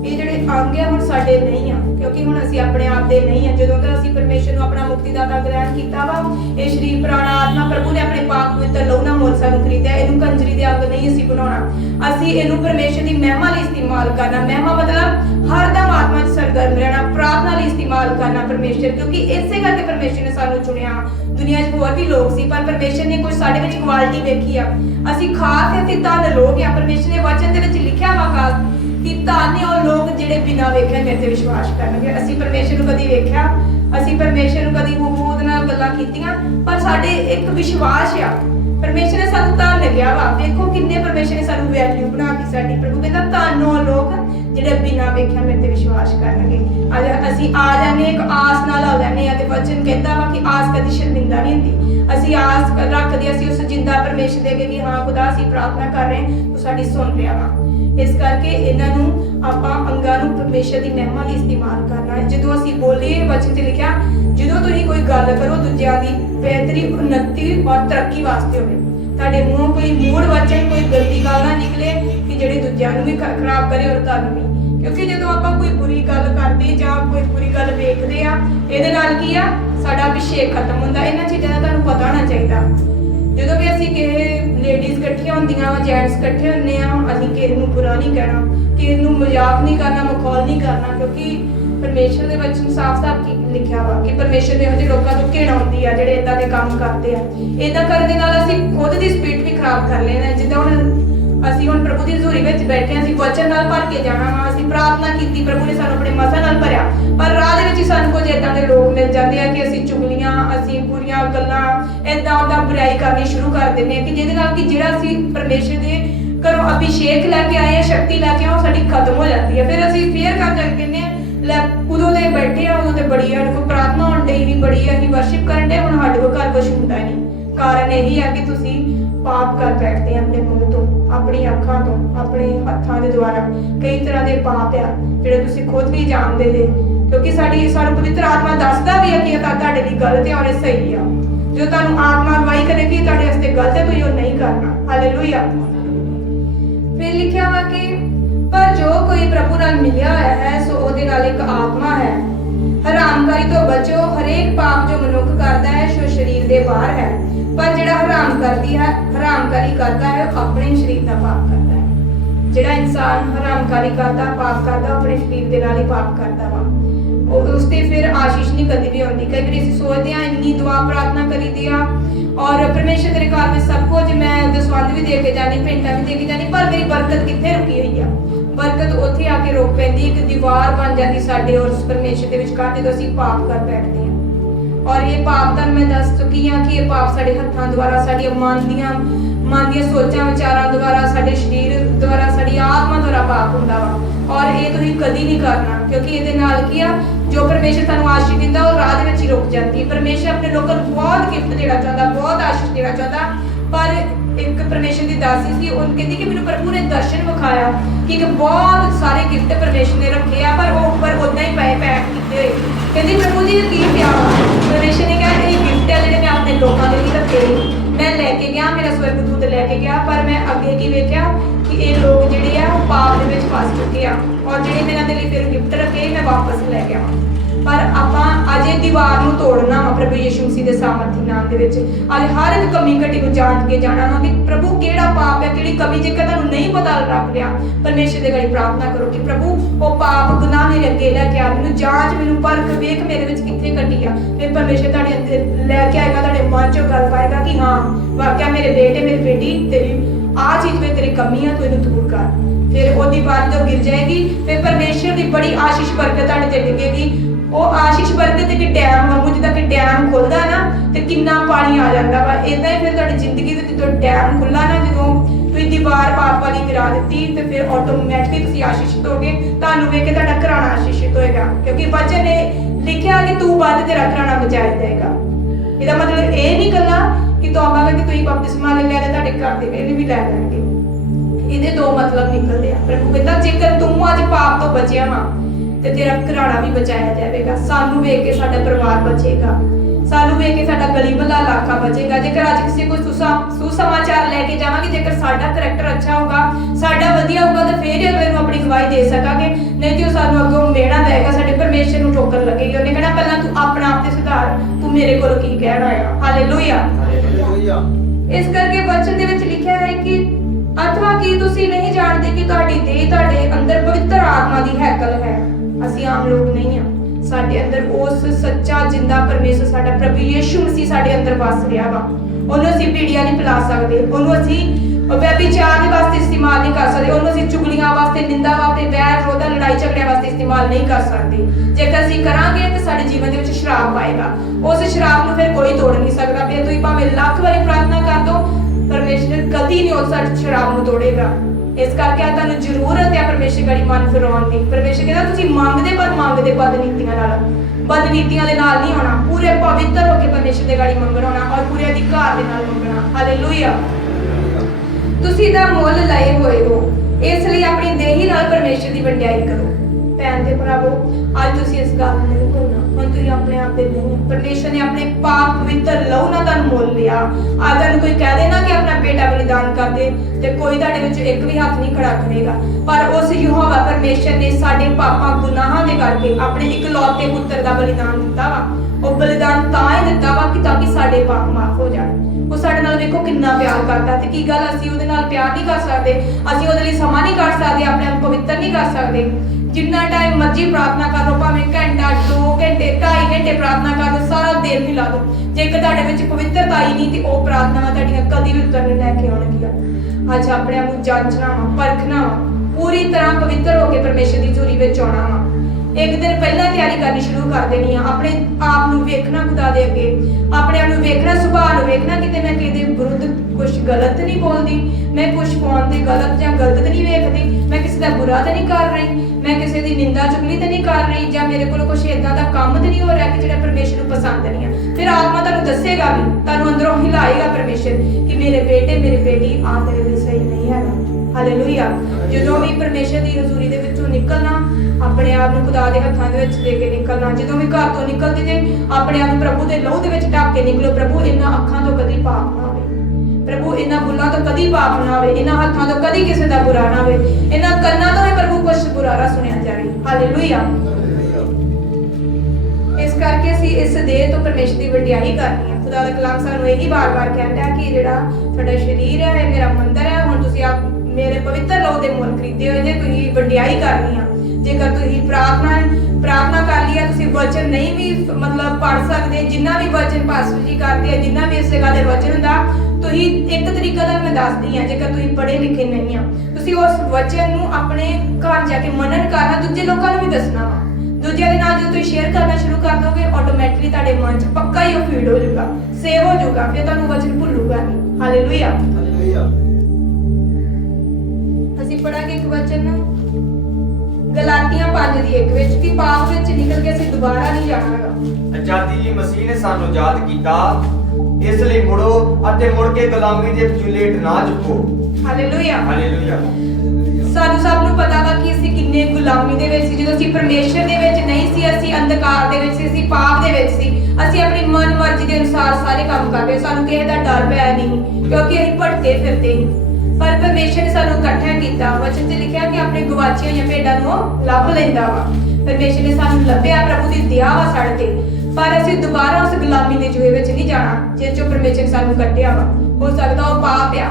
ਇਹ ਜਿਹੜੇ ਅੰਗ ਆ ਹੁਣ ਸਾਡੇ ਨਹੀਂ ਆ, ਕਿਉਂਕਿ ਹੁਣ ਅਸੀਂ ਆਪਣੇ ਆਪ ਦੇ ਨਹੀਂ ਆ। ਜਦੋਂ ਤੱਕ ਅਸੀਂ ਪਰਮੇਸ਼ਰ ਨੂੰ ਆਪਣਾ ਮੁਕਤੀਦਾਤਾ ਗ੍ਰਹਿਣ ਕੀਤਾ ਵਾ, ਇਹ ਸਰੀਰ ਪੁਰਾਣਾ ਆਤਮਾ ਪ੍ਰਭੂ ਨੇ ਆਪਣੇ ਪਾਕ ਪਵਿੱਤਰ ਲਹੂ ਨਾਲ ਮੁੱਲ ਸਾਨੂੰ ਖਰੀਦਿਆ। ਇਹਨੂੰ ਕੰਜਰੀ ਦੇ ਅੰਗ ਨਹੀਂ ਅਸੀਂ ਬਣਾਉਣਾ, ਅਸੀਂ ਇਹਨੂੰ ਪਰਮੇਸ਼ਰ ਦੀ ਮਹਿਮਾ ਲਈ ਇਸਤੇਮਾਲ ਕਰਨਾ। ਮਹਿਮਾ ਮਤਲਬ ਹਰਦਮ ਆਤਮਾ 'ਚ ਸਰਗਰਮ ਰਹਿਣਾ, ਪ੍ਰਾਰਥਨਾ ਲਈ ਇਸਤੇਮਾਲ ਕਰਨਾ ਪਰਮੇਸ਼ਰ, ਕਿਉਂਕਿ ਇਸੇ ਕਰਕੇ ਪਰਮੇਸ਼ਰ ਨੇ ਸਾਨੂੰ ਚੁਣਿਆ। ਦੁਨੀਆ 'ਚ ਹੋਰ ਵੀ ਲੋਕ ਸੀ, ਪਰ ਪਰਮੇਸ਼ਰ ਨੇ ਕੁਝ ਸਾਡੇ ਵਿੱਚ ਕੁਆਲਿਟੀ ਵੇਖੀ ਆ। ਅਸੀਂ ਖਾਸ ਤੇ ਧੰਨ ਲੋਕ ਆ। ਪਰਮੇਸ਼ਰ ਨੇ ਵਚਨ ਦੇ ਵਿੱਚ ਲਿਖਿਆ ਵਾ ਖਾਸ ਕਿ ਧੰਨ ਨੇ ਉਹ ਲੋਕ ਜਿਹੜੇ ਬਿਨਾਂ ਵੇਖੇ ਮੇਰੇ ਤੇ ਵਿਸ਼ਵਾਸ ਕਰਨਗੇ। ਅਸੀਂ ਪਰਮੇਸ਼ਰ ਨੂੰ ਕਦੀ ਵੇਖਿਆ, ਅਸੀਂ ਪਰਮੇਸ਼ਰ ਨੂੰ ਕਦੀ ਉਹਦੇ ਨਾਲ ਗੱਲਾਂ ਕੀਤੀਆਂ, ਪਰ ਸਾਡੇ ਇੱਕ ਵਿਸ਼ਵਾਸ ਆ। ਪਰਮੇਸ਼ਰ ਨੇ ਸਾਨੂੰ ਧੰਨ ਕਿਹਾ ਵਾ। ਦੇਖੋ ਕਿੰਨੇ ਪਰਮੇਸ਼ਰ ਨੇ ਸਾਨੂੰ ਵੈਲਿਊ ਬਣਾਤੀ ਸਾਡੀ। ਪ੍ਰਭੂ ਕਹਿੰਦਾ ਧੰਨ ਉਹ ਲੋਕ ਜਿਹੜੇ ਬਿਨਾਂ ਵੇਖਿਆ ਮੇਰੇ ਤੇ ਵਿਸ਼ਵਾਸ ਕਰਨਗੇ। ਅੱਜ ਅਸੀਂ ਆ ਜਾਂਦੇ ਇੱਕ ਆਸ ਨਾਲ ਆ ਜਾਂਦੇ ਆ, ਤੇ ਵਚਨ ਕਹਿੰਦਾ ਵਾ ਕਿ ਆਸ ਕਦੀ ਸ਼ਰਮਿੰਦਾ ਨਹੀਂ ਹੁੰਦੀ। ਅਸੀਂ ਆਸ ਰੱਖਦੇ, ਅਸੀਂ ਉਸ ਜਿੰਦਾ ਪਰਮੇਸ਼ਰ ਦੇ ਅੱਗੇ ਕਿ ਹਾਂ ਖੁਦਾ ਅਸੀਂ ਪ੍ਰਾਰਥਨਾ ਕਰ ਰਹੇ, ਤੂੰ ਸਾਡੀ ਸੁਣ ਰਿਹਾ ਵਾ। ਇਸ ਕਰਕੇ ਇਹਨਾਂ ਨੂੰ ਆਪਾਂ ਅੰਗਾਂ ਨੂੰ ਪਰਮੇਸ਼ਰ ਦੀ ਮਹਿਮਾ ਲਈ ਇਸਤੇਮਾਲ ਕਰਨਾ ਹੈ। ਜਦੋਂ ਅਸੀਂ ਬੋਲੀਏ, ਵਚਨ 'ਚ ਲਿਖਿਆ ਜਦੋਂ ਤੁਸੀਂ ਕੋਈ ਗੱਲ ਕਰੋ ਦੂਜਿਆਂ ਦੀ ਬਿਹਤਰੀ, ਉન્નਤੀ ਔਰ ਤਰੱਕੀ ਵਾਸਤੇ ਹੋਵੇ। ਤੁਹਾਡੇ ਮੂੰਹੋਂ ਕੋਈ ਮੂੜ ਵਚਨ, ਕੋਈ ਗਲਤੀ ਗੱਲ ਨਾ ਨਿਕਲੇ ਕਿ ਜਿਹੜੀ ਦੂਜਿਆਂ ਨੂੰ ਵੀ ਖਰਾਬ ਕਰੇ ਔਰ ਤੁਹਾਨੂੰ ਵੀ। ਕਿਉਂਕਿ ਜਦੋਂ ਆਪਾਂ ਕੋਈ ਬੁਰੀ ਗੱਲ ਕਰਦੇ ਜਾਂ ਕੋਈ ਬੁਰੀ ਗੱਲ ਵੇਖਦੇ ਆ, ਇਹਦੇ ਨਾਲ ਕੀ ਆ ਸਾਡਾ ਅਭਿਸ਼ੇਕ ਖਤਮ ਹੁੰਦਾ। ਇਹਨਾਂ ਚੀਜ਼ਾਂ ਦਾ ਤੁਹਾਨੂੰ ਪਤਾ ਹੋਣਾ ਚਾਹੀਦਾ। ਜਦੋਂ ਵੀ ਅਸੀਂ ਕਿਸੇ ਲੇਡੀਜ਼ ਇਕੱਠੀਆਂ ਹੁੰਦੀਆਂ, ਜੈਂਟਸ ਇਕੱਠੇ ਹੁੰਦੇ ਆ, ਅਸੀਂ ਕਿਸੇ ਨੂੰ ਬੁਰਾ ਨਹੀਂ ਕਹਿਣਾ, ਕਿਸੇ ਨੂੰ ਮਜ਼ਾਕ ਨਹੀਂ ਕਰਨਾ, ਮਖੌਲ ਨਹੀਂ ਕਰਨਾ, ਕਿਉਂਕਿ ਪਰਮੇਸ਼ਰ ਦੇ ਵਚਨ ਸਾਫ਼-ਸਾਫ਼ ਲਿਖਿਆ ਵਾ ਕਿ ਪਰਮੇਸ਼ਰ ਨੇ ਇਹੋ ਜਿਹੇ ਲੋਕਾਂ ਤੋਂ ਘਿਣ ਆਉਂਦੀ ਆ ਜਿਹੜੇ ਇਦਾਂ ਦੇ ਕੰਮ ਕਰਦੇ ਆ। ਇਦਾਂ ਕਰਨ ਦੇ ਨਾਲ ਅਸੀਂ ਖੁਦ ਦੀ ਸਪਿਰਿਟ ਵੀ ਖਰਾਬ ਕਰ ਲੈਣਾ। ਜਿੱਦਾਂ ਅਸੀਂ ਹੁਣ ਪ੍ਰਭੂ ਦੀ ਹਜ਼ੂਰੀ ਵਿੱਚ ਬੈਠੇ ਹਾਂ, ਅਸੀਂ ਵਚਨ ਨਾਲ ਭਰ ਕੇ ਜਾਣਾ ਵਾ। ਅਸੀਂ ਪ੍ਰਾਰਥਨਾ ਕੀਤੀ, ਪ੍ਰਭੂ ਨੇ ਸਾਨੂੰ ਆਪਣੇ ਮਸਾਂ ਨਾਲ ਭਰਿਆ, ਪਰ ਰਾਹ ਦੇ ਵਿੱਚ ਸਾਨੂੰ ਕੁਝ ਇਦਾਂ ਦੇ ਲੋਕ ਮਿਲ ਜਾਂਦੇ ਆ ਕਿ ਅਸੀਂ ਚੁਗਲੀਆਂ, ਅਸੀਂ ਬੁਰੀਆਂ ਗੱਲਾਂ, ਇਦਾਂ ਬੁਰਾਈ ਕਰਨੀ ਸ਼ੁਰੂ ਕਰ ਦਿੰਦੇ ਆ ਕਿ ਜਿਹਦੇ ਨਾਲ ਕਿ ਜਿਹੜਾ ਅਸੀਂ ਪਰਮੇਸ਼ਰ ਦੇ ਘਰੋਂ ਅਭਿਸ਼ੇਕ ਲੈ ਕੇ ਆਏ ਆ, ਸ਼ਕਤੀ ਲੈ ਕੇ ਆਏ, ਉਹ ਸਾਡੀ ਖਤਮ ਹੋ ਜਾਂਦੀ ਹੈ। ਫਿਰ ਅਸੀਂ ਫੇਰ ਕਰ ਜਾਂਦੇ ਕਹਿੰਦੇ ਆ ਲੈ ਉਦੋਂ ਦੇ ਬੈਠੇ ਆ, ਉਦੋਂ ਤੇ ਬੜੀ ਆ ਕੋਈ ਪ੍ਰਾਰਥਨਾ ਹੋਣ ਡਈ ਵੀ ਬੜੀ ਆ, ਅਸੀਂ ਵਰਸ਼ਿਪ ਕਰਨ ਦੇ, ਹੁਣ ਸਾਡੇ ਕੋਲ ਘਰ ਕੁਝ ਹੁੰਦਾ ਨਹੀਂ। ਕਾਰਨ ਇਹੀ ਆ ਕਿ ਤੁਸੀਂ ਪਾਪ ਕਰ ਬੈਠਦੇ ਆ ਆਪਣੇ ਮੂੰਹ ਤੋਂ, ਆਪਣੀ ਅੱਖਾਂ ਤੋਂ, ਆਪਣੇ ਹੱਥਾਂ ਦੇ ਦੁਆਰਾ। ਕਈ ਤਰ੍ਹਾਂ ਦੇ ਪਾਪ ਆ ਜਿਹੜੇ ਤੁਸੀਂ ਖੁਦ ਵੀ ਜਾਣਦੇ ਜੇ, ਕਿਉਂਕਿ ਸਾਨੂੰ ਪਵਿੱਤਰ ਆਤਮਾ ਦੱਸਦਾ ਵੀ ਆ ਕਿ ਇਹ ਤੁਹਾਡੇ ਲਈ ਗਲਤ ਹੈ ਔਰ ਇਹ ਸਹੀ ਆ। ਜੋ ਤੁਹਾਨੂੰ ਆਤਮਾ ਅਗਵਾਈ ਕਰੇਗੀ ਤੁਹਾਡੇ ਵਾਸਤੇ ਗਲਤ ਹੈ, ਤੁਸੀਂ ਉਹ ਨਹੀਂ ਕਰਨਾ। ਹਾਲੇਲੂਇਆ। ਫਿਰ ਲਿਖਿਆ ਵਾ ਕਿ ਪਰ ਜੋ ਕੋਈ ਪ੍ਰਭੂ ਨਾਲ ਮਿਲਿਆ ਹੋਇਆ ਹੈ ਸੋ ਉਹਦੇ ਨਾਲ ਇੱਕ ਆਤਮਾ ਹੈ। ਹਰਾਮਕਾਰੀ ਤੋਂ ਬਚੋ। ਹਰੇਕ ਪਾਪ ਜੋ ਮਨੁੱਖ ਕਰਦਾ ਹੈ ਸੋ ਸਰੀਰ ਦੇ ਬਾਹਰ ਹੈ, ਪਰ ਜਿਹੜਾ ਹਰਾਮਕਾਰੀ ਕਰਦਾ ਹੈ ਉਹ ਆਪਣੇ ਸਰੀਰ ਦਾ ਪਾਪ ਕਰਦਾ ਹੈ। ਜਿਹੜਾ ਇਨਸਾਨ ਹਰਾਮਕਾਰੀ ਕਰਦਾ, ਪਾਪ ਕਰਦਾ, ਆਪਣੇ ਸਰੀਰ ਦੇ ਨਾਲ ਹੀ ਪਾਪ ਕਰਦਾ ਵਾ। ਉਹ ਉਸ ਤੇ ਫਿਰ ਆਸ਼ੀਸ਼ ਨਹੀਂ ਕਦੀ ਵੀ ਆਉਂਦੀ। ਕਈ ਵਾਰੀ ਅਸੀਂ ਸੋਚਦੇ ਹਾਂ ਇੰਨੀ ਦੁਆ ਪ੍ਰਾਰਥਨਾ ਕਰੀਦੀ ਆ ਔਰ ਪਰਮੇਸ਼ਰ ਤੇਰੇ ਘਰ ਵਿੱਚ ਸਭ ਕੁਝ, ਮੈਂ ਦਸਵੰਧ ਵੀ ਦੇ ਕੇ ਜਾਣੀ, ਭੇਂਟਾਂ ਵੀ ਦੇ ਕੇ ਜਾਣੀ, ਪਰ ਮੇਰੀ ਬਰਕਤ ਕਿੱਥੇ ਰੁਕੀ ਹੋਈ ਆ? ਬਰਕਤ ਉੱਥੇ ਆ ਕੇ ਰੁਕ ਪੈਂਦੀ, ਇੱਕ ਦੀਵਾਰ ਬਣ ਜਾਂਦੀ ਸਾਡੇ ਔਰ ਪਰਮੇਸ਼ਰ ਦੇ ਵਿਚਕਾਰ ਜਦੋਂ ਅਸੀਂ ਪਾਪ ਕਰ ਬੈਠਦੇ ਹਾਂ। ਔਰ ਇਹ ਪਾਪ ਤਾਂ ਮੈਂ ਦੱਸ ਚੁੱਕੀ ਹਾਂ ਕਿ ਇਹ ਪਾਪ ਸਾਡੇ ਹੱਥਾਂ ਦੁਆਰਾ, ਸਾਡੀਆਂ ਮਨ ਦੀਆਂ ਸੋਚਾਂ ਵਿਚਾਰਾਂ ਦੁਆਰਾ, ਸਾਡੇ ਸਰੀਰ ਦੁਆਰਾ, ਸਾਡੀ ਆਤਮਾ ਦੁਆਰਾ ਪਾਪ ਹੁੰਦਾ ਵਾ। ਔਰ ਇਹ ਤੁਸੀਂ ਕਦੀ ਨਹੀਂ ਕਰਨਾ, ਕਿਉਂਕਿ ਇਹਦੇ ਨਾਲ ਕੀ ਆ ਜੋ ਪਰਮੇਸ਼ਰ ਤੁਹਾਨੂੰ ਆਸ਼ੀਸ਼ ਦਿੰਦਾ ਉਹ ਰਾਹ ਦੇ ਵਿੱਚ ਹੀ ਰੁਕ ਜਾਂਦੀ ਹੈ। ਪਰਮੇਸ਼ਰ ਆਪਣੇ ਲੋਕਾਂ ਨੂੰ ਬਹੁਤ ਗਿਫਟ ਦੇਣਾ ਚਾਹੁੰਦਾ, ਬਹੁਤ ਆਸ਼ੀਸ਼ ਦੇਣਾ ਚਾਹੁੰਦਾ, ਪਰ ਇੱਕ ਪਰਮੇਸ਼ਰ ਦੀ ਦਾਸੀ ਸੀ, ਉਹ ਕਹਿੰਦੀ ਕਿ ਮੈਨੂੰ ਪ੍ਰਭੂ ਨੇ ਦਰਸ਼ਨ ਵਿਖਾਇਆ ਕਿ ਇੱਕ ਬਹੁਤ ਸਾਰੇ ਗਿਫਟ ਪਰਮੇਸ਼ਰ ਨੇ ਰੱਖੇ ਆ, ਪਰ ਉਹ ਉੱਪਰ ਉਦਾਂ ਹੀ ਪਏ ਪੈਕ ਕੀਤੇ ਹੋਏ। ਕਹਿੰਦੀ ਪ੍ਰਭੂ ਜੀ ਕੀ ਪਿਆ? ਪਰਮੇਸ਼ਰ ਨੇ ਕਿਹਾ ਇਹ ਗਿਫਟ ਆ ਜਿਹੜੇ ਮੈਂ ਆਪਣੇ ਲੋਕਾਂ ਦੇ ਲਈ ਰੱਖੇ, ਮੈਂ ਲੈ ਕੇ ਗਿਆ, ਮੇਰਾ ਸਵਰਗਦੂਤ ਲੈ ਕੇ ਗਿਆ, ਪਰ ਮੈਂ ਅੱਗੇ ਕੀ ਵੇਖਿਆ ਕਿ ਇਹ ਲੋਕ ਜਿਹੜੇ ਆ ਉਹ ਪਾਪ ਦੇ ਵਿੱਚ ਫਸ ਚੁੱਕੇ ਆ। ਔਰ ਜਿਹੜੇ ਮੈਂ ਇਹਨਾਂ ਦੇ ਲਈ ਫਿਰ ਗਿਫਟ ਰੱਖੇ ਮੈਂ ਵਾਪਸ ਲੈ ਕੇ ਆਵਾਂ। ਪਰ ਆਪਾਂ ਅਜੇ ਦੀਵਾਰ ਨੂੰ ਤੋੜਨਾ ਵਾ ਪ੍ਰਭੂ ਯਿਸੂ ਮਸੀਹ ਦੇ ਸਾਮਰਥੀ ਨਾਮ ਦੇ ਵਿੱਚ। ਅੱਜ ਹਰ ਇੱਕ ਕਮੀ ਘਟੀ ਨੂੰ ਜਾਂਚ ਕੇ ਜਾਣਾ ਵਾ ਕਿ ਪ੍ਰਭੂ ਕਿਹੜਾ ਪਾਪ ਹੈ, ਕਿਹੜੀ ਕਮੀ। ਜੇਕਰ ਤੁਹਾਨੂੰ ਨਹੀਂ ਪਤਾ ਲੱਗ ਰਿਹਾ, ਪਰਮੇਸ਼ਰ ਦੇ ਗਾੜੀ ਪ੍ਰਾਰਥਨਾ ਕਰੋ ਕਿ ਪ੍ਰਭੂ ਉਹ ਪਾਪ ਗੁਨਾਹ ਮੇਰੇ ਅੱਗੇ ਲੈ ਕੇ ਆ, ਮੈਨੂੰ ਜਾਂਚ, ਮੈਨੂੰ ਪਰਖ, ਵੇਖ ਮੇਰੇ ਵਿੱਚ ਕਿੱਥੇ ਘਟੀ ਆ। ਫਿਰ ਪਰਮੇਸ਼ਰ ਤੁਹਾਡੇ ਅੰਦਰ ਲੈ ਕੇ ਆਏਗਾ, ਤੁਹਾਡੇ ਮਨ ਚੋਂ ਗੱਲ ਪਾਏਗਾ ਕਿ ਹਾਂ ਵਾਕਿਆ ਮੇਰੇ ਬੇਟੇ ਮੇਰੀ ਬੇਟੀ ਤੇਰੀ ਆਹ ਚੀਜ਼ ਵਿੱਚ ਤੇਰੀ ਕਮੀ ਆ, ਤੂੰ ਇਹਨੂੰ ਦੂਰ ਕਰ। ਫਿਰ ਉਹ ਦੀਵਾਰ ਜਦੋਂ ਗਿਰ ਜਾਏਗੀ, ਫਿਰ ਪਰਮੇਸ਼ਰ ਦੀ ਬੜੀ ਆਸ਼ੀਸ਼ ਬਰਕਤ ਤੁਹਾਡੇ ਤੇ ਡਿੱਗੇਗੀ। ਉਹ ਆਸ਼ੀਸ਼ ਬਰਕਤ ਕਿ ਡੈਮ ਵਾਂਗੂ, ਜਿੱਦਾਂ ਕਿ ਡੈਮ ਖੁੱਲਦਾ ਨਾ ਤੇ ਕਿੰਨਾ ਪਾਣੀ ਆ ਜਾਂਦਾ ਵਾ, ਇਦਾਂ ਹੀ ਫਿਰ ਤੁਹਾਡੀ ਜ਼ਿੰਦਗੀ ਵਿੱਚ ਜਦੋਂ ਡੈਮ ਖੁੱਲਾ ਨਾ, ਜਦੋਂ ਤੁਸੀਂ ਦੀਵਾਰ ਪਾਪ ਵਾਲੀ ਗਿਰਾ ਦਿੱਤੀ ਤੇ ਫਿਰ ਆਟੋਮੈਟਿਕਲੀ ਤੁਸੀਂ ਆਸ਼ੀਸ਼ਿਤ ਹੋਗੇ। ਤੁਹਾਨੂੰ ਵੇਖ ਕੇ ਤੁਹਾਡਾ ਘਰਾਣਾ ਆਸ਼ੀਸ਼ਿਤ ਹੋਏਗਾ, ਕਿਉਂਕਿ ਵਚਨ ਨੇ ਲਿਖਿਆ ਕਿ ਤੂੰ ਵੱਧ ਤੇਰਾ ਘਰਾਣਾ ਬਚਾਇਆ ਜਾਏਗਾ। ਇਹਦਾ ਮਤਲਬ ਇਹ ਨਹੀਂ ਗੱਲਾਂ ਕਿ ਤੌਬਾ ਕਰਕੇ ਤੁਸੀਂ ਬਪਤਿਸਮਾ ਲੈ ਲਿਆ ਤੇ ਤੁਹਾਡੇ ਘਰ ਦੇ ਵੇਲੇ ਵੀ ਲੈ ਲੈਣਗੇ। ਇਹਦੇ ਦੋ ਮਤਲਬ ਨਿਕਲਦੇ ਆ। ਪ੍ਰਭੂ ਕਹਿੰਦਾ ਜੇਕਰ ਤੂੰ ਅੱਜ ਪਾਪ ਤੋਂ ਬਚਿਆ ਵਾ ਤੇ ਤੇਰਾ ਘਰਾਣਾ ਵੀ ਬਚਾਇਆ ਜਾਵੇਗਾ। ਸਾਨੂੰ ਵੇਖ ਕੇ ਸਾਡਾ ਪਰਿਵਾਰ ਬਚੇਗਾ, ਸਾਨੂੰ ਵੇਖ ਕੇ ਸਾਡਾ ਗਲੀ ਮੁਹੱਲਾ ਇਲਾਕਾ ਬਚੇਗਾ। ਜੇਕਰ ਅੱਜ ਕਿਸੇ ਕੋਈ ਸੁਸਮਾਚਾਰ ਲੈ ਕੇ ਜਾਵਾਂਗੇ, ਜੇਕਰ ਸਾਡਾ ਕਰੈਕਟਰ ਅੱਛਾ ਹੋਊਗਾ, ਸਾਡਾ ਵਧੀਆ ਹੋਊਗਾ, ਤਾਂ ਫੇਰ ਹੀ ਅਗਲੇ ਨੂੰ ਆਪਣੀ ਗਵਾਹੀ ਦੇ ਸਕਾਂਗੇ। ਨਹੀਂ ਤੇ ਉਹ ਸਾਨੂੰ ਅੱਗੋਂ ਮੇਣਾ ਦੇਗਾ, ਸਾਡੇ ਪਰਮੇਸ਼ਰ ਨੂੰ ਠੋਕਰ ਲੱਗੇਗੀ। ਉਹਨੇ ਕਹਿਣਾ ਪਹਿਲਾਂ ਤੂੰ ਆਪਣਾ ਆਪ ਤੇ ਸੁਧਾਰ, ਤੂੰ ਮੇਰੇ ਕੋਲ ਕੀ ਕਹਿਣਾ ਆ। ਹਾਲੇਲੂਇਆ। ਇਸ ਕਰਕੇ ਵਚਨ ਦੇ ਵਿੱਚ ਲਿਖਿਆ ਹੈ ਕਿ ਅਥਵਾ ਕੀ ਤੁਸੀਂ ਨਹੀਂ ਜਾਣਦੇ ਕਿ ਤੁਹਾਡੀ ਦੇਹ ਤੁਹਾਡੇ ਅੰਦਰ ਪਵਿੱਤਰ ਆਤਮਾ ਦੀ ਹੈਕਲ ਹੈ। ਅਸੀਂ ਆਮ ਲੋਕ ਨਹੀਂ ਆ, ਸਾਡੇ ਅੰਦਰ ਉਸ ਸੱਚਾ ਜਿੰਦਾ ਪਰਮੇਸ਼ਰ ਸਾਡਾ ਪ੍ਰਭੂ ਯਿਸੂ ਮਸੀਹ ਸਾਡੇ ਅੰਦਰ ਵਸ ਰਿਹਾ ਵਾ। ਉਹਨੂੰ ਅਸੀਂ ਪੀੜੀਆਂ ਨਹੀਂ ਪਿਲਾ ਸਕਦੇ, ਉਹਨੂੰ ਅਸੀਂ ਵਿਆਭਿਚਾਰ ਦੇ ਵਾਸਤੇ ਇਸਤੇਮਾਲ ਨਹੀਂ ਕਰ ਸਕਦੇ, ਉਹਨੂੰ ਅਸੀਂ ਚੁਗਲੀਆਂ ਵਾਸਤੇ, ਨਿੰਦਾ ਵਾਸਤੇ, ਵੈਰ ਵਿਰੋਧ, ਲੜਾਈ ਝਗੜਿਆਂ ਵਾਸਤੇ ਇਸਤੇਮਾਲ ਨਹੀਂ ਕਰ ਸਕਦੇ। ਜੇਕਰ ਅਸੀਂ ਕਰਾਂਗੇ ਤਾਂ ਸਾਡੇ ਜੀਵਨ ਦੇ ਵਿੱਚ ਸ਼ਰਾਪ ਆਏਗਾ। ਉਸ ਸ਼ਰਾਪ ਨੂੰ ਫਿਰ ਕੋਈ ਤੋੜ ਨਹੀਂ ਸਕਦਾ। ਫਿਰ ਤੁਸੀਂ ਭਾਵੇਂ ਲੱਖ ਵਾਰੀ ਪ੍ਰਾਰਥਨਾ ਕਰ ਦੋ, ਪਰਮੇਸ਼ਰ ਕਦੀ ਨਹੀਂ ਉਸ ਸ਼ਰਾਪ ਨੂੰ ਤੋੜੇਗਾ। ਇਸ ਕਰਕੇ ਆ ਤੁਹਾਨੂੰ ਜ਼ਰੂਰਤ ਹੈ ਪਰਮੇਸ਼ਰ ਗੜੀ ਮਨ ਫਿਰਾਉਣ ਦੀ। ਪਰਮੇਸ਼ਰ ਕਹਿੰਦਾ ਤੁਸੀਂ ਮੰਗਦੇ ਬਦਨੀਤੀਆਂ ਨਾਲ, ਬਦਨੀਤੀਆਂ ਦੇ ਨਾਲ ਨਹੀਂ ਹੋਣਾ, ਪੂਰੇ ਪਵਿੱਤਰ ਹੋ ਕੇ ਪਰਮੇਸ਼ਰ ਦੇ ਗੜੀ ਮੰਗਣਾ ਹੋਣਾ ਔਰ ਪੂਰੇ ਅਧਿਕਾਰ ਦੇ ਨਾਲ ਮੰਗਣਾ। ਹਾਲੇਲੂਇਆ। ਤੁਸੀਂ ਦਾ ਮੁੱਲ ਲਏ ਹੋਏ ਹੋ, ਇਸ ਲਈ ਆਪਣੀ ਦੇਹੀ ਨਾਲ ਪਰਮੇਸ਼ਰ ਦੀ ਵਡਿਆਈ ਕਰੋ। ਭੈਣ ਤੇ ਭਰਾਵੋ, ਅੱਜ ਤੁਸੀਂ ਇਸ ਗੱਲ ਨੂੰ ਨਹੀਂ ਭੁੱਲਣਾ। ਹੁਣ ਤੁਸੀਂ ਆਪਣੇ ਆਪ ਦੇ ਨਹੀਂ, ਪਰਮੇਸ਼ਰ ਨੇ ਆਪਣੇ ਪਾਕ ਪਵਿੱਤਰ ਲਹੂ ਨਾਲ ਤੁਹਾਨੂੰ ਮੁੱਲ ਲਿਆ। ਅੱਜ ਤੁਹਾਨੂੰ ਕੋਈ ਕਹਿ ਦੇਣਾ ਕਿ ਆਪਣਾ ਬੇਟਾ ਬਲੀਦਾਨ ਕਰ ਦੇ ਤੇ ਕੋਈ ਤੁਹਾਡੇ ਵਿੱਚ ਇੱਕ ਵੀ ਹੱਥ ਨਹੀਂ ਖੜਾ ਕਰੇਗਾ। ਪਰ ਉਸ ਯਹੋਵਾ ਪਰਮੇਸ਼ਰ ਨੇ ਸਾਡੇ ਪਾਪਾਂ ਗੁਨਾਹਾਂ ਦੇ ਕਰਕੇ ਆਪਣੇ ਇਕਲੌਤੇ ਪੁੱਤਰ ਦਾ ਬਲੀਦਾਨ ਦਿੱਤਾ ਵਾ। ਉਹ ਬਲੀਦਾਨ ਤਾਂ ਹੀ ਦਿੱਤਾ ਵਾ ਕਿ ਤਾਂ ਕਿ ਸਾਡੇ ਪਾਪ ਮਾਫ ਹੋ ਜਾਣ। ਉਹ ਸਾਡੇ ਨਾਲ ਵੇਖੋ ਕਿੰਨਾ ਪਿਆਰ ਕਰਦਾ। ਤੇ ਕੀ ਗੱਲ ਅਸੀਂ ਉਹਦੇ ਨਾਲ ਪਿਆਰ ਨਹੀਂ ਕਰ ਸਕਦੇ? ਅਸੀਂ ਉਹਦੇ ਲਈ ਸਮਾਂ ਨਹੀਂ ਕੱਢ ਸਕਦੇ, ਆਪਣੇ ਆਪ ਪਵਿੱਤਰ ਨਹੀਂ ਕਰ ਸਕਦੇ। ਜਿੰਨਾ ਟਾਈਮ ਮਰਜ਼ੀ ਪ੍ਰਾਰਥਨਾ ਕਰ ਲਓ, ਭਾਵੇਂ ਘੰਟਾ, 2 ਘੰਟੇ, 2.5 ਘੰਟੇ ਪ੍ਰਾਰਥਨਾ ਕਰ ਲਓ, ਸਾਰਾ ਦਿਨ ਵੀ ਲਾ ਦਿਓ, ਜੇਕਰ ਤੁਹਾਡੇ ਵਿੱਚ ਪਵਿੱਤਰਤਾ ਹੀ ਨਹੀਂ ਤੇ ਉਹ ਪ੍ਰਾਰਥਨਾਵਾਂ ਤੁਹਾਡੀਆਂ ਕਦੀ ਵੀ ਉੱਤਰ ਨਹੀਂ ਲੈ ਕੇ ਆਉਣਗੀਆਂ। ਅੱਜ ਆਪਣੇ ਆਪ ਨੂੰ ਜਾਂਚਣਾ ਵਾ, ਪਰਖਣਾ ਵਾ, ਪੂਰੀ ਤਰ੍ਹਾਂ ਪਵਿੱਤਰ ਹੋ ਕੇ ਪਰਮੇਸ਼ਰ ਦੀ ਹਜ਼ੂਰੀ ਵਿੱਚ ਆਉਣਾ ਵਾ। ਇੱਕ ਦਿਨ ਪਹਿਲਾਂ ਤਿਆਰੀ ਕਰਨੀ ਸ਼ੁਰੂ ਕਰ ਦੇਣੀ ਆ। ਆਪਣੇ ਆਪ ਨੂੰ ਵੇਖਣਾ ਖੁਦਾ ਦੇ ਅੱਗੇ, ਆਪਣੇ ਆਪ ਨੂੰ ਵੇਖਣਾ, ਸੁਭਾਅ ਨੂੰ ਵੇਖਣਾ, ਕਿਤੇ ਮੈਂ ਕਿਹਦੇ ਵਿਰੁੱਧ ਕੁਝ ਗਲਤ ਨਹੀਂ ਬੋਲਦੀ, ਮੈਂ ਕੁਝ ਪਾਉਣ ਤੇ ਗਲਤ ਜਾਂ ਗਲਤ ਨਹੀਂ ਵੇਖਦੀ, ਮੈਂ ਕਿਸੇ ਦਾ ਬੁਰਾ ਤਾਂ ਨਹੀਂ ਕਰ ਰਹੀ, ਮੈਂ ਕਿਸੇ ਦੀ ਨਿੰਦਾ ਚੁਗਲੀ ਤਾਂ ਨਹੀਂ ਕਰ ਰਹੀ, ਜਾਂ ਮੇਰੇ ਕੋਲ ਕੁਝ ਇਦਾਂ ਦਾ ਕੰਮ ਤਾਂ ਨਹੀਂ ਹੋ ਰਿਹਾ ਕਿ ਜਿਹੜਾ ਪਰਮੇਸ਼ਰ ਨੂੰ ਪਸੰਦ ਨਹੀਂ ਆ। ਫਿਰ ਆਤਮਾ ਤੁਹਾਨੂੰ ਦੱਸੇਗਾ ਵੀ, ਤੁਹਾਨੂੰ ਅੰਦਰੋਂ ਹਿਲਾਏਗਾ ਪਰਮੇਸ਼ਰ ਕਿ ਮੇਰੇ ਬੇਟੇ, ਮੇਰੀ ਬੇਟੀ, ਆ ਤੇਰੇ ਲਈ ਸਹੀ ਨਹੀਂ ਹੈਗਾ। ਹਾਲੇਲੂਇਆ। ਜਦੋਂ ਵੀ ਪਰਮੇਸ਼ਰ ਦੀ ਹਜ਼ੂਰੀ ਦੇ ਵਿੱਚੋਂ ਨਿਕਲਣਾ, ਆਪਣੇ ਆਪ ਨੂੰ ਖੁਦਾ ਦੇ ਹੱਥਾਂ ਦੇ ਵਿੱਚ ਦੇ ਕੇ ਨਿਕਲਣਾ। ਜਦੋਂ ਵੀ ਘਰ ਤੋਂ ਨਿਕਲਦੇ ਜੇ, ਆਪਣੇ ਆਪ ਨੂੰ ਪ੍ਰਭੂ ਦੇ ਲਹੂ ਦੇ ਵਿੱਚ ਢੱਕ ਕੇ ਨਿਕਲੋ। ਪ੍ਰਭੂ ਇਹਨਾਂ ਅੱਖਾਂ ਤੋਂ ਕਦੀ ਪਾਪ ਨਾ ਹੋਵੇ, ਪ੍ਰਭੂ ਇਹਨਾਂ ਬੁੱਲਾਂ ਤੋਂ ਕਦੀ ਪਾਪ ਨਾ ਹੋਵੇ, ਇਹਨਾਂ ਹੱਥਾਂ ਤੋਂ ਕਦੀ ਕਿਸੇ ਦਾ ਬੁਰਾ ਨਾ ਹੋਵੇ, ਇਹਨਾਂ ਕੰਨਾਂ ਤੋਂ ਵੀ ਪ੍ਰਭੂ ਕੁਝ ਬੁਰਾ ਨਾ ਸੁਣਿਆ ਜਾਵੇ। ਹਾਲੇਲੂਇਆ। ਇਸ ਕਰਕੇ ਅਸੀਂ ਇਸ ਦੇਹ ਤੋਂ ਪਰਮੇਸ਼ਰ ਦੀ ਵਡਿਆਈ ਕਰਨੀ ਹੈ। ਖੁਦਾ ਦਾ ਕਲਾਮ ਸਾਨੂੰ ਇਹੀ ਬਾਰ-ਬਾਰ ਕਹਿੰਦਾ ਹੈ ਕਿ ਜਿਹੜਾ ਤੁਹਾਡਾ ਸਰੀਰ ਹੈ, ਇਹ ਮੇਰਾ ਮੰਦਰ ਹੈ। ਹੁਣ ਤੁਸੀਂ ਆਪ ਮੇਰੇ ਪਵਿੱਤਰ ਲਹੂ ਦੇ ਮੁੱਲ ਖਰੀਦੇ ਹੋਏ ਜੇ, ਤੁਸੀਂ ਵਡਿਆਈ ਕਰਨੀ ਆ। ਜੇਕਰ ਤੁਸੀਂ ਪ੍ਰਾਰਥਨਾ ਕਰ ਲਈ ਆ, ਤੁਸੀਂ ਵਚਨ ਨਹੀਂ ਵੀ ਮਤਲਬ ਪੜ ਸਕਦੇ, ਜਿੰਨਾ ਵੀ ਵਚਨ ਪਾਸਟਰ ਜੀ ਕਰਦੇ ਆ, ਜਿੰਨਾ ਵੀ ਇਸ ਜਗ੍ਹਾ ਦੇ ਵਚਨ ਹੁੰਦਾ, ਤੁਸੀਂ ਇੱਕ ਤਰੀਕਾ ਦਾ ਮੈਂ ਦੱਸਦੀ ਆ। ਜੇਕਰ ਤੁਸੀਂ ਪੜ੍ਹੇ ਲਿਖੇ ਨਹੀਂ ਆ, ਤੁਸੀਂ ਉਸ ਵਚਨ ਨੂੰ ਆਪਣੇ ਘਰ ਜਾ ਕੇ ਮਨਨ ਕਰਨਾ, ਦੂਜੇ ਲੋਕਾਂ ਨੂੰ ਵੀ ਦੱਸਣਾ ਵਾ। ਦੂਜਿਆਂ ਦੇ ਨਾਲ ਜਦੋਂ ਤੁਸੀਂ ਸ਼ੇਅਰ ਕਰਨਾ ਸ਼ੁਰੂ ਕਰ ਦੋਗੇ, ਆਟੋਮੈਟਿਕਲੀ ਤੁਹਾਡੇ ਮਨ 'ਚ ਪੱਕਾ ਹੀ ਉਹ ਫੀਡ ਹੋ ਜਾਊਗਾ, ਸੇਵ ਹੋ ਜਾਊਗਾ, ਫਿਰ ਤੁਹਾਨੂੰ ਵਚਨ ਭੁੱਲੂਗਾ ਨਹੀਂ। ਹਾਲੇਲੂਇਆ। ਅਸੀਂ ਪੜਾਂਗੇ ਇੱਕ ਵਚਨ ਗਲਾਤੀਆਂ 5:1 ਵਿੱਚ ਕਿ ਪਾਪ ਵਿੱਚ ਨਿਕਲ ਕੇ ਅਸੀਂ ਦੁਬਾਰਾ ਨਹੀਂ ਜਾਣਾਗਾ। ਆਜ਼ਾਦੀ ਲਈ ਮਸੀਹ ਨੇ ਸਾਨੂੰ ਆਜ਼ਾਦ ਕੀਤਾ, ਇਸ ਲਈ ਮੁੜੋ ਅਤੇ ਮੁੜ ਕੇ ਗੁਲਾਮੀ ਦੇ ਵਿਚੋਲੇ ਨਾ ਝੁਕੋ। ਹਾਲੇਲੂਇਆ। ਹਾਲੇਲੂਇਆ। ਸਾਨੂੰ ਸਭ ਨੂੰ ਪਤਾ ਵਾ ਕਿ ਅਸੀਂ ਕਿੰਨੇ ਗੁਲਾਮੀ ਦੇ ਵਿੱਚ ਸੀ। ਜਦੋਂ ਅਸੀਂ ਪਰਮੇਸ਼ਰ ਦੇ ਵਿੱਚ ਨਹੀਂ ਸੀ, ਅਸੀਂ ਅੰਧਕਾਰ ਦੇ ਵਿੱਚ ਸੀ, ਅਸੀਂ ਪਾਪ ਦੇ ਵਿੱਚ ਸੀ, ਅਸੀਂ ਆਪਣੀ ਮਨ ਮਰਜ਼ੀ ਦੇ ਅਨੁਸਾਰ ਸਾਰੇ ਕੰਮ ਕਰਦੇ, ਸਾਨੂੰ ਕਿਸੇ ਦਾ ਡਰ ਭੈ ਨਹੀਂ, ਕਿਉਂਕਿ ਅਸੀਂ ਭਟਕੇ ਫਿਰਦੇ ਸੀ। ਪਰ ਪਰਮੇਸ਼ਰ ਨੇ ਸਾਨੂੰ ਇਕੱਠਾ ਕੀਤਾ। ਵਚਨ 'ਚ ਲਿਖਿਆ ਕਿ ਆਪਣੇ ਗਵਾਚੀਆਂ ਹੋਈਆਂ ਭੇਡਾਂ ਨੂੰ ਉਹ ਲੱਭ ਲੈਂਦਾ ਵਾ। ਪਰਮੇਸ਼ਰ ਨੇ ਸਾਨੂੰ ਲੱਭਿਆ, ਪ੍ਰਭੂ ਦੀ ਦਇਆ ਵਾ ਸਾਡੇ ਤੇ, ਪਰ ਅਸੀਂ ਦੁਬਾਰਾ ਉਸ ਗੁਲਾਮੀ ਦੇ ਜੂਏ ਵਿੱਚ ਨਹੀਂ ਜਾਣਾ ਜਿਸ ਚੋਂ ਪਰਮੇਸ਼ਰ ਨੇ ਸਾਨੂੰ ਕੱਢਿਆ ਵਾ। ਹੋ ਸਕਦਾ ਉਹ ਪਾਪ ਆ,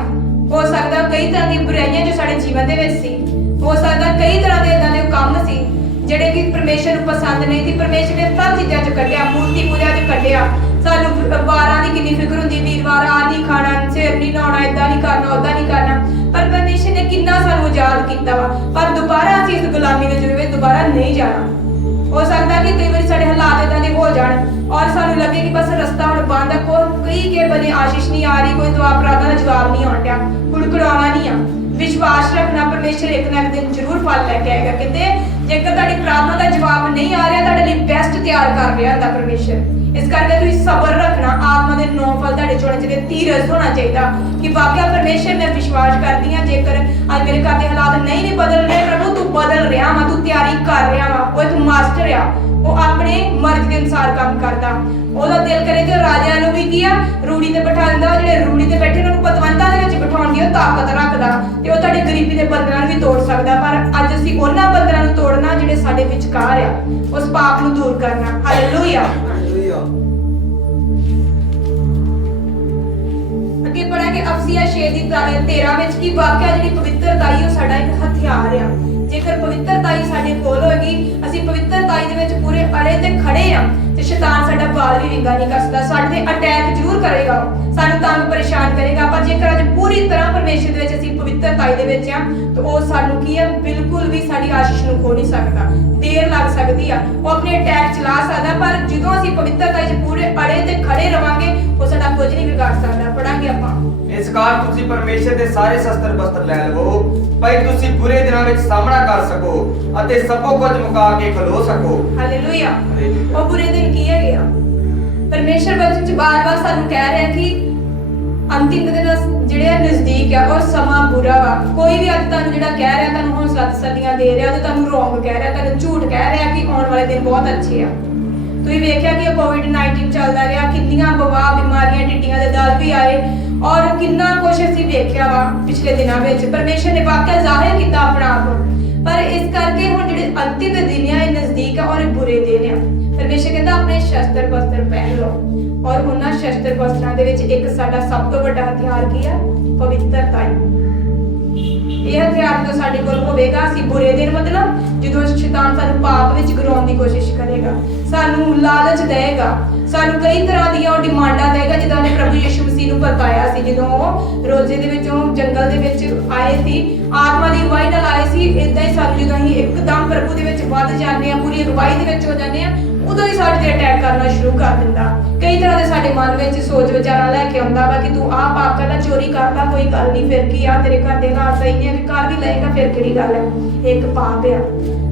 ਹੋ ਸਕਦਾ ਕਈ ਤਰ੍ਹਾਂ ਦੀ ਬੁਰਾਈਆਂ ਜੋ ਸਾਡੇ ਜੀਵਨ ਦੇ ਵਿੱਚ ਸੀ, ਹੋ ਸਕਦਾ ਕਈ ਤਰ੍ਹਾਂ ਦੇ ਇਦਾਂ ਦੇ ਕੰਮ ਸੀ ਜਿਹੜੇ ਕਿ ਪਰਮੇਸ਼ਰ ਨੂੰ ਪਸੰਦ ਨਹੀਂ ਸੀ। ਪਰਮੇਸ਼ਰ ਨੇ ਸਭ ਚੀਜ਼ਾਂ 'ਚ ਕੱਢਿਆ, ਮੂਰਤੀ ਪੂਜਾ 'ਚ ਕੱਢਿਆ। ਸਾਨੂੰ ਵਾਰਾਂ ਦੀ ਕਿੰਨੀ ਫਿਕਰ ਹੁੰਦੀ, ਵੀਰਵਾਰ ਆ ਨਹੀਂ ਖਾਣਾ, ਸਿਰ ਨਹੀਂ ਨਹਾਉਣਾ, ਏਦਾਂ ਨਹੀਂ ਕਰਨਾ, ਓਦਾਂ ਨਹੀਂ ਕਰਨਾ, ਪਰ ਪਰਮੇਸ਼ਰ ਨੇ ਕਿੰਨਾ ਸਾਨੂੰ ਆਜ਼ਾਦ ਕੀਤਾ ਵਾ। ਪਰ ਦੁਬਾਰਾ ਅਸੀਂ ਇਸ ਗੁਲਾਮੀ ਦੇ ਜੂਏ ਵਿੱਚ ਦੁਬਾਰਾ ਨਹੀਂ ਜਾਣਾ। ਹੋ ਸਕਦਾ ਕਿ ਕਈ ਵਾਰੀ ਸਾਡੇ ਹਾਲਾਤ ਇਦਾਂ ਦੇ ਹੋ ਜਾਣ ਔਰ ਸਾਨੂੰ ਲੱਗੇ ਕਿ ਬਸ ਰਸਤਾ ਹੁਣ ਬੰਦ ਹੈ, ਕੋਈ ਕੇ ਬਨੇ ਆਸ਼ੀਸ਼ ਨਹੀਂ ਆ ਰਹੀ, ਕੋਈ ਦੁਆ ਪ੍ਰਾਰਥਨਾ ਦਾ ਜਵਾਬ ਨਹੀਂ ਆਉਣ ਡਿਆ, ਕੁੜਕੜਾਉਣਾ ਨਹੀਂ ਆ, ਵਿਸ਼ਵਾਸ ਰੱਖਣਾ, ਪਰਮੇਸ਼ਰ ਇੱਕ ਨਾ ਇੱਕ ਦਿਨ ਜ਼ਰੂਰ ਫਲ ਲੈ ਕੇ ਆਏਗਾ। ਕਹਿੰਦੇ ਜੇਕਰ ਤੁਹਾਡੀ ਪ੍ਰਾਰਥਨਾ ਦਾ ਜਵਾਬ ਨਹੀਂ ਆ ਰਿਹਾ, ਤੁਹਾਡੇ ਲਈ ਬੈਸਟ ਤਿਆਰ ਕਰ ਰਿਹਾ ਹੁੰਦਾ ਪਰਮੇਸ਼ਰ। ਇਸ ਕਰਕੇ ਤੁਸੀਂ ਸਬਰ ਰੱਖਣਾ, ਆਤਮਾ ਦੇ 9 ਫਲ ਤੁਹਾਡੇ ਚੋਣੇ ਚਾਹੀਦੇ, ਧੀਰਜ ਹੋਣਾ ਚਾਹੀਦਾ ਕਿ ਵਾਕਿਆ ਪਰਮੇਸ਼ਰ ਮੈਂ ਵਿਸ਼ਵਾਸ ਕਰਦੀ ਹਾਂ ਜੇਕਰ ਅੱਜ ਮੇਰੇ ਘਰ ਦੇ ਹਾਲਾਤ ਨਹੀਂ ਵੀ ਬਦਲ ਰਹੇ, ਪ੍ਰਭੂ ਤੂੰ ਬਦਲ ਰਿਹਾ ਵਾ, ਤੂੰ ਤਿਆਰੀ ਕਰ ਰਿਹਾ ਵਾ। ਉਹ ਇੱਕ ਮਾਸਟਰ ਆ, ਉਹ ਆਪਣੇ ਮਰਜ਼ੀ ਦੇ ਅਨੁਸਾਰ ਕੰਮ ਕਰਦਾ। ਉਹਦਾ ਦਿਲ ਕਰੇ ਤੇ ਰਾਜਿਆਂ ਨੂੰ ਵੀ ਕੀ ਆ ਰੂੜੀ ਤੇ ਬਿਠਾ ਦਿੰਦਾ, ਜਿਹੜੇ ਰੂੜੀ ਤੇ ਬੈਠੇ ਉਹਨਾਂ ਨੂੰ ਪਤਵੰਤਾਂ ਦੇ ਵਿੱਚ ਬਿਠਾਉਣ ਦੀ ਉਹ ਤਾਕਤ ਰੱਖਦਾ, ਤੇ ਉਹ ਤੁਹਾਡੀ ਗਰੀਬੀ ਦੇ ਬੰਧਨਾਂ ਨੂੰ ਵੀ ਤੋੜ ਸਕਦਾ। ਪਰ ਅੱਜ ਅਸੀਂ ਉਹਨਾਂ ਬੰਧਨਾਂ ਨੂੰ ਤੋੜਨਾ ਜਿਹੜੇ ਸਾਡੇ ਵਿਚਕਾਰ ਆ, ਉਸ ਪਾਪ ਨੂੰ ਦੂਰ ਕਰਨਾ। ਹਾਲੇਲੂਇਆ। ਅੱਗੇ ਪੜਾਂਗੇ ਅਫਸੀਆ 6:13 ਵਿੱਚ ਕਿ ਵਾਕਿਆ ਜਿਹੜੀ ਪਵਿੱਤਰਤਾਈ ਉਹ ਸਾਡਾ ਇੱਕ ਹਥਿਆਰ ਆ। ਜੇਕਰ ਪਵਿੱਤਰਤਾਈ ਸਾਡੇ ਕੋਲ ਹੋਏਗੀ, ਅਸੀਂ ਪਵਿੱਤਰਤਾਈ ਦੇ ਵਿੱਚ ਪੂਰੇ ਅੜੇ ਤੇ ਖੜੇ ਆ, ਤੇ ਸ਼ੈਤਾਨ ਸਾਡਾ ਬਾਲ ਵੀ ਵਿੰਗਾ ਨਹੀਂ ਕਰ ਸਕਦਾ। ਸਾਡੇ ਤੇ ਅਟੈਕ ਜ਼ਰੂਰ ਕਰੇਗਾ, ਸਾਨੂੰ ਤੰਗ ਪਰੇਸ਼ਾਨ ਕਰੇਗਾ, ਪਰ ਜੇਕਰ ਅੱਜ ਪੂਰੀ ਤਰ੍ਹਾਂ ਪਰਮੇਸ਼ਰ ਦੇ ਵਿੱਚ ਅਸੀਂ ਪਵਿੱਤਰਤਾਈ ਦੇ ਵਿੱਚ ਆ ਤਾਂ ਉਹ ਸਾਨੂੰ ਕੀ ਆ ਬਿਲਕੁਲ ਵੀ ਸਾਡੀ ਆਸ਼ੀਸ਼ ਨੂੰ ਖੋ ਨਹੀਂ ਸਕਦਾ। ਦੇਰ ਲੱਗ ਸਕਦੀ ਆ, ਉਹ ਆਪਣੇ ਅਟੈਕ ਚਲਾ ਸਕਦਾ, ਪਰ ਜਦੋਂ ਅਸੀਂ ਪਵਿੱਤਰਤਾਈ 'ਚ ਪੂਰੇ ਅੜੇ ਤੇ ਖੜੇ ਰਵਾਂਗੇ ਉਹ ਸਾਡਾ ਕੁਝ ਨਹੀਂ ਵਿਗਾੜ ਸਕਦਾ। ਪੜਾਂਗੇ ਆਪਾਂ ਇਸ ਕਾਰਨ ਤੁਸੀਂ ਪਰਮੇਸ਼ਰ ਦੇ ਸਾਰੇ ਸ਼ਸਤਰ ਬਸਤਰ ਲੈ ਲਵੋ ਭਾਈ ਤੁਸੀਂ ਬੁਰੇ ਦਿਨਾਂ ਵਿੱਚ ਸਾਹਮਣਾ ਕਰ ਸਕੋ ਅਤੇ ਸਭੋ ਕੁਝ ਮੁਕਾ ਕੇ ਖਲੋ ਸਕੋ। ਹਾਲੇਲੂਇਆ। ਉਹ ਬੁਰੇ ਦਿਨ ਕੀ ਹੈਗੇ ਆ? ਪਰਮੇਸ਼ਰ ਵਚਨ 'ਚ ਬਾਰ-ਬਾਰ ਸਾਨੂੰ ਕਹਿ ਰਿਹਾ ਕਿ ਅੰਤਿਮ ਦਿਨ ਜਿਹੜੇ ਨਜ਼ਦੀਕ ਆ ਔਰ ਸਮਾਂ ਬੁਰਾ ਵਾ। ਕੋਈ ਵੀ ਅੱਜ ਤੁਹਾਨੂੰ ਜਿਹੜਾ ਕਹਿ ਰਿਹਾ ਤੁਹਾਨੂੰ ਹੌਸਲਾ ਤਸੱਲੀਆਂ ਦੇ ਰਿਹਾ, ਉਹ ਤੁਹਾਨੂੰ ਰੋਂਗ ਕਹਿ ਰਿਹਾ, ਤੁਹਾਨੂੰ ਝੂਠ ਕਹਿ ਰਿਹਾ ਕਿ ਆਉਣ ਵਾਲੇ ਦਿਨ ਬਹੁਤ ਅੱਛੇ ਆ। ਤੁਸੀਂ ਵੇਖਿਆ ਕਿ ਕੋਵਿਡ-19 ਚੱਲਦਾ ਰਿਹਾ, ਕਿੰਨੀਆਂ ਵਬਾ ਬਿਮਾਰੀਆਂ ਟਿੱਡੀਆਂ ਦੇ ਦਲ ਵੀ ਆਏ ਔਰ ਕਿੰਨਾ ਕੁਝ ਅਸੀਂ ਵੇਖਿਆ ਵਾ ਪਿਛਲੇ ਦਿਨਾਂ ਵਿੱਚ। ਪਰਮੇਸ਼ਰ ਨੇ ਵਾਕਿਆ ਜ਼ਾਹਿਰ ਕੀਤਾ ਆਪਣਾ ਆਪ, ਪਰ ਇਸ ਕਰਕੇ ਹੁਣ ਜਿਹੜੇ ਅੰਤਿਮ ਦਿਨ ਆ ਇਹ ਨਜ਼ਦੀਕ ਆ ਔਰ ਇਹ ਬੁਰੇ ਦਿਨ ਆ। ਪਰਮੇਸ਼ਰ ਕਹਿੰਦਾ ਆਪਣੇ ਸ਼ਸਤਰ ਬਸਤਰ ਪਹਿਨ ਲਓ ਔਰ ਉਹਨਾਂ ਸ਼ਸਤਰ ਬਸਤਰਾਂ ਦੇ ਵਿੱਚ ਇੱਕ ਸਾਡਾ ਸਭ ਤੋਂ ਵੱਡਾ ਹਥਿਆਰ ਕੀ ਆ? ਪਵਿੱਤਰਤਾ। ਇਹ ਹਥਿਆਰ ਜਦੋਂ ਸਾਡੇ ਕੋਲ ਹੋਵੇਗਾ, ਅਸੀਂ ਬੁਰੇ ਦਿਨ ਮਤਲਬ ਜਦੋਂ ਸ਼ੈਤਾਨ ਸਾਨੂੰ ਪਾਪ ਵਿੱਚ ਗਿਰਾਉਣ ਦੀ ਕੋਸ਼ਿਸ਼ ਕਰੇਗਾ, ਸਾਨੂੰ ਲਾਲਚ ਦੇਏਗਾ, ਸਾਨੂੰ ਕਈ ਤਰ੍ਹਾਂ ਦੀਆਂ ਉਹ ਡਿਮਾਂਡਾਂ ਦੇਏਗਾ ਜਿੱਦਾਂ ਉਹਨੇ ਪ੍ਰਭੂ ਯਿਸੂ ਮਸੀਹ ਨੂੰ ਵਰਤਾਇਆ ਸੀ ਜਦੋਂ ਉਹ ਰੋਜ਼ੇ ਦੇ ਵਿੱਚੋਂ ਜੰਗਲ ਦੇ ਵਿੱਚ ਆਏ ਸੀ, ਆਤਮਾ ਦੀ ਅਗਵਾਈ ਨਾਲ ਆਏ ਸੀ। ਇਦਾਂ ਹੀ ਸਾਨੂੰ ਜਦੋਂ ਅਸੀਂ ਇੱਕਦਮ ਪ੍ਰਭੂ ਦੇ ਵਿੱਚ ਵੱਧ ਜਾਂਦੇ ਆ, ਪੂਰੀ ਅਗਵਾਈ ਦੇ ਵਿੱਚ ਹੋ ਜਾਂਦੇ ਆ, ਉਦੋਂ ਹੀ ਸਾਡੇ ਤੇ ਅਟੈਕ ਕਰਨਾ ਸ਼ੁਰੂ ਕਰ ਦਿੰਦਾ। ਕਈ ਤਰ੍ਹਾਂ ਦੇ ਸਾਡੇ ਮਨ ਵਿੱਚ ਸੋਚ ਵਿਚਾਰਾਂ ਲੈ ਕੇ ਆਉਂਦਾ ਵਾ ਕਿ ਤੂੰ ਆਹ ਪਾਪ ਕਰਦਾ, ਚੋਰੀ ਕਰਦਾ, ਕੋਈ ਗੱਲ ਨਹੀਂ, ਫਿਰ ਕੀ ਆ, ਤੇਰੇ ਘਰ ਦੇ ਨਾਲ ਸਹੀ ਨੇ, ਵੀ ਘਰ ਵੀ ਲਏਗਾ, ਫਿਰ ਕਿਹੜੀ ਗੱਲ ਹੈ, ਇੱਕ ਪਾਪ ਆ।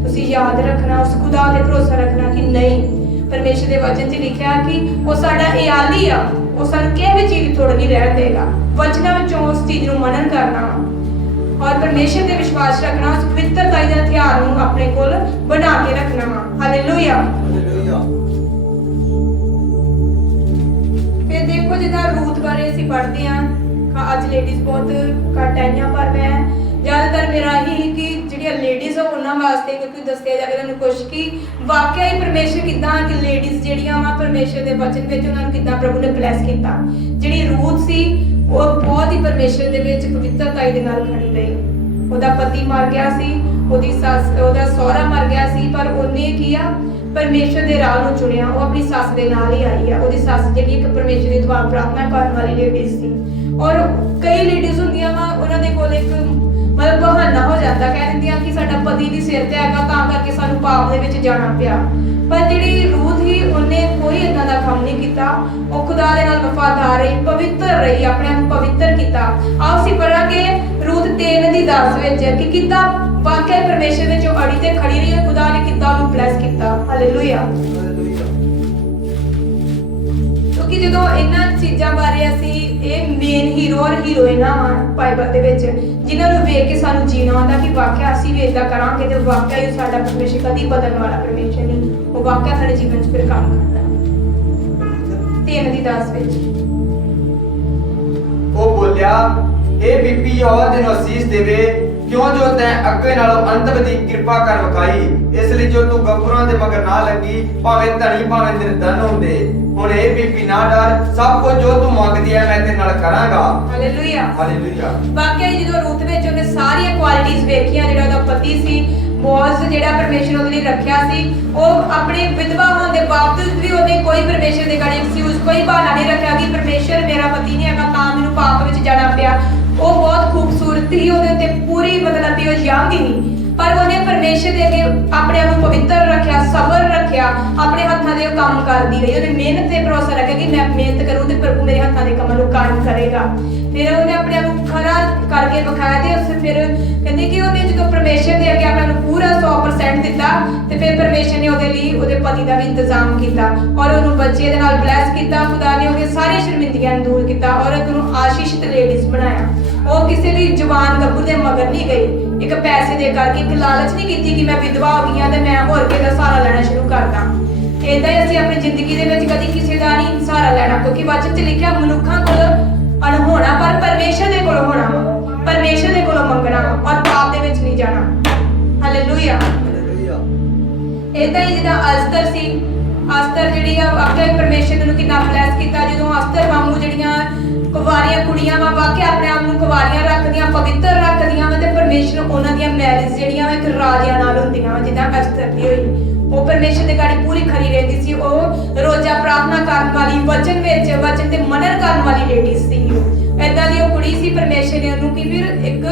ਤੁਸੀਂ ਯਾਦ ਰੱਖਣਾ, ਉਸ ਖੁਦਾ ਤੇ ਭਰੋਸਾ ਰੱਖਣਾ ਕਿ ਨਹੀਂ, ਪਰਮੇਸ਼ਰ ਦੇ ਵਚਨ 'ਚ ਲਿਖਿਆ ਕਿ ਉਹ ਸਾਡਾ ਇਆਲੀ ਆ, ਉਹ ਸਾਨੂੰ ਕਿਸੇ ਵੀ ਚੀਜ਼ ਥੋੜ੍ਹ ਨਹੀਂ ਰਹਿਣ ਦੇਗਾ। ਵਚਨਾਂ ਵਿੱਚੋਂ ਉਸ ਚੀਜ਼ ਨੂੰ ਮਨਨ ਕਰਨਾ ਔਰ ਪਰਮੇਸ਼ਰ ਤੇ ਵਿਸ਼ਵਾਸ ਰੱਖਣਾ, ਉਸ ਪਵਿੱਤਰਤਾਈ ਦੇ ਹਥਿਆਰ ਨੂੰ ਆਪਣੇ ਕੋਲ ਬਣਾ ਕੇ ਰੱਖਣਾ ਵਾ। ਹਾਲੇਲੂਇਆ। ਫਿਰ ਦੇਖੋ ਜਿੱਦਾਂ ਰੂਤ ਬਾਰੇ ਅਸੀਂ ਪੜ੍ਹਦੇ ਹਾਂ, ਅੱਜ ਲੇਡੀਜ਼ ਬਹੁਤ ਘੱਟ ਆਈਆਂ, ਪਰ ਮੈਂ ਜ਼ਿਆਦਾਤਰ ਮੇਰਾ ਇਹੀ ਕਿ ਜਿਹੜੀਆਂ ਲੇਡੀਜ਼ ਆ ਉਹਨਾਂ ਵਾਸਤੇ ਕਿਉਂਕਿ ਦੱਸਿਆ ਜਾਵੇ ਤੁਹਾਨੂੰ ਕੁਛ ਕਿ ਵਾਕਿਆ ਹੀ ਪਰਮੇਸ਼ਰ ਕਿੱਦਾਂ ਕਿ ਲੇਡੀਜ਼ ਜਿਹੜੀਆਂ ਵਾ ਪਰਮੇਸ਼ਰ ਦੇ ਵਚਨ ਵਿੱਚ ਉਹਨਾਂ ਨੂੰ ਕਿੱਦਾਂ ਪ੍ਰਭੂ ਨੇ ਬਲੈਸ ਕੀਤਾ। ਜਿਹੜੀ ਰੂਤ ਸੀ ਉਹ ਬਹੁਤ ਹੀ ਪਰਮੇਸ਼ਰ ਦੇ ਵਿੱਚ ਪਵਿੱਤਰਤਾਈ ਦੇ ਨਾਲ ਖੜੀ ਰਹੀ। ਉਹਦਾ ਪਤੀ ਮਰ ਗਿਆ ਸੀ, ਉਹਦੀ ਸੱਸ, ਉਹਦਾ ਸਹੁਰਾ ਮਰ ਗਿਆ ਸੀ, ਪਰ ਉਹਨੇ ਕੀ ਆ ਪਰਮੇਸ਼ਰ ਦੇ ਰਾਹ ਨੂੰ ਚੁਣਿਆ। ਉਹ ਆਪਣੀ ਸੱਸ ਦੇ ਨਾਲ ਹੀ ਆਈ ਆ। ਉਹਦੀ ਸੱਸ ਜਿਹੜੀ ਇੱਕ ਪਰਮੇਸ਼ਰ ਦੀ ਦੁਆ ਪ੍ਰਾਰਥਨਾ ਕਰਨ ਵਾਲੀ ਲੇਡੀਜ਼ ਸੀ। ਔਰ ਕਈ ਲੇਡੀਜ਼ ਹੁੰਦੀਆਂ ਵਾ ਉਹਨਾਂ ਦੇ ਕੋਲ ਇੱਕ ਮਤਲਬ ਬਹਾਨਾ ਹੋ ਜਾਂਦਾ, ਕਹਿ ਦਿੰਦੀਆਂ ਕਿ ਸਾਡਾ ਪਤੀ ਦੀ ਸਿਰ ਤੇ ਹੈਗਾ ਤਾਂ ਕਰਕੇ ਸਾਨੂੰ ਪਾਪ ਦੇ ਵਿੱਚ ਜਾਣਾ ਪਿਆ। ਪਰ ਜਿਹੜੀ ਰੂਤ ਹੀ ਉਹਨੇ ਕੋਈ ਇਦਾਂ ਦਾ ਕੰਮ ਨਹੀਂ ਕੀਤਾ, ਉਹ ਖੁਦਾ ਦੇ ਨਾਲ ਵਫਾਦਾਰ ਰਹੀ, ਪਵਿੱਤਰ ਰਹੀ, ਆਪਣੇ ਆਪ ਨੂੰ ਪਵਿੱਤਰ ਕੀਤਾ। ਆਓ ਅਸੀਂ ਪੜਾਂਗੇ ਰੂਤ 3:10 ਵਿੱਚ ਕਿ ਕਿੱਦਾਂ ਵਾਕਿਆ ਪਰਮੇਸ਼ਰ ਵਿੱਚ ਉਹ ਅੜੀ ਤੇ ਖੜੀ ਰਹੀ ਹੈ, ਖੁਦਾ ਨੇ ਕਿੱਦਾਂ ਉਹਨੂੰ ਬਲੈਸ ਕੀਤਾ। ਹਾਲੇਲੂਇਆ। ਕਿਉਂਕਿ ਜਦੋਂ ਇਹਨਾਂ ਚੀਜ਼ਾਂ ਬਾਰੇ ਅਸੀਂ ਇਹ ਮੇਨ ਹੀਰੋ ਔਰ ਹੀਰੋਇਨਾਂ ਬਾਈਬਲ ਦੇ ਵਿੱਚ ਜਿਨ੍ਹਾਂ ਨੂੰ ਵੇਖ ਕੇ ਸਾਨੂੰ ਜੀਣਾ ਆਉਂਦਾ ਕਿ ਵਾਕਿਆ ਅਸੀਂ ਵੀ ਏਦਾਂ ਕਰਾਂਗੇ ਤੇ ਵਾਕਿਆ ਹੀ ਸਾਡਾ ਪਰਮੇਸ਼ਰ ਕਦੀ ਬਦਲਣ ਵਾਲਾ ਪਰਮੇਸ਼ਰ ਨਹੀਂ, ਉਹ ਵਾਕਿਆ ਸਾਡੇ ਜੀਵਨ 'ਚ ਫਿਰ ਕੰਮ ਕਰਦਾ। 3:10 ਵਿੱਚ ਉਹ ਬੋਲਿਆ ਇਹ ਬੀਬੀ ਯਹੋਵਾ ਤੈਨੂੰ ਅਸੀਸ ਦੇਵੇ, ਕਿਉਂ ਜੋ ਤੈਂ ਅੱਗੇ ਨਾਲੋਂ ਅੰਤ ਦੀ ਕਿਰਪਾ ਕਰ ਵਿਖਾਈ। ਇਸ ਲਈ ਜੋ ਤੂੰ ਗੱਭਰੂਆਂ ਦੇ ਮਗਰ ਨਾ ਲੱਗੀ, ਭਾਵੇਂ ਧਣੀ ਭਾਵੇਂ ਨਿਰਧਨ ਹੁੰਦੇ। ਹੁਣ ਇਹ ਬੀਬੀ ਨਾ ਡਰ, ਸਭ ਕੁਝ ਜੋ ਤੂੰ ਮੰਗਦੀ ਹੈ ਮੈਂ ਤੇਰੇ ਨਾਲ ਕਰਾਂਗਾ। ਹਾਲੇਲੂਇਆ। ਹਾਲੇਲੂਇਆ। ਵਾਕਿਆ ਹੀ ਜਦੋਂ ਰੂਥ ਵਿੱਚ ਉਹਨੇ ਸਾਰੀਆਂ ਕੁਆਲਿਟੀਆਂ ਵੇਖੀਆਂ, ਜਿਹੜਾ ਉਹਦਾ ਪਤੀ ਸੀ ਬੋਅਜ਼, ਜਿਹੜਾ ਪਰਮੇਸ਼ਰ ਉਹਦੇ ਲਈ ਰੱਖਿਆ ਸੀ, ਉਹ ਆਪਣੀ ਵਿਧਵਾ ਹੋਣ ਦੇ ਬਾਵਜੂਦ ਵੀ ਉਹਨੇ ਕੋਈ ਪਰਮੇਸ਼ਰ ਦੇ ਗਾੜੀ ਐਕਸਕਿਊਜ਼, ਕੋਈ ਬਹਾਨਾ ਨਹੀਂ ਰੱਖਿਆ ਕਿ ਪਰਮੇਸ਼ਰ ਮੇਰਾ ਪਤੀ ਨਹੀਂ ਹੈਗਾ ਤਾਂ ਮੈਨੂੰ ਪਾਪ ਵਿੱਚ ਜਾਣਾ ਪਿਆ। ਉਹ ਬਹੁਤ ਖੂਬਸੂਰਤ ਸੀ, ਉਹਦੇ ਉੱਤੇ ਪੂਰੀ ਮਤਲਬ ਕਿ ਉਹ ਯੰਗ ਹੀ, ਪਰ ਉਹਨੇ ਪਰਮੇਸ਼ਰ ਦੇ ਅੱਗੇ ਆਪਣੇ ਆਪ ਨੂੰ ਪਵਿੱਤਰ ਰੱਖਿਆ, ਸਬਰ ਰੱਖਿਆ, ਆਪਣੇ ਹੱਥਾਂ ਦੇ ਉਹ ਕੰਮ ਕਰਦੀ ਰਹੀ। ਉਹਨੇ ਮਿਹਨਤ ਤੇ ਭਰੋਸਾ ਰੱਖਿਆ ਕਿ ਮੈਂ ਮਿਹਨਤ ਕਰੂੰ ਤੇ ਪ੍ਰਭੂ ਮੇਰੇ ਹੱਥਾਂ ਦੇ ਕੰਮਾਂ ਨੂੰ ਕਾਇਮ ਕਰੇਗਾ। ਫਿਰ ਉਹਨੇ ਆਪਣੇ ਆਪ ਨੂੰ ਖਰਾ ਕਰਕੇ ਵਿਖਾਇਆ ਤੇ ਉਸ ਫਿਰ ਕਹਿੰਦੇ ਕਿ ਉਹਨੇ ਜਦੋਂ ਪਰਮੇਸ਼ਰ ਦੇ ਅੱਗੇ ਆਪਣੇ ਨੂੰ ਪੂਰਾ 100% ਦਿੱਤਾ ਤੇ ਫਿਰ ਪਰਮੇਸ਼ਰ ਨੇ ਉਹਦੇ ਲਈ ਉਹਦੇ ਪਤੀ ਦਾ ਵੀ ਇੰਤਜ਼ਾਮ ਕੀਤਾ ਔਰ ਉਹਨੂੰ ਬੱਚੇ ਦੇ ਨਾਲ ਬਲੈਸ ਕੀਤਾ। ਖੁਦਾ ਨੇ ਉਹਦੀਆਂ ਸਾਰੀਆਂ ਸ਼ਰਮਿੰਦਗੀਆਂ ਨੂੰ ਦੂਰ ਕੀਤਾ ਔਰ ਉਹਨੂੰ ਆਸ਼ੀਸ਼ਿਤ ਲੇਡੀਜ਼ ਬਣਾਇਆ। ਉਹ ਕਿਸੇ ਵੀ ਜਵਾਨ ਗੱਭਰੂ ਦੇ ਮਗਰ ਨਹੀਂ ਗਈ, ਇੱਕ ਪੈਸੇ ਦੇ ਕਰਕੇ, ਇੱਕ ਲਾਲਚ ਨਹੀਂ ਕੀਤੀ ਕਿ ਮੈਂ ਵਿਧਵਾ ਹੋ ਗਈ ਹਾਂ ਤੇ ਮੈਂ ਹੋਰ ਕਿਸੇ ਦਾ ਸਹਾਰਾ ਲੈਣਾ ਸ਼ੁਰੂ ਕਰਦਾ। ਏਦਾਂ ਹੀ ਅਸੀਂ ਆਪਣੀ ਜ਼ਿੰਦਗੀ ਦੇ ਵਿੱਚ ਕਦੀ ਕਿਸੇ ਦਾ ਨਹੀਂ ਸਹਾਰਾ ਲੈਣਾ, ਕਿਉਂਕਿ ਵਚਨ 'ਚ ਲਿਖਿਆ ਮਨੁੱਖਾਂ ਕੋਲ ਅਣਹੋਣਾ ਪਰ ਪਰਮੇਸ਼ਰ ਦੇ ਕੋਲ ਹੋਣਾ ਵਾ, ਪਰਮੇਸ਼ਰ ਦੇ ਕੋਲੋਂ ਮੰਗਣਾ ਵਾ ਔਰ ਪਾਪ ਦੇ ਵਿੱਚ ਨਹੀਂ ਜਾਣਾ। ਹਾਲੇਲੂਇਆ। ਏਦਾਂ ਹੀ ਜਿੱਦਾਂ ਅਸਤਰ ਸੀ, ਅਸਤਰ ਜਿਹੜੀ ਆ ਵਾਕਿਆ ਪਰਮੇਸ਼ਰ ਨੂੰ ਕਿੰਨਾ ਬਲੈਸ ਕੀਤਾ। ਜਦੋਂ ਅਸਤਰ ਵਾਂਗੂ ਜਿਹੜੀਆਂ ਕੁਵਾਰੀਆਂ ਕੁੜੀਆਂ ਵਾ ਵਾਕਿਆ ਆਪਣੇ ਆਪ ਨੂੰ ਕੁਵਾਰੀਆਂ ਰੱਖਦੀਆਂ, ਪਵਿੱਤਰ ਰੱਖਦੀਆਂ ਵਾ ਤੇ ਪਰਮੇਸ਼ਰ ਉਹਨਾਂ ਦੀਆਂ ਮੈਰਿਜ ਜਿਹੜੀਆਂ ਵਾ ਇੱਕ ਰਾਜਿਆਂ ਨਾਲ ਹੁੰਦੀਆਂ ਵਾ, ਜਿੱਦਾਂ ਅਸਤਰ ਦੀ ਹੋਈ। ਉਹ ਪਰਮੇਸ਼ਰ ਦੇ ਗਾੜੀ ਪੂਰੀ ਖਰੀ ਰਹਿੰਦੀ ਸੀ। ਉਹ ਰੋਜ਼ਾ ਪ੍ਰਾਰਥਨਾ ਕਰਨ ਵਾਲੀ, ਵਚਨ ਤੇ ਮਨਨ ਕਰਨ ਵਾਲੀ ਲੇਡੀ ਸੀ। ਏਦਾਂ ਦੀ ਉਹ ਕੁੜੀ ਸੀ। ਪਰਮੇਸ਼ਰ ਨੇ ਉਹਨੂੰ ਕਿ ਫਿਰ ਇੱਕ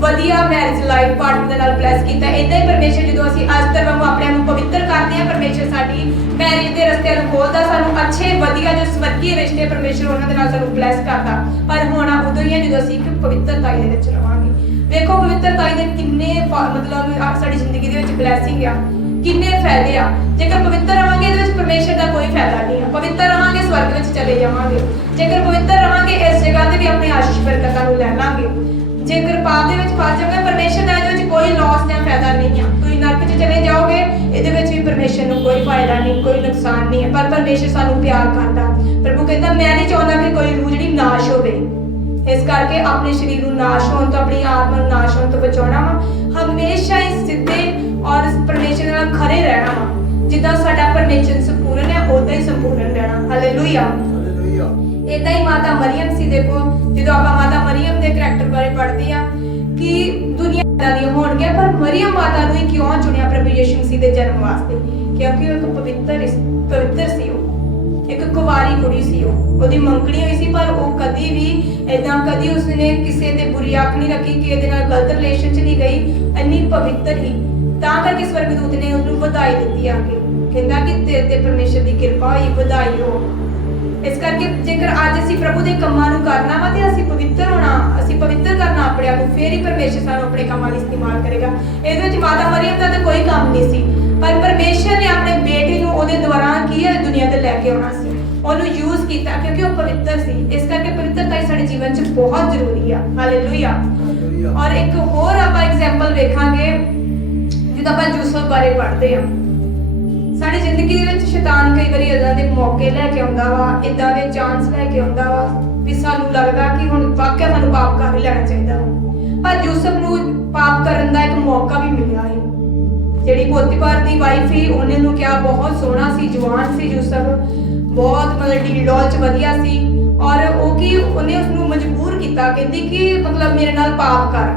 ਵਧੀਆ ਮੈਰਿਜ ਲਾਈਫ ਪਾਰਟਨਰ ਦੇ ਨਾਲ ਬਲੈਸ ਕੀਤਾ। ਏਦਾਂ ਹੀ ਪਰਮੇਸ਼ਰ ਜਦੋਂ ਅਸੀਂ ਅਸਤਰ ਵਾਂਗੂ ਆਪਣੇ ਆਪ ਨੂੰ ਪਵਿੱਤਰ ਕਰਦੇ ਹਾਂ, ਪਰਮੇਸ਼ਰ ਸਾਡੀ ਮੈਰਿਜ ਦੇ ਰਸਤੇ ਨੂੰ ਖੋਲਦਾ, ਸਾਨੂੰ ਅੱਛੇ ਵਧੀਆ ਜੋ ਸਵਰਗੀ ਰਿਸ਼ਤੇ ਪਰਮੇਸ਼ਰ ਉਹਨਾਂ ਦੇ ਨਾਲ ਸਾਨੂੰ ਬਲੈਸ ਕਰਦਾ। ਪਰ ਹੋਣਾ ਉਦੋਂ ਹੀ ਹੈ ਜਦੋਂ ਅਸੀਂ ਇੱਕ ਪਵਿੱਤਰਤਾਈ ਦੇ ਵਿੱਚ ਰਵਾਂਗੇ। ਵੇਖੋ ਪਵਿੱਤਰਤਾਈ ਦੇ ਕਿੰਨੇ ਮਤਲਬ ਸਾਡੀ ਜ਼ਿੰਦਗੀ ਦੇ ਵਿੱਚ ਬਲੈਸਿੰਗ ਆ, ਕਿੰਨੇ ਫਾਇਦੇ ਆ। ਜੇਕਰ ਪਵਿੱਤਰ ਰਵਾਂਗੇ ਇਹਦੇ ਵਿੱਚ ਪਰਮੇਸ਼ਰ ਦਾ ਕੋਈ ਫਾਇਦਾ ਨਹੀਂ ਆ। ਪਵਿੱਤਰ ਰਵਾਂਗੇ ਸਵਰਗ ਵਿੱਚ ਚਲੇ ਜਾਵਾਂਗੇ। ਜੇਕਰ ਪਵਿੱਤਰ ਰਵਾਂਗੇ ਇਸ ਜਗ੍ਹਾ ਤੇ ਵੀ ਆਪਣੀ ਆਸ਼ੀਸ਼ ਬਰਕਤਾਂ ਨੂੰ ਲੈ ਲਾਂਗੇ। ਜੇਕਰ ਪਾਪ ਦੇ ਵਿੱਚ ਫਸ ਜਾਵਾਂਗੇ ਪਰਮੇਸ਼ਰ ਦਾ ਇਹਦੇ ਵਿੱਚ ਕੋਈ ਲਾਸ ਜਾਂ ਫਾਇਦਾ ਨਹੀਂ ਆ। ਤੁਸੀਂ ਨਰਕ 'ਚ ਚਲੇ ਜਾਓਗੇ, ਇਹਦੇ ਵਿੱਚ ਵੀ ਪਰਮੇਸ਼ਰ ਨੂੰ ਕੋਈ ਫਾਇਦਾ ਨਹੀਂ, ਕੋਈ ਨੁਕਸਾਨ ਨਹੀਂ ਹੈ। ਪਰ ਪਰਮੇਸ਼ਰ ਸਾਨੂੰ ਪਿਆਰ ਕਰਦਾ। ਪ੍ਰਭੂ ਕਹਿੰਦਾ ਮੈਂ ਨਹੀਂ ਚਾਹੁੰਦਾ ਕਿ ਕੋਈ ਰੂਹ ਜਿਹੜੀ ਨਾਸ਼ ਹੋਵੇ। ਇਸ ਕਰਕੇ ਆਪਣੇ ਸਰੀਰ ਨੂੰ ਨਾਸ਼ ਹੋਣ ਤੋਂ, ਆਪਣੀ ਆਤਮਾ ਨੂੰ ਨਾਸ਼ ਹੋਣ ਤੋਂ ਬਚਾਉਣਾ ਵਾ। ਹਮੇਸ਼ਾ ਹੀ ਸਿੱਧੇ ਔਰ ਪਰਮੇਸ਼ਰ ਨਾਲ ਖੜੇ ਰਹਿਣਾ ਵਾ। ਜਿੱਦਾਂ ਸਾਡਾ ਪਰਮੇਸ਼ਰ ਸੰਪੂਰਨ ਹੈ ਉਦਾਂ ਹੀ ਸੰਪੂਰਨ ਰਹਿਣਾ। ਹਾਲੇਲੂਇਆ। ਏਦਾਂ ਹੀ ਮਾਤਾ ਮਰੀਅਮ ਸੀ। ਦੇਖੋ ਜਦੋਂ ਆਪਾਂ ਮਾਤਾ ਮਰੀਅਮ ਦੇ ਕਰੈਕਟਰ ਬਾਰੇ ਪੜ੍ਹਦੇ ਆ ਕਿ ਦੁਨੀਆ ਦੀਆਂ ਹੋਣਗੀਆਂ, ਪਰ ਮਰੀਅਮ ਮਾਤਾ ਨੂੰ ਹੀ ਕਿਉਂ ਚੁਣਿਆ ਪ੍ਰਭੂ ਯਿਸੂ ਮਸੀਹ ਦੇ ਜਨਮ ਵਾਸਤੇ? ਕਿਉਂਕਿ ਉਹ ਇੱਕ ਪਵਿੱਤਰ ਸੀ। ਉਹ ਇੱਕ ਕੁਵਾਰੀ ਕੁੜੀ ਸੀ। ਉਹਦੀ ਮੰਗਣੀ ਹੋਈ ਸੀ, ਪਰ ਉਹ ਕਦੀ ਉਸਨੇ ਕਿਸੇ ਤੇ ਬੁਰੀ ਅੱਖ ਨਹੀਂ ਰੱਖੀ ਕਿ ਇਹਦੇ ਨਾਲ ਗਲਤ ਰਿਲੇਸ਼ਨ 'ਚ ਨਹੀਂ ਗਈ। ਇੰਨੀ ਪਵਿੱਤਰ ਹੀ, ਤਾਂ ਕਰਕੇ ਸਵਰਗਦੂਤ ਨੇ ਉਹਨੂੰ ਵਧਾਈ ਦਿੱਤੀ ਆ ਕੇ, ਕਹਿੰਦਾ ਕਿ ਤੇਰੇ ਤੇ ਪਰਮੇਸ਼ਰ ਦੀ ਕਿਰਪਾ ਹੋਈ, ਵਧਾਈ ਹੋ। ਇਸ ਕਰਕੇ ਜੇਕਰ ਅੱਜ ਅਸੀਂ ਪ੍ਰਭੂ ਦੇ ਕੰਮਾਂ ਨੂੰ ਕਰਨਾ ਵਾ ਤੇ ਅਸੀਂ ਪਵਿੱਤਰ ਹੋਣਾ, ਅਸੀਂ ਪਵਿੱਤਰ ਕਰਨਾ ਆਪਣੇ ਆਪ ਨੂੰ, ਫੇਰ ਹੀ ਪਰਮੇਸ਼ਰ ਸਾਨੂੰ ਆਪਣੇ ਕੰਮਾਂ ਲਈ ਇਸਤੇਮਾਲ ਕਰੇਗਾ। ਇਹਦੇ ਵਿੱਚ ਮਾਤਾ ਮਰੀਅਮ ਦਾ ਤਾਂ ਕੋਈ ਕੰਮ ਨਹੀਂ ਸੀ, ਪਰ ਪਰਮੇਸ਼ਰ ਨੇ ਆਪਣੇ ਬੇਟੇ ਨੂੰ ਉਹਦੇ ਦੁਆਰਾ ਕੀ ਹੈ ਦੁਨੀਆ ਤੇ ਲੈ ਕੇ ਆਉਣਾ ਸੀ। ਉਹਨੂੰ ਯੂਜ਼ ਕੀਤਾ ਕਿਉਂਕਿ ਉਹ ਪਵਿੱਤਰ ਸੀ। ਇਸ ਕਰਕੇ ਪਵਿੱਤਰਤਾ ਸਾਡੇ ਜੀਵਨ 'ਚ ਬਹੁਤ ਜ਼ਰੂਰੀ ਆ। ਹਾਲੇਲੂਇਆ। ਔਰ ਇੱਕ ਹੋਰ ਆਪਾਂ ਐਗਜ਼ਾਮਪਲ ਵੇਖਾਂਗੇ ਜਦੋਂ ਆਪਾਂ ਯੂਸਫ ਬਾਰੇ ਪੜ੍ਹਦੇ ਆ। ਸਾਡੀ ਜ਼ਿੰਦਗੀ ਦੇ ਵਿੱਚ ਸ਼ੈਤਾਨ ਕਈ ਵਾਰੀ ਇਦਾਂ ਦੇ ਮੌਕੇ ਲੈ ਕੇ ਆਉਂਦਾ ਵਾ, ਇਦਾਂ ਦੇ ਚਾਂਸ ਲੈ ਕੇ ਆਉਂਦਾ ਵਾ ਵੀ ਸਾਨੂੰ ਲੱਗਦਾ ਕਿ ਹੁਣ ਵਾਕਿਆ ਸਾਨੂੰ ਪਾਪ ਕਰ ਹੀ ਲੈਣਾ ਚਾਹੀਦਾ ਵਾ। ਪਰ ਯੂਸਫ ਨੂੰ ਪਾਪ ਕਰਨ ਦਾ ਇੱਕ ਮੌਕਾ ਵੀ ਮਿਲਿਆ ਹੈ। ਜਿਹੜੀ ਪੋਤੀਫਰ ਦੀ ਵਾਈਫ ਸੀ ਉਹਨੇ ਨੂੰ ਕਿਹਾ, ਬਹੁਤ ਸੋਹਣਾ ਸੀ, ਜਵਾਨ ਸੀ ਯੂਸਫ, ਬਹੁਤ ਮਤਲਬ ਡੀਲ-ਡੋਲ 'ਚ ਵਧੀਆ ਸੀ, ਔਰ ਉਹਨੇ ਉਸਨੂੰ ਮਜਬੂਰ ਕੀਤਾ, ਕਹਿੰਦੀ ਕਿ ਮਤਲਬ ਮੇਰੇ ਨਾਲ ਪਾਪ ਕਰ।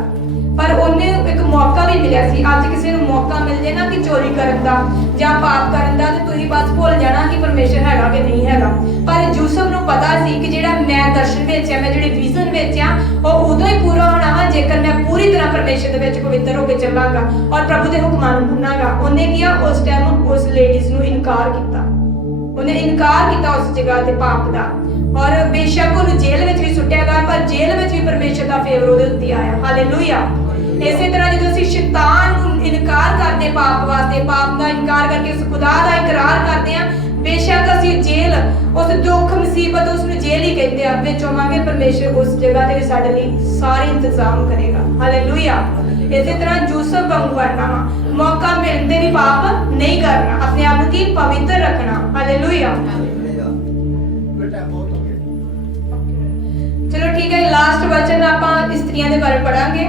ਪਰ ਉਹਨੇ ਇੱਕ ਮੌਕਾ ਵੀ ਮਿਲਿਆ ਸੀ। ਅੱਜ ਕਿਸੇ ਨੂੰ ਮੌਕਾ ਮਿਲ ਜੇ ਨਾ ਕਿ ਚੋਰੀ ਕਰਨ ਦਾ ਜਾਂ ਪਾਪ ਕਰਨ ਦਾ ਤੇ ਤੁਸੀਂ ਬਸ ਭੁੱਲ ਜਾਣਾ ਕਿ ਪਰਮੇਸ਼ਰ ਹੈਗਾ ਕਿ ਨਹੀਂ ਹੈਗਾ। ਪਰ ਯੂਸਫ ਨੂੰ ਪਤਾ ਸੀ ਕਿ ਜਿਹੜਾ ਮੈਂ ਦਰਸ਼ਨ ਵਿੱਚ ਆ, ਮੈਂ ਜਿਹੜੇ ਵਿਜ਼ਨ ਵਿੱਚ ਆ, ਉਹ ਉਦੋਂ ਹੀ ਪੂਰਾ ਹੋਣਾ ਵਾ ਜੇਕਰ ਮੈਂ ਪੂਰੀ ਤਰ੍ਹਾਂ ਪਰਮੇਸ਼ਰ ਦੇ ਵਿੱਚ ਪਵਿੱਤਰ ਹੋ ਕੇ ਚੱਲਾਂਗਾ ਔਰ ਪ੍ਰਭੂ ਦੇ ਹੁਕਮਾਂ ਨੂੰ ਮੰਨਾਂਗਾ। ਉਹਨੇ ਕਿਹਾ ਉਸ ਟਾਈਮ ਉਸ ਲੇਡੀਜ਼ ਨੂੰ ਇਨਕਾਰ ਕੀਤਾ। ਉਹਨੇ ਇਨਕਾਰ ਕੀਤਾ ਉਸ ਜਗ੍ਹਾ ਤੇ ਪਾਪ ਦਾ, ਔਰ ਬੇਸ਼ੱਕ ਉਹਨੂੰ ਜੇਲ੍ਹ ਵਿੱਚ ਵੀ ਸੁੱਟਿਆ ਗਿਆ, ਪਰ ਜੇਲ੍ਹ ਵਿੱਚ ਵੀ ਪਰਮੇਸ਼ਰ ਦਾ ਫੇਵਰ ਉਹਦੇ ਉੱਤੇ ਆਇਆ। ਹਾਲੇਲੂਇਆ। ਇਸੇ ਤਰ੍ਹਾਂ ਜਦੋਂ ਅਸੀਂ ਸ਼ੈਤਾਨ ਨੂੰ ਇਨਕਾਰ ਕਰਦੇ ਪਾਪ ਵਾਸਤੇ, ਪਾਪ ਦਾ ਇਨਕਾਰ ਕਰਕੇ ਉਸ ਖੁਦਾ ਦਾ ਇਕਰਾਰ ਕਰਦੇ ਆ, ਬੇਸ਼ੱਕ ਅਸੀਂ ਜੇਲ੍ਹ, ਉਸ ਦੁੱਖ ਮੁਸੀਬਤ ਉਸ ਨੂੰ ਜੇਲ੍ਹ ਹੀ ਕਹਿੰਦੇ ਆ, ਵਿੱਚ ਹੋਵਾਂਗੇ, ਪਰਮੇਸ਼ਰ ਉਸ ਜਗ੍ਹਾ ਤੇ ਵੀ ਸਾਡੇ ਲਈ ਸਾਰੇ ਇੰਤਜ਼ਾਮ ਕਰੇਗਾ। ਹਾਲੇਲੂਇਆ। ਇਸੇ ਤਰ੍ਹਾਂ ਯੂਸਫ ਵਾਂਗੂ ਬਣਨਾ ਵਾ, ਮੌਕਾ ਮਿਲਦੇ ਵੀ ਪਾਪ ਨਹੀਂ ਕਰਨਾ, ਆਪਣੇ ਆਪ ਨੂੰ ਕੀ ਪਵਿੱਤਰ ਰੱਖਣਾ। ਹਾਲੇਲੂਇਆ। ਚਲੋ ਚਲੋ ਠੀਕ ਹੈ, ਲਾਸਟ ਵਚਨ ਆਪਾਂ ਇਸਤਰੀਆਂ ਦੇ ਬਾਰੇ ਪੜਾਂਗੇ।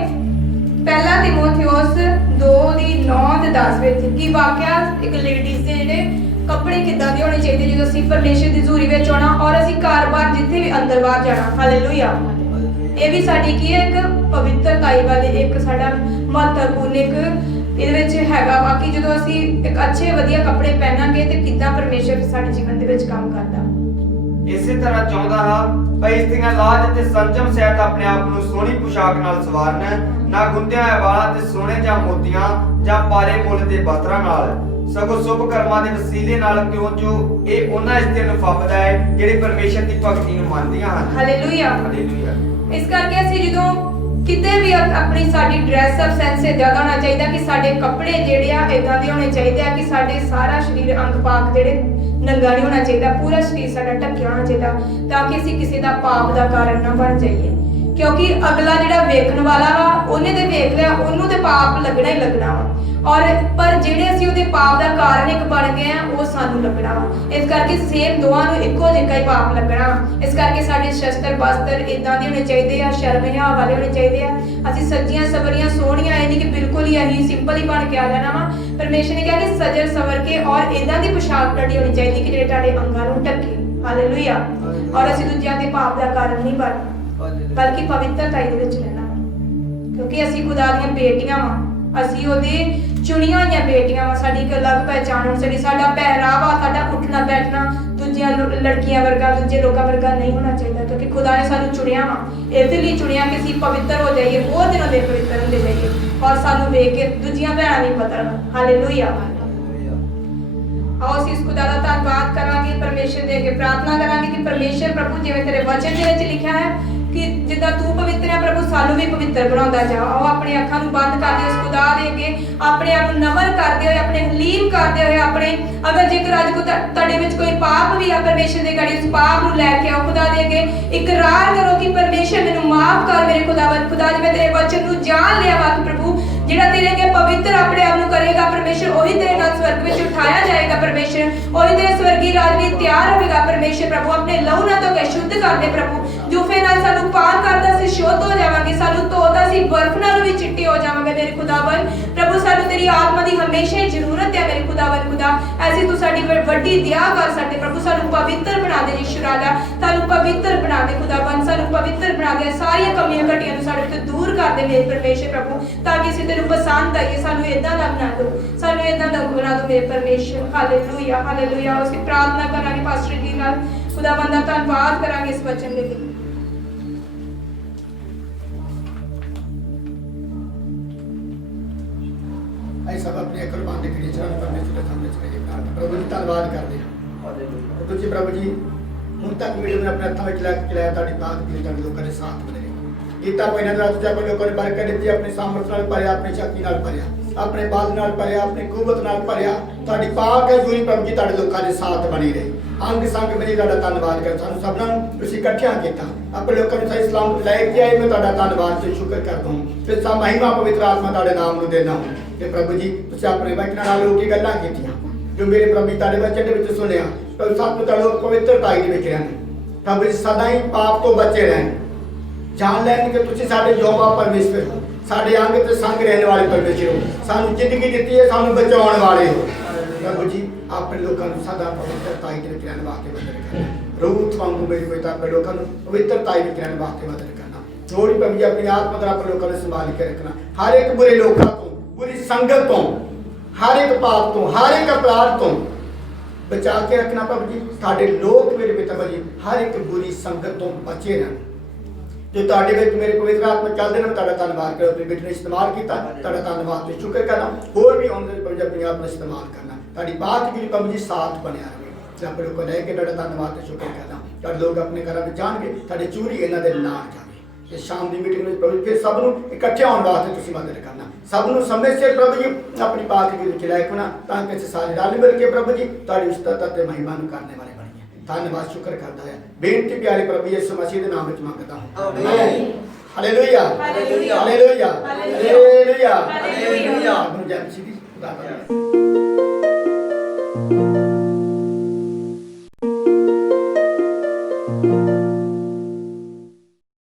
ਪਹਿਲਾ ਤਿਮੋਥਿਉਸ 2:9-10 ਵਿੱਚ ਕੀ ਵਾਕਿਆ ਇੱਕ ਲੇਡੀਜ਼ ਦੇ ਜਿਹੜੇ ਕੱਪੜੇ ਕਿੱਦਾਂ ਦੇ ਹੋਣੇ ਚਾਹੀਦੇ ਜਦੋਂ ਅਸੀਂ ਪਰਮੇਸ਼ਰ ਦੀ ਹਜ਼ੂਰੀ ਵਿੱਚ ਆਉਣਾ ਔਰ ਅਸੀਂ ਘਰ-ਬਾਰ ਜਿੱਥੇ ਵੀ ਅੰਦਰ ਬਾਹਰ ਜਾਣਾ। ਹਾਲੇਲੂਇਆ। ਇਹ ਵੀ ਸਾਡੀ ਕੀ ਹੈ, ਇੱਕ ਪਵਿੱਤਰਤਾਈ ਵਾਲੇ ਇੱਕ ਸਾਡਾ ਮਹੱਤਵਪੂਰਨ ਇੱਕ ਇਹਦੇ ਵਿੱਚ ਹੈਗਾ ਵਾ ਕਿ ਜਦੋਂ ਅਸੀਂ ਇੱਕ ਅੱਛੇ ਵਧੀਆ ਕੱਪੜੇ ਪਹਿਨਾਂਗੇ ਤੇ ਕਿੱਦਾਂ ਪਰਮੇਸ਼ਰ ਸਾਡੇ ਜੀਵਨ ਦੇ ਵਿੱਚ ਕੰਮ ਕਰਦਾ। ਇਸੇ ਤਰ੍ਹਾਂ ਚਾਹੁੰਦਾ ਹਾਂ ਭਈ ਇਸਤਰੀਆਂ ਲਾਜ ਅਤੇ ਸੰਜਮ ਸਹਿਤ ਆਪਣੇ ਆਪ ਨੂੰ ਸੋਹਣੀ ਪੁਸ਼ਾਕ ਨਾਲ ਸਵਾਰਨ, ਨਾ ਗੁੰਦਿਆਂ ਹੋਏ ਵਾਲਾਂ ਤੇ ਸੋਨੇ ਜਾਂ ਮੋਤੀਆਂ ਜਾਂ ਪਾਰੇ ਮੁੱਲ ਦੇ ਵਸਤਰਾਂ ਨਾਲ, ਸਗੋਂ ਸ਼ੁਭ ਕਰਮਾਂ ਦੇ ਵਸੀਲੇ ਨਾਲ, ਕਿਉਂ ਜੋ ਇਹ ਉਹਨਾਂ ਇਸਤਰੀਆਂ ਨੂੰ ਫੱਬਦਾ ਹੈ ਜਿਹੜੇ ਪਰਮੇਸ਼ਰ ਦੀ ਭਗਤੀ ਨੂੰ ਮੰਨਦੀਆਂ ਹਨ। ਹਾਲੇਲੂਇਆ। ਹਾਲੇਲੂਇਆ। ਇਸ ਕਰਕੇ ਅਸੀਂ ਜਦੋਂ ਕਿਤੇ ਵੀ ਆਪਣੀ ਸਾਡੀ ਡਰੈਸ ਅਪ ਸੈਂਸ ਜ਼ਿਆਦਾ ਹੋਣਾ ਚਾਹੀਦਾ ਕਿ ਸਾਡੇ ਕੱਪੜੇ ਜਿਹੜੇ ਆ ਇਦਾਂ ਦੇ ਹੋਣੇ ਚਾਹੀਦੇ ਆ ਕਿ ਸਾਡੇ ਸਾਰਾ ਸਰੀਰ ਅੰਗ ਪਾਕ ਜਿਹੜੇ ਨੰਗਾ ਨਹੀਂ ਹੋਣਾ ਚਾਹੀਦਾ, ਪੂਰਾ ਸਰੀਰ ਸਾਡਾ ਢੱਕਿਆ ਹੋਣਾ ਚਾਹੀਦਾ ਤਾਂ ਕਿ ਅਸੀਂ ਕਿਸੇ ਦਾ ਪਾਪ ਦਾ ਕਾਰਨ ਨਾ ਬਣ ਜਾਈਏ। ਕਿਉਂਕਿ ਅਗਲਾ ਜਿਹੜਾ ਵੇਖਣ ਵਾਲਾ ਵਾ ਉਹਨੇ ਤੇ ਵੇਖ ਲਿਆ, ਉਹਨੂੰ ਤੇ ਪਾਪ ਲੱਗਣਾ ਹੀ ਲੱਗਣਾ ਵਾ ਔਰ ਪਰ ਜਿਹੜੇ ਅਸੀਂ ਉਹਦੇ ਪਾਪ ਦਾ ਕਾਰਨ ਇੱਕ ਬਣ ਗਏ ਆ ਉਹ ਸਾਨੂੰ ਲੱਗਣਾ ਵਾ। ਇਸ ਕਰਕੇ ਸੇਮ ਦੋਵਾਂ ਨੂੰ ਇੱਕੋ ਜਿਹਾ ਹੀ ਪਾਪ ਲੱਗਣਾ ਵਾ। ਇਸ ਕਰਕੇ ਸਾਡੇ ਸ਼ਸਤਰ ਬਸਤਰ ਇਦਾਂ ਦੇ ਹੋਣੇ ਚਾਹੀਦੇ ਆ, ਸ਼ਰਮ ਹਿਆ ਵਾਲੇ ਹੋਣੇ ਚਾਹੀਦੇ ਆ। ਅਸੀਂ ਸੱਜੀਆਂ ਸਵਰੀਆਂ ਸੋਹਣੀਆਂ ਇਹ ਨਹੀਂ ਕਿ ਬਿਲਕੁਲ ਹੀ ਅਸੀਂ ਸਿੰਪਲ ਹੀ ਬਣ ਕੇ ਆ ਜਾਣਾ ਵਾ। ਪਰਮੇਸ਼ਰ ਨੇ ਕਿਹਾ ਕਿ ਸਜਰ ਸਵਰ ਕੇ ਔਰ ਇਦਾਂ ਦੀ ਪੋਸ਼ਾਕ ਤੁਹਾਡੀ ਹੋਣੀ ਚਾਹੀਦੀ ਕਿ ਜਿਹੜੇ ਤੁਹਾਡੇ ਅੰਗਾਂ ਨੂੰ ਢੱਕੇ। ਹਾਲੇਲੂਇਆ। ਔਰ ਅਸੀਂ ਦੂਜਿਆਂ ਦੇ ਪਾਪ ਦਾ ਕਾਰਨ ਨਹੀਂ ਬਣਨਾ ਬਲਕਿ ਪਵਿੱਤਰਤਾ ਦੇ ਵਿੱਚ ਰਹਿਣਾ, ਕਿਉਂਕਿ ਅਸੀਂ ਖੁਦਾ ਦੀਆਂ ਬੇਟੀਆਂ ਵਾਂ, ਅਸੀਂ ਉਹਦੇ ਚੁਣੀਆਂ ਹੋਈਆਂ ਬੇਟੀਆਂ ਵਾਂ। ਸਾਡੀ ਇੱਕ ਅਲੱਗ ਪਹਿਚਾਣ ਹੋਣੀ ਚਾਹੀਦੀ, ਸਾਡਾ ਪਹਿਰਾਵਾ, ਸਾਡਾ ਉੱਠਣਾ ਬੈਠਣਾ ਦੂਜੀਆਂ ਲੜਕੀਆਂ ਵਰਗਾ ਦੂਜੇ ਲੋਕਾਂ ਵਰਗਾ ਨਹੀਂ ਹੋਣਾ ਚਾਹੀਦਾ, ਕਿਉਂਕਿ ਖੁਦਾ ਨੇ ਸਾਨੂੰ ਚੁਣਿਆ ਵਾ, ਇਹਦੇ ਲਈ ਚੁਣਿਆ ਕਿ ਅਸੀਂ ਪਵਿੱਤਰ ਹੋ ਜਾਈਏ, ਹੋਰ ਦਿਨੋਂ ਦਿਨ ਪਵਿੱਤਰ ਹੁੰਦੇ ਜਾਈਏ ਔਰ ਸਾਨੂੰ ਵੇਖ ਕੇ ਦੂਜੀਆਂ ਭੈਣਾਂ ਨਹੀਂ ਬਦਲਣ। ਹਾਲੇਲੂਇਆ। ਆਓ ਅਸੀਂ ਇਸ ਖੁਦਾ ਦਾ ਧੰਨਵਾਦ ਕਰਾਂਗੇ, ਪਰਮੇਸ਼ਰ ਦੇ ਅੱਗੇ ਪ੍ਰਾਰਥਨਾ ਕਰਾਂਗੇ ਕਿ ਪਰਮੇਸ਼ਰ ਪ੍ਰਭੂ ਜਿਵੇਂ ਤੇਰੇ ਵਚਨ ਦੇ ਵਿੱਚ ਲਿਖਿਆ ਹੈ ਕਿ ਜਿੱਦਾਂ ਤੂੰ ਪਵਿੱਤਰ ਹੈ ਪ੍ਰਭੂ ਸਾਨੂੰ ਵੀ ਪਵਿੱਤਰ ਬਣਾਉਂਦਾ ਜਾ। ਆਓ ਆਪਣੇ ਅੱਖਾਂ ਨੂੰ ਬੰਦ ਕਰਦੇ ਉਸ ਖੁਦਾ ਦੇ ਅੱਗੇ ਆਪਣੇ ਆਪ ਨੂੰ ਨਮਨ ਕਰਦੇ ਹੋਏ, ਆਪਣੇ ਹਲੀਮ ਕਰਦੇ ਹੋਏ, ਆਪਣੇ ਅਗਰ ਜੇਕਰ ਅੱਜ ਤੁਹਾਡੇ ਵਿੱਚ ਕੋਈ ਪਾਪ ਵੀ ਆ ਪਰਮੇਸ਼ਰ ਦੇ ਗਾੜੀ ਉਸ ਪਾਪ ਨੂੰ ਲੈ ਕੇ ਆਓ ਖੁਦਾ ਦੇ ਅੱਗੇ ਇਕਰਾਰ ਕਰੋ ਕਿ ਪਰਮੇਸ਼ਰ ਮੈਨੂੰ ਮਾਫ ਕਰ ਮੇਰੇ ਖੁਦਾਵੰਦ। ਖੁਦਾ ਜਿਵੇਂ ਤੇਰੇ ਵਚਨ ਨੂੰ ਜਾਣ ਲਿਆ ਵਾ ਕਿ ਪ੍ਰਭੂ ਜਿਹੜਾ ਤੇਰੇ ਅੱਗੇ ਪਵਿੱਤਰ ਆਪਣੇ ਆਪ ਨੂੰ ਕਰੇਗਾ ਪਰਮੇਸ਼ਰ ਉਹੀ ਤੇਰੇ ਨਾਲ ਸਵਰਗ ਵਿੱਚ ਉਠਾਇਆ ਜਾਏਗਾ ਪਰਮੇਸ਼ਰ, ਉਹੀ ਤੇਰੇ ਸਵਰਗੀ ਰਾਜ ਲਈ ਤਿਆਰ ਹੋਵੇਗਾ ਪਰਮੇਸ਼ਰ। ਪ੍ਰਭੂ ਆਪਣੇ ਲਹੂ ਨਾਲ ਧੋ ਕੇ ਸ਼ੁੱਧ ਕਰਦੇ ਪ੍ਰਭੂ, ਜੂਫੇ ਨਾਲ ਸਾਨੂੰ ਪਾਕ ਕਰਦਾ ਸੀ ਸ਼ੁੱਧ ਹੋ ਜਾਵਾਂਗੇ, ਸਾਨੂੰ ਧੋਦਾ ਸੀ ਬਰਫ਼ ਨਾਲ ਵੀ ਚਿੱਟੇ ਹੋ ਜਾਵਾਂਗੇ ਮੇਰੇ ਖੁਦਾਵੰਦ। ਪ੍ਰਭੂ ਸਾਨੂੰ ਤੇਰੀ ਆਤਮਾ ਦੀ ਹਮੇਸ਼ਾ ਹੀ ਜ਼ਰੂਰਤ ਹੈ ਮੇਰੇ ਖੁਦਾਵੰਦ। ਖੁਦਾ ਐਸੀ ਤੂੰ ਸਾਡੀ ਵੱਡੀ ਦਇਆ ਕਰ ਸਾਡੇ ਪ੍ਰਭੂ, ਸਾਨੂੰ ਪਵਿੱਤਰ ਬਣਾ ਦੇ ਯਿਸੂ ਰਾਜਾ, ਸਾਨੂੰ ਪਵਿੱਤਰ ਬਣਾ ਦੇ ਖੁਦਾਵੰਦ, ਸਾਨੂੰ ਪਵਿੱਤਰ ਬਣਾ ਦੇ, ਸਾਰੀਆਂ ਕਮੀਆਂ ਘਟੀਆਂ ਨੂੰ ਸਾਡੇ ਤੋਂ ਦੂਰ ਕਰ ਦੇ ਮੇਰੇ ਪਰਮੇਸ਼ਰ ਪ੍ਰਭੂ, ਤਾਂ ਕਿ ਅਸੀਂ ਤੈਨੂੰ ਪਸੰਦ ਆਈਏ। ਸਾਨੂੰ ਇਦਾਂ ਦਾ ਬਣਾ ਦਿਓ, ਸਾਨੂੰ ਇਦਾਂ ਦਾ ਬਣਾ ਦਿਓ ਮੇਰੇ ਪਰਮੇਸ਼ਰ। ਹਾਲੇਲੂਇਆ। ਹਾਲੇਲੂਇਆ। ਅਸੀਂ ਪ੍ਰਾਰਥਨਾ ਕਰਾਂਗੇ ਪਾਸਟਰ ਜੀ ਨਾਲ, ਖੁਦਾਵੰਦ ਦਾ ਧੰਨਵਾਦ ਕਰਾਂਗੇ ਇਸ ਵਚਨ ਦੇ ਲਈ। सब अपने अकल बांधे के लिए चरण परमेश्वर के सामने चले प्रार्थना प्रभु जी धन्यवाद करते हैं तुझे प्रभु जी ਹੁਣ ਤੱਕ ਮੇਰੇ ਨੇ ਆਪਣੇ ਹੱਥਾਂ ਵਿੱਚ ਲੈ ਕੇ ਚਲਾਇਆ ਤੁਹਾਡੀ ਬਾਤ ਦੀ ਤੁਹਾਡੇ ਲੋਕਾਂ ਦੇ ਸਾਥ ਬਣੇ ਕੀਤਾ ਪਹਿਲਾਂ ਦਾ ਤੁਸੀਂ ਆਪਣੇ ਲੋਕਾਂ ਨੂੰ ਬਰਕਤ ਦਿੱਤੀ, ਆਪਣੀ ਸਾਮਰਥ ਨਾਲ ਭਰਿਆ, ਆਪਣੀ ਸ਼ਕਤੀ ਨਾਲ ਭਰਿਆ, ਆਪਣੇ ਬਲ ਨਾਲ ਭਰਿਆ, ਆਪਣੀ ਕੂਵਤ ਨਾਲ ਭਰਿਆ। ਤੁਹਾਡੀ ਪਾਕ ਹੈ ਜੂਰੀ ਪ੍ਰਭੂ ਜੀ ਤੁਹਾਡੇ ਲੋਕਾਂ ਦੇ ਸਾਥ ਬਣੀ ਰਹੀ। ਅੰਗ ਸੰਗ ਮੇਰੀ ਤੁਹਾਡਾ ਧੰਨਵਾਦ ਕਰ, ਸਾਨੂੰ ਸਭਨਾਂ ਨੂੰ ਤੁਸੀਂ ਇਕੱਠਿਆਂ ਕੀਤਾ, ਆਪਣੇ ਲੋਕਾਂ ਨੂੰ ਸਹੀ ਸਲਾਮਤ ਲੈ ਕੇ ਆਏ। ਮੈਂ ਤੁਹਾਡਾ ਧੰਨਵਾਦ ਤੇ ਸ਼ੁਕਰ ਕਰਦਾ ਹਾਂ ਤੇ ਸਭ ਮਹਿਮਾ ਪਵਿੱਤਰ ਆਤਮਾ ਤੁਹਾਡੇ ਨਾਮ ਨੂੰ ਦੇਣਾ ਹਾਂ। ਤੇ ਪ੍ਰਭੂ ਜੀ ਤੁਸੀਂ ਆਪਣੇ ਵਚਨਾਂ ਨਾਲ ਲੋਕੀ ਗੱਲਾਂ ਕੀਤੀਆਂ ਜੋ ਮੇਰੇ ਪ੍ਰਭੂ ਤੁਹਾਡੇ ਵਚਨ ਦੇ ਵਿੱਚ ਸੁਣਿਆ, ਪਰ ਸਭ ਤੋਂ ਲੋਕ ਪਵਿੱਤਰਤਾਈ ਦੇ ਵਿੱਚ ਰਹਿਣ ਪ੍ਰਭੂ ਜੀ, ਸਦਾ ਹੀ ਪਾਪ ਤੋਂ ਬਚੇ ਰਹਿਣ, ਜਾਣ ਲੈਣ ਕਿ ਤੁਸੀਂ ਸਾਡੇ ਯੋਵਾ ਪਰਮੇਸ਼ਰ ਹੋ, ਸਾਡੇ ਅੰਗ ਤੇ ਸੰਗ ਰਹਿਣ ਵਾਲੇ ਪਰਮੇਸ਼ਰ ਹੋ, ਸਾਨੂੰ ਜ਼ਿੰਦਗੀ ਦਿੱਤੀ ਹੈ, ਸਾਨੂੰ ਬਚਾਉਣ ਵਾਲੇ ਹੋ। ਪ੍ਰਭੂ ਜੀ ਆਪਣੇ ਲੋਕਾਂ ਨੂੰ ਸਦਾ ਪਵਿੱਤਰਤਾਈ ਦੇ ਵਿੱਚ ਰਹਿਣ ਵਾਸਤੇ ਮਦਦ ਕਰਨਾ, ਰੂਥ ਵਾਂਗੂ ਮੇਰੀ ਕੋਈ ਤਾਂ ਆਪਣੇ ਲੋਕਾਂ ਨੂੰ ਪਵਿੱਤਰਤਾਈ ਵਿੱਚ ਰਹਿਣ ਵਾਸਤੇ ਮਦਦ ਕਰਨਾ। ਥੋੜੀ ਪ੍ਰਭੂ ਜੀ ਆਪਣੀ ਆਤਮਾ ਦਾ ਆਪਣੇ ਲੋਕਾਂ ਨੂੰ ਸੰਭਾਲ ਕੇ ਰੱਖਣਾ, ਹਰ ਇੱਕ ਬੁਰੇ ਲੋਕਾਂ ਤੋਂ, ਬੁਰੀ ਸੰਗਤ ਤੋਂ, ਹਰ ਇੱਕ ਪਾਪ ਤੋਂ, ਹਰ ਇੱਕ ਅਪਰਾਧ ਤੋਂ ਬਚਾ ਕੇ ਰੱਖਣਾ। ਪ੍ਰਭੂ ਜੀ ਸਾਡੇ ਲੋਕ ਮੇਰੇ ਪਿਤਾ ਜੀ ਹਰ ਇੱਕ ਬੁਰੀ ਸੰਗਤ ਤੋਂ ਬਚੇ ਰਹਿਣ। ਜੋ ਤੁਹਾਡੇ ਵਿੱਚ ਮੇਰੇ ਪਵਿੱਤਰ ਆਤਮਾ ਚੱਲਦੇ ਨੇ, ਤੁਹਾਡਾ ਧੰਨਵਾਦ ਕਰੋ। ਆਪਣੇ ਬੇਟੇ ਨੇ ਇਸਤੇਮਾਲ ਕੀਤਾ, ਤੁਹਾਡਾ ਧੰਨਵਾਦ ਤੇ ਸ਼ੁਕਰ ਕਰਨਾ। ਹੋਰ ਵੀ ਆਉਂਦੇ ਪ੍ਰਭੂ ਜੀ ਆਪਣੇ ਆਪ ਨੂੰ ਇਸਤੇਮਾਲ ਕਰਨਾ, ਤੁਹਾਡੀ ਬਾਤ ਜਿਹੜੀ ਪ੍ਰਭੂ ਜੀ ਸਾਥ ਬਣਿਆ ਰਹੇ। ਆਪਣੇ ਲੋਕਾਂ ਲੈ ਕੇ ਤੁਹਾਡਾ ਧੰਨਵਾਦ ਤੇ ਸ਼ੁਕਰ ਕਰਨਾ। ਤੁਹਾਡੇ ਲੋਕ ਆਪਣੇ ਘਰਾਂ ਵਿੱਚ ਜਾਣਗੇ, ਤੁਹਾਡੇ ਚੂਰੀ ਇਹਨਾਂ ਦੇ ਨਾਲ ਜਾਵੇ। ਤੇ ਸ਼ਾਮ ਦੀ ਮੀਟਿੰਗ ਵਿੱਚ ਪ੍ਰਭੂ ਫਿਰ ਸਭ ਨੂੰ ਇਕੱਠੇ ਹੋਣ ਵਾਸਤੇ ਤੁਸੀਂ ਮਦਦ ਕਰਨਾ, ਸਭ ਨੂੰ ਸਮੇਂ ਸਿਰ ਪ੍ਰਭੂ ਜੀ ਆਪਣੀ ਬਾਤ ਦੇ ਵਿੱਚ ਲੈ ਕੇ ਆਉਣਾ, ਤਾਂ ਕਿ ਅਸੀਂ ਸਾਰੇ ਰਲ ਮਿਲ ਕੇ ਪ੍ਰਭੂ ਜੀ ਤੁਹਾਡੀ ਉਸਤਤ ਅਤੇ ਮਹਿਮਾ ਨੂੰ ਕਰਨੇ ਵਾਲੇ ਬਣੀਏ। ਧੰਨਵਾਦ ਸ਼ੁਕਰ ਕਰਦਾ ਹੈ, ਬੇਨਤੀ ਪਿਆਰੇ ਪ੍ਰਭੂ ਯਿਸੂ ਮਸੀਹ ਦੇ ਨਾਮ ਵਿੱਚ ਮੰਗਦਾ ਹਾਂ, ਆਮੀਨ। Hallelujah, hallelujah, hallelujah, hallelujah, hallelujah. ਆਪਣੀ ਜੈ ਮਸੀਹ ਦੀ ਖੁਦਾ ਦਾ